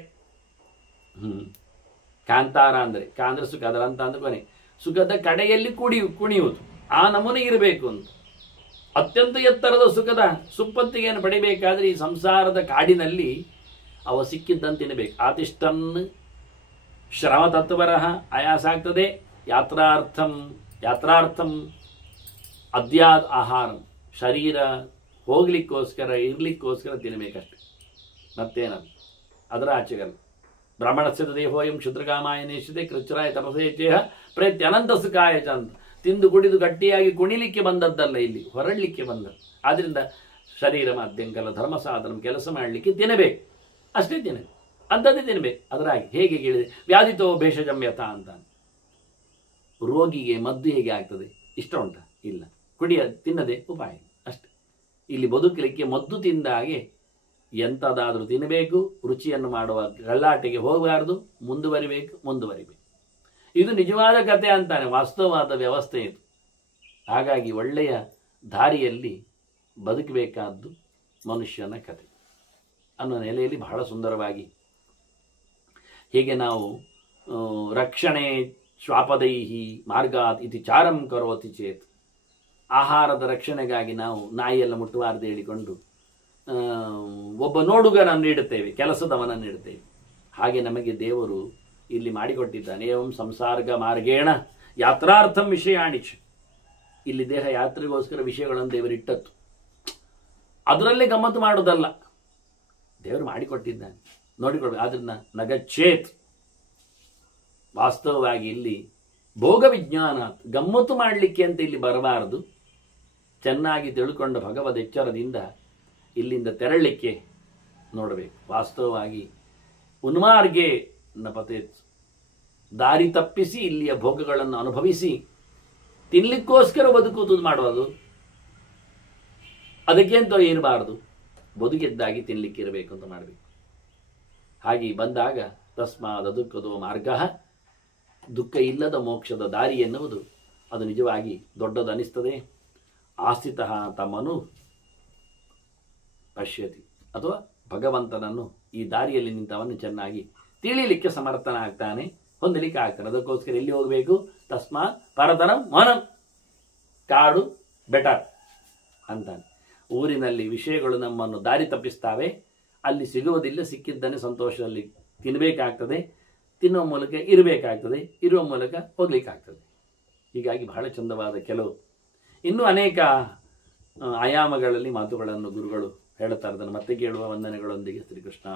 ಕಾಂತಾರ ಅಂದರೆ ಕಾಂದ್ರೆ ಸುಖ, ಅದರ ಅಂತ ಅಂದ್ರೆ ಕೊನೆ ಸುಖದ ಕಡೆಯಲ್ಲಿ ಕುಣಿಯುವುದು, ಆ ನಮೂನೆ ಇರಬೇಕು ಅಂತ. ಅತ್ಯಂತ ಎತ್ತರದ ಸುಖದ ಸುಪ್ಪತ್ತಿಗೆಯನ್ನು ಪಡಿಬೇಕಾದ್ರೆ ಈ ಸಂಸಾರದ ಕಾಡಿನಲ್ಲಿ ಅವ ಸಿಕ್ಕಿದ್ದಂತೆ ತಿನ್ನಬೇಕು. ಆತಿಷ್ಟನ್ ಶ್ರಮ ತತ್ವರಃ, ಆಯಾಸ ಆಗ್ತದೆ. ಯಾತ್ರಾರ್ಥಂ ಅದ್ಯಾದ್ ಆಹಾರಂ, ಶರೀರ ಹೋಗ್ಲಿಕ್ಕೋಸ್ಕರ ಇರ್ಲಿಕ್ಕೋಸ್ಕರ ತಿನ್ನಬೇಕಷ್ಟೆ, ಮತ್ತೇನದು ಅದರ ಆಚೆಗಲ್ಲ. ಬ್ರಾಹ್ಮಣಸ್ಯ ದೇಹೋಯಂ ಕ್ಷುದ್ರಕಾಮಾಯ ನೇಷಿತೆ ಕೃಚ್ಛ್ರಾಯ ತಪಸೇಚೇಹ ಪ್ರತ್ಯ ಅನಂತ ಸುಖಾಯ ಚಂದ. ತಿಂದು ಕುಡಿದು ಗಟ್ಟಿಯಾಗಿ ಕುಣಿಲಿಕ್ಕೆ ಬಂದದ್ದಲ್ಲ, ಇಲ್ಲಿ ಹೊರಡಲಿಕ್ಕೆ ಬಂದದ್ದು. ಆದ್ದರಿಂದ ಶರೀರ ಮಾಧ್ಯಂಕಲ ಧರ್ಮ ಸಾಧನ ಕೆಲಸ ಮಾಡಲಿಕ್ಕೆ ತಿನ್ನಬೇಕು, ಅಷ್ಟೇ ತಿನ್ನಬೇಕು, ಅಂಥದ್ದೇ ತಿನ್ನಬೇಕು. ಅದರಾಗಿ ಹೇಗೆ ಕೇಳಿದೆ, ವ್ಯಾಧಿತೋ ಭೇಷಜಂ ಯಥ ಅಂತ. ರೋಗಿಗೆ ಮದ್ದು ಹೇಗೆ ಆಗ್ತದೆ ಇಷ್ಟ ಉಂಟಾ? ಇಲ್ಲ. ತಿನ್ನದೆ ಉಪಾಯ ಅಷ್ಟೆ. ಇಲ್ಲಿ ಬದುಕಲಿಕ್ಕೆ ಮದ್ದು ತಿಂದ ಹಾಗೆ ಎಂಥದಾದರೂ ತಿನ್ನಬೇಕು, ರುಚಿಯನ್ನು ಮಾಡುವ ಗಲ್ಲಾಟೆಗೆ ಹೋಗಬಾರದು, ಮುಂದುವರಿಬೇಕು. ಇದು ನಿಜವಾದ ಕಥೆ ಅಂತಾನೆ, ವಾಸ್ತವವಾದ ವ್ಯವಸ್ಥೆ ಇದು. ಹಾಗಾಗಿ ಒಳ್ಳೆಯ ದಾರಿಯಲ್ಲಿ ಬದುಕಬೇಕಾದ್ದು ಮನುಷ್ಯನ ಕಥೆ ಅನ್ನೋ ನೆಲೆಯಲ್ಲಿ ಬಹಳ ಸುಂದರವಾಗಿ ಹೀಗೆ ನಾವು ರಕ್ಷಣೆ ಶ್ವಾಪದೈಹಿ ಮಾರ್ಗಾತ್ ಇತಿ ಚಾರಂ ಕರೋತಿ ಚೇತ್. ಆಹಾರದ ರಕ್ಷಣೆಗಾಗಿ ನಾವು ನಾಯಿಯೆಲ್ಲ ಮುಟ್ಟುವಾರದೆ ಹೇಳಿಕೊಂಡು ಒಬ್ಬ ನೋಡುಗನನ್ನು ಇಡುತ್ತೇವೆ, ಕೆಲಸದವನನ್ನು ಇಡುತ್ತೇವೆ. ಹಾಗೆ ನಮಗೆ ದೇವರು ಇಲ್ಲಿ ಮಾಡಿಕೊಟ್ಟಿದ್ದಾನೆ. ಏವಂ ಸಂಸಾರ್ಗ ಮಾರ್ಗೇಣ ಯಾತ್ರಾರ್ಥಂ ವಿಷಯಾಣಿಚ. ಇಲ್ಲಿ ದೇಹ ಯಾತ್ರೆಗೋಸ್ಕರ ವಿಷಯಗಳನ್ನು ದೇವರಿಟ್ಟದ್ದು. ಅದರಲ್ಲೇ ಗಮ್ಮತ್ತು ಮಾಡೋದಲ್ಲ, ದೇವರು ಮಾಡಿಕೊಟ್ಟಿದ್ದಾನೆ, ನೋಡಿಕೊಳ್ಬೇಕು. ಆದ್ರನ್ನ ನಗಚ್ಚೇತ್. ವಾಸ್ತವವಾಗಿ ಇಲ್ಲಿ ಭೋಗ ವಿಜ್ಞಾನ ಗಮ್ಮತ್ತು ಮಾಡಲಿಕ್ಕೆ ಅಂತ ಇಲ್ಲಿ ಬರಬಾರದು. ಚೆನ್ನಾಗಿ ತಿಳ್ಕೊಂಡ ಭಗವದ್ ಎಚ್ಚರದಿಂದ ಇಲ್ಲಿಂದ ತೆರಳಲಿಕ್ಕೆ ನೋಡಬೇಕು. ವಾಸ್ತವವಾಗಿ ಉನ್ಮಾರ್ಗೆ ನಪತೇತ್, ದಾರಿ ತಪ್ಪಿಸಿ ಇಲ್ಲಿಯ ಭೋಗಗಳನ್ನು ಅನುಭವಿಸಿ ತಿನ್ಲಿಕ್ಕೋಸ್ಕರ ಬದುಕುವುದು ಮಾಡೋದು, ಅದಕ್ಕೆ ಅಂತ ಇರಬಾರದು. ಬದುಕಿದ್ದಾಗಿ ತಿನ್ಲಿಕ್ಕೆ ಇರಬೇಕು ಅಂತ ಮಾಡಬೇಕು. ಹಾಗೆ ಬಂದಾಗ ತಸ್ಮಾದ ದುಃಖದೋ ಮಾರ್ಗ, ದುಃಖ ಇಲ್ಲದ ಮೋಕ್ಷದ ದಾರಿ ಎನ್ನುವುದು ಅದು ನಿಜವಾಗಿ ದೊಡ್ಡದನಿಸ್ತದೆ. ಆಸ್ಥಿತಃ ತಮ್ಮನು ಪಶ್ಯತಿ, ಅಥವಾ ಭಗವಂತನನ್ನು ಈ ದಾರಿಯಲ್ಲಿ ನಿಂತವನು ಚೆನ್ನಾಗಿ ತಿಳಿಯಲಿಕ್ಕೆ ಸಮರ್ಥನಾಗ್ತಾನೆ, ಹೊಂದಲಿಕ್ಕೆ ಆಗ್ತಾನೆ. ಅದಕ್ಕೋಸ್ಕರ ಎಲ್ಲಿ ಹೋಗಬೇಕು? ತಸ್ಮಾತ್ ಪರತರಂ ವನಂ, ಕಾಡು ಬೆಟರ್ ಅಂತಾನೆ. ಊರಿನಲ್ಲಿ ವಿಷಯಗಳು ನಮ್ಮನ್ನು ದಾರಿ ತಪ್ಪಿಸ್ತಾವೆ, ಅಲ್ಲಿ ಸಿಗುವುದಿಲ್ಲ, ಸಿಕ್ಕಿದ್ದನ್ನೇ ಸಂತೋಷದಲ್ಲಿ ತಿನ್ನಬೇಕಾಗ್ತದೆ, ತಿನ್ನುವ ಮೂಲಕ ಇರಬೇಕಾಗ್ತದೆ, ಇರುವ ಮೂಲಕ ಹೋಗ್ಲಿಕ್ಕಾಗ್ತದೆ. ಹೀಗಾಗಿ ಬಹಳ ಚಂದವಾದ ಕೆಲವು ಇನ್ನೂ ಅನೇಕ ಆಯಾಮಗಳಲ್ಲಿ ಮಾತುಗಳನ್ನು ಗುರುಗಳು ಹೇಳುತ್ತಾರೆ. ಅದನ್ನು ಮತ್ತೆ ಕೇಳುವ ವಂದನೆಗಳೊಂದಿಗೆ ಶ್ರೀಕೃಷ್ಣ.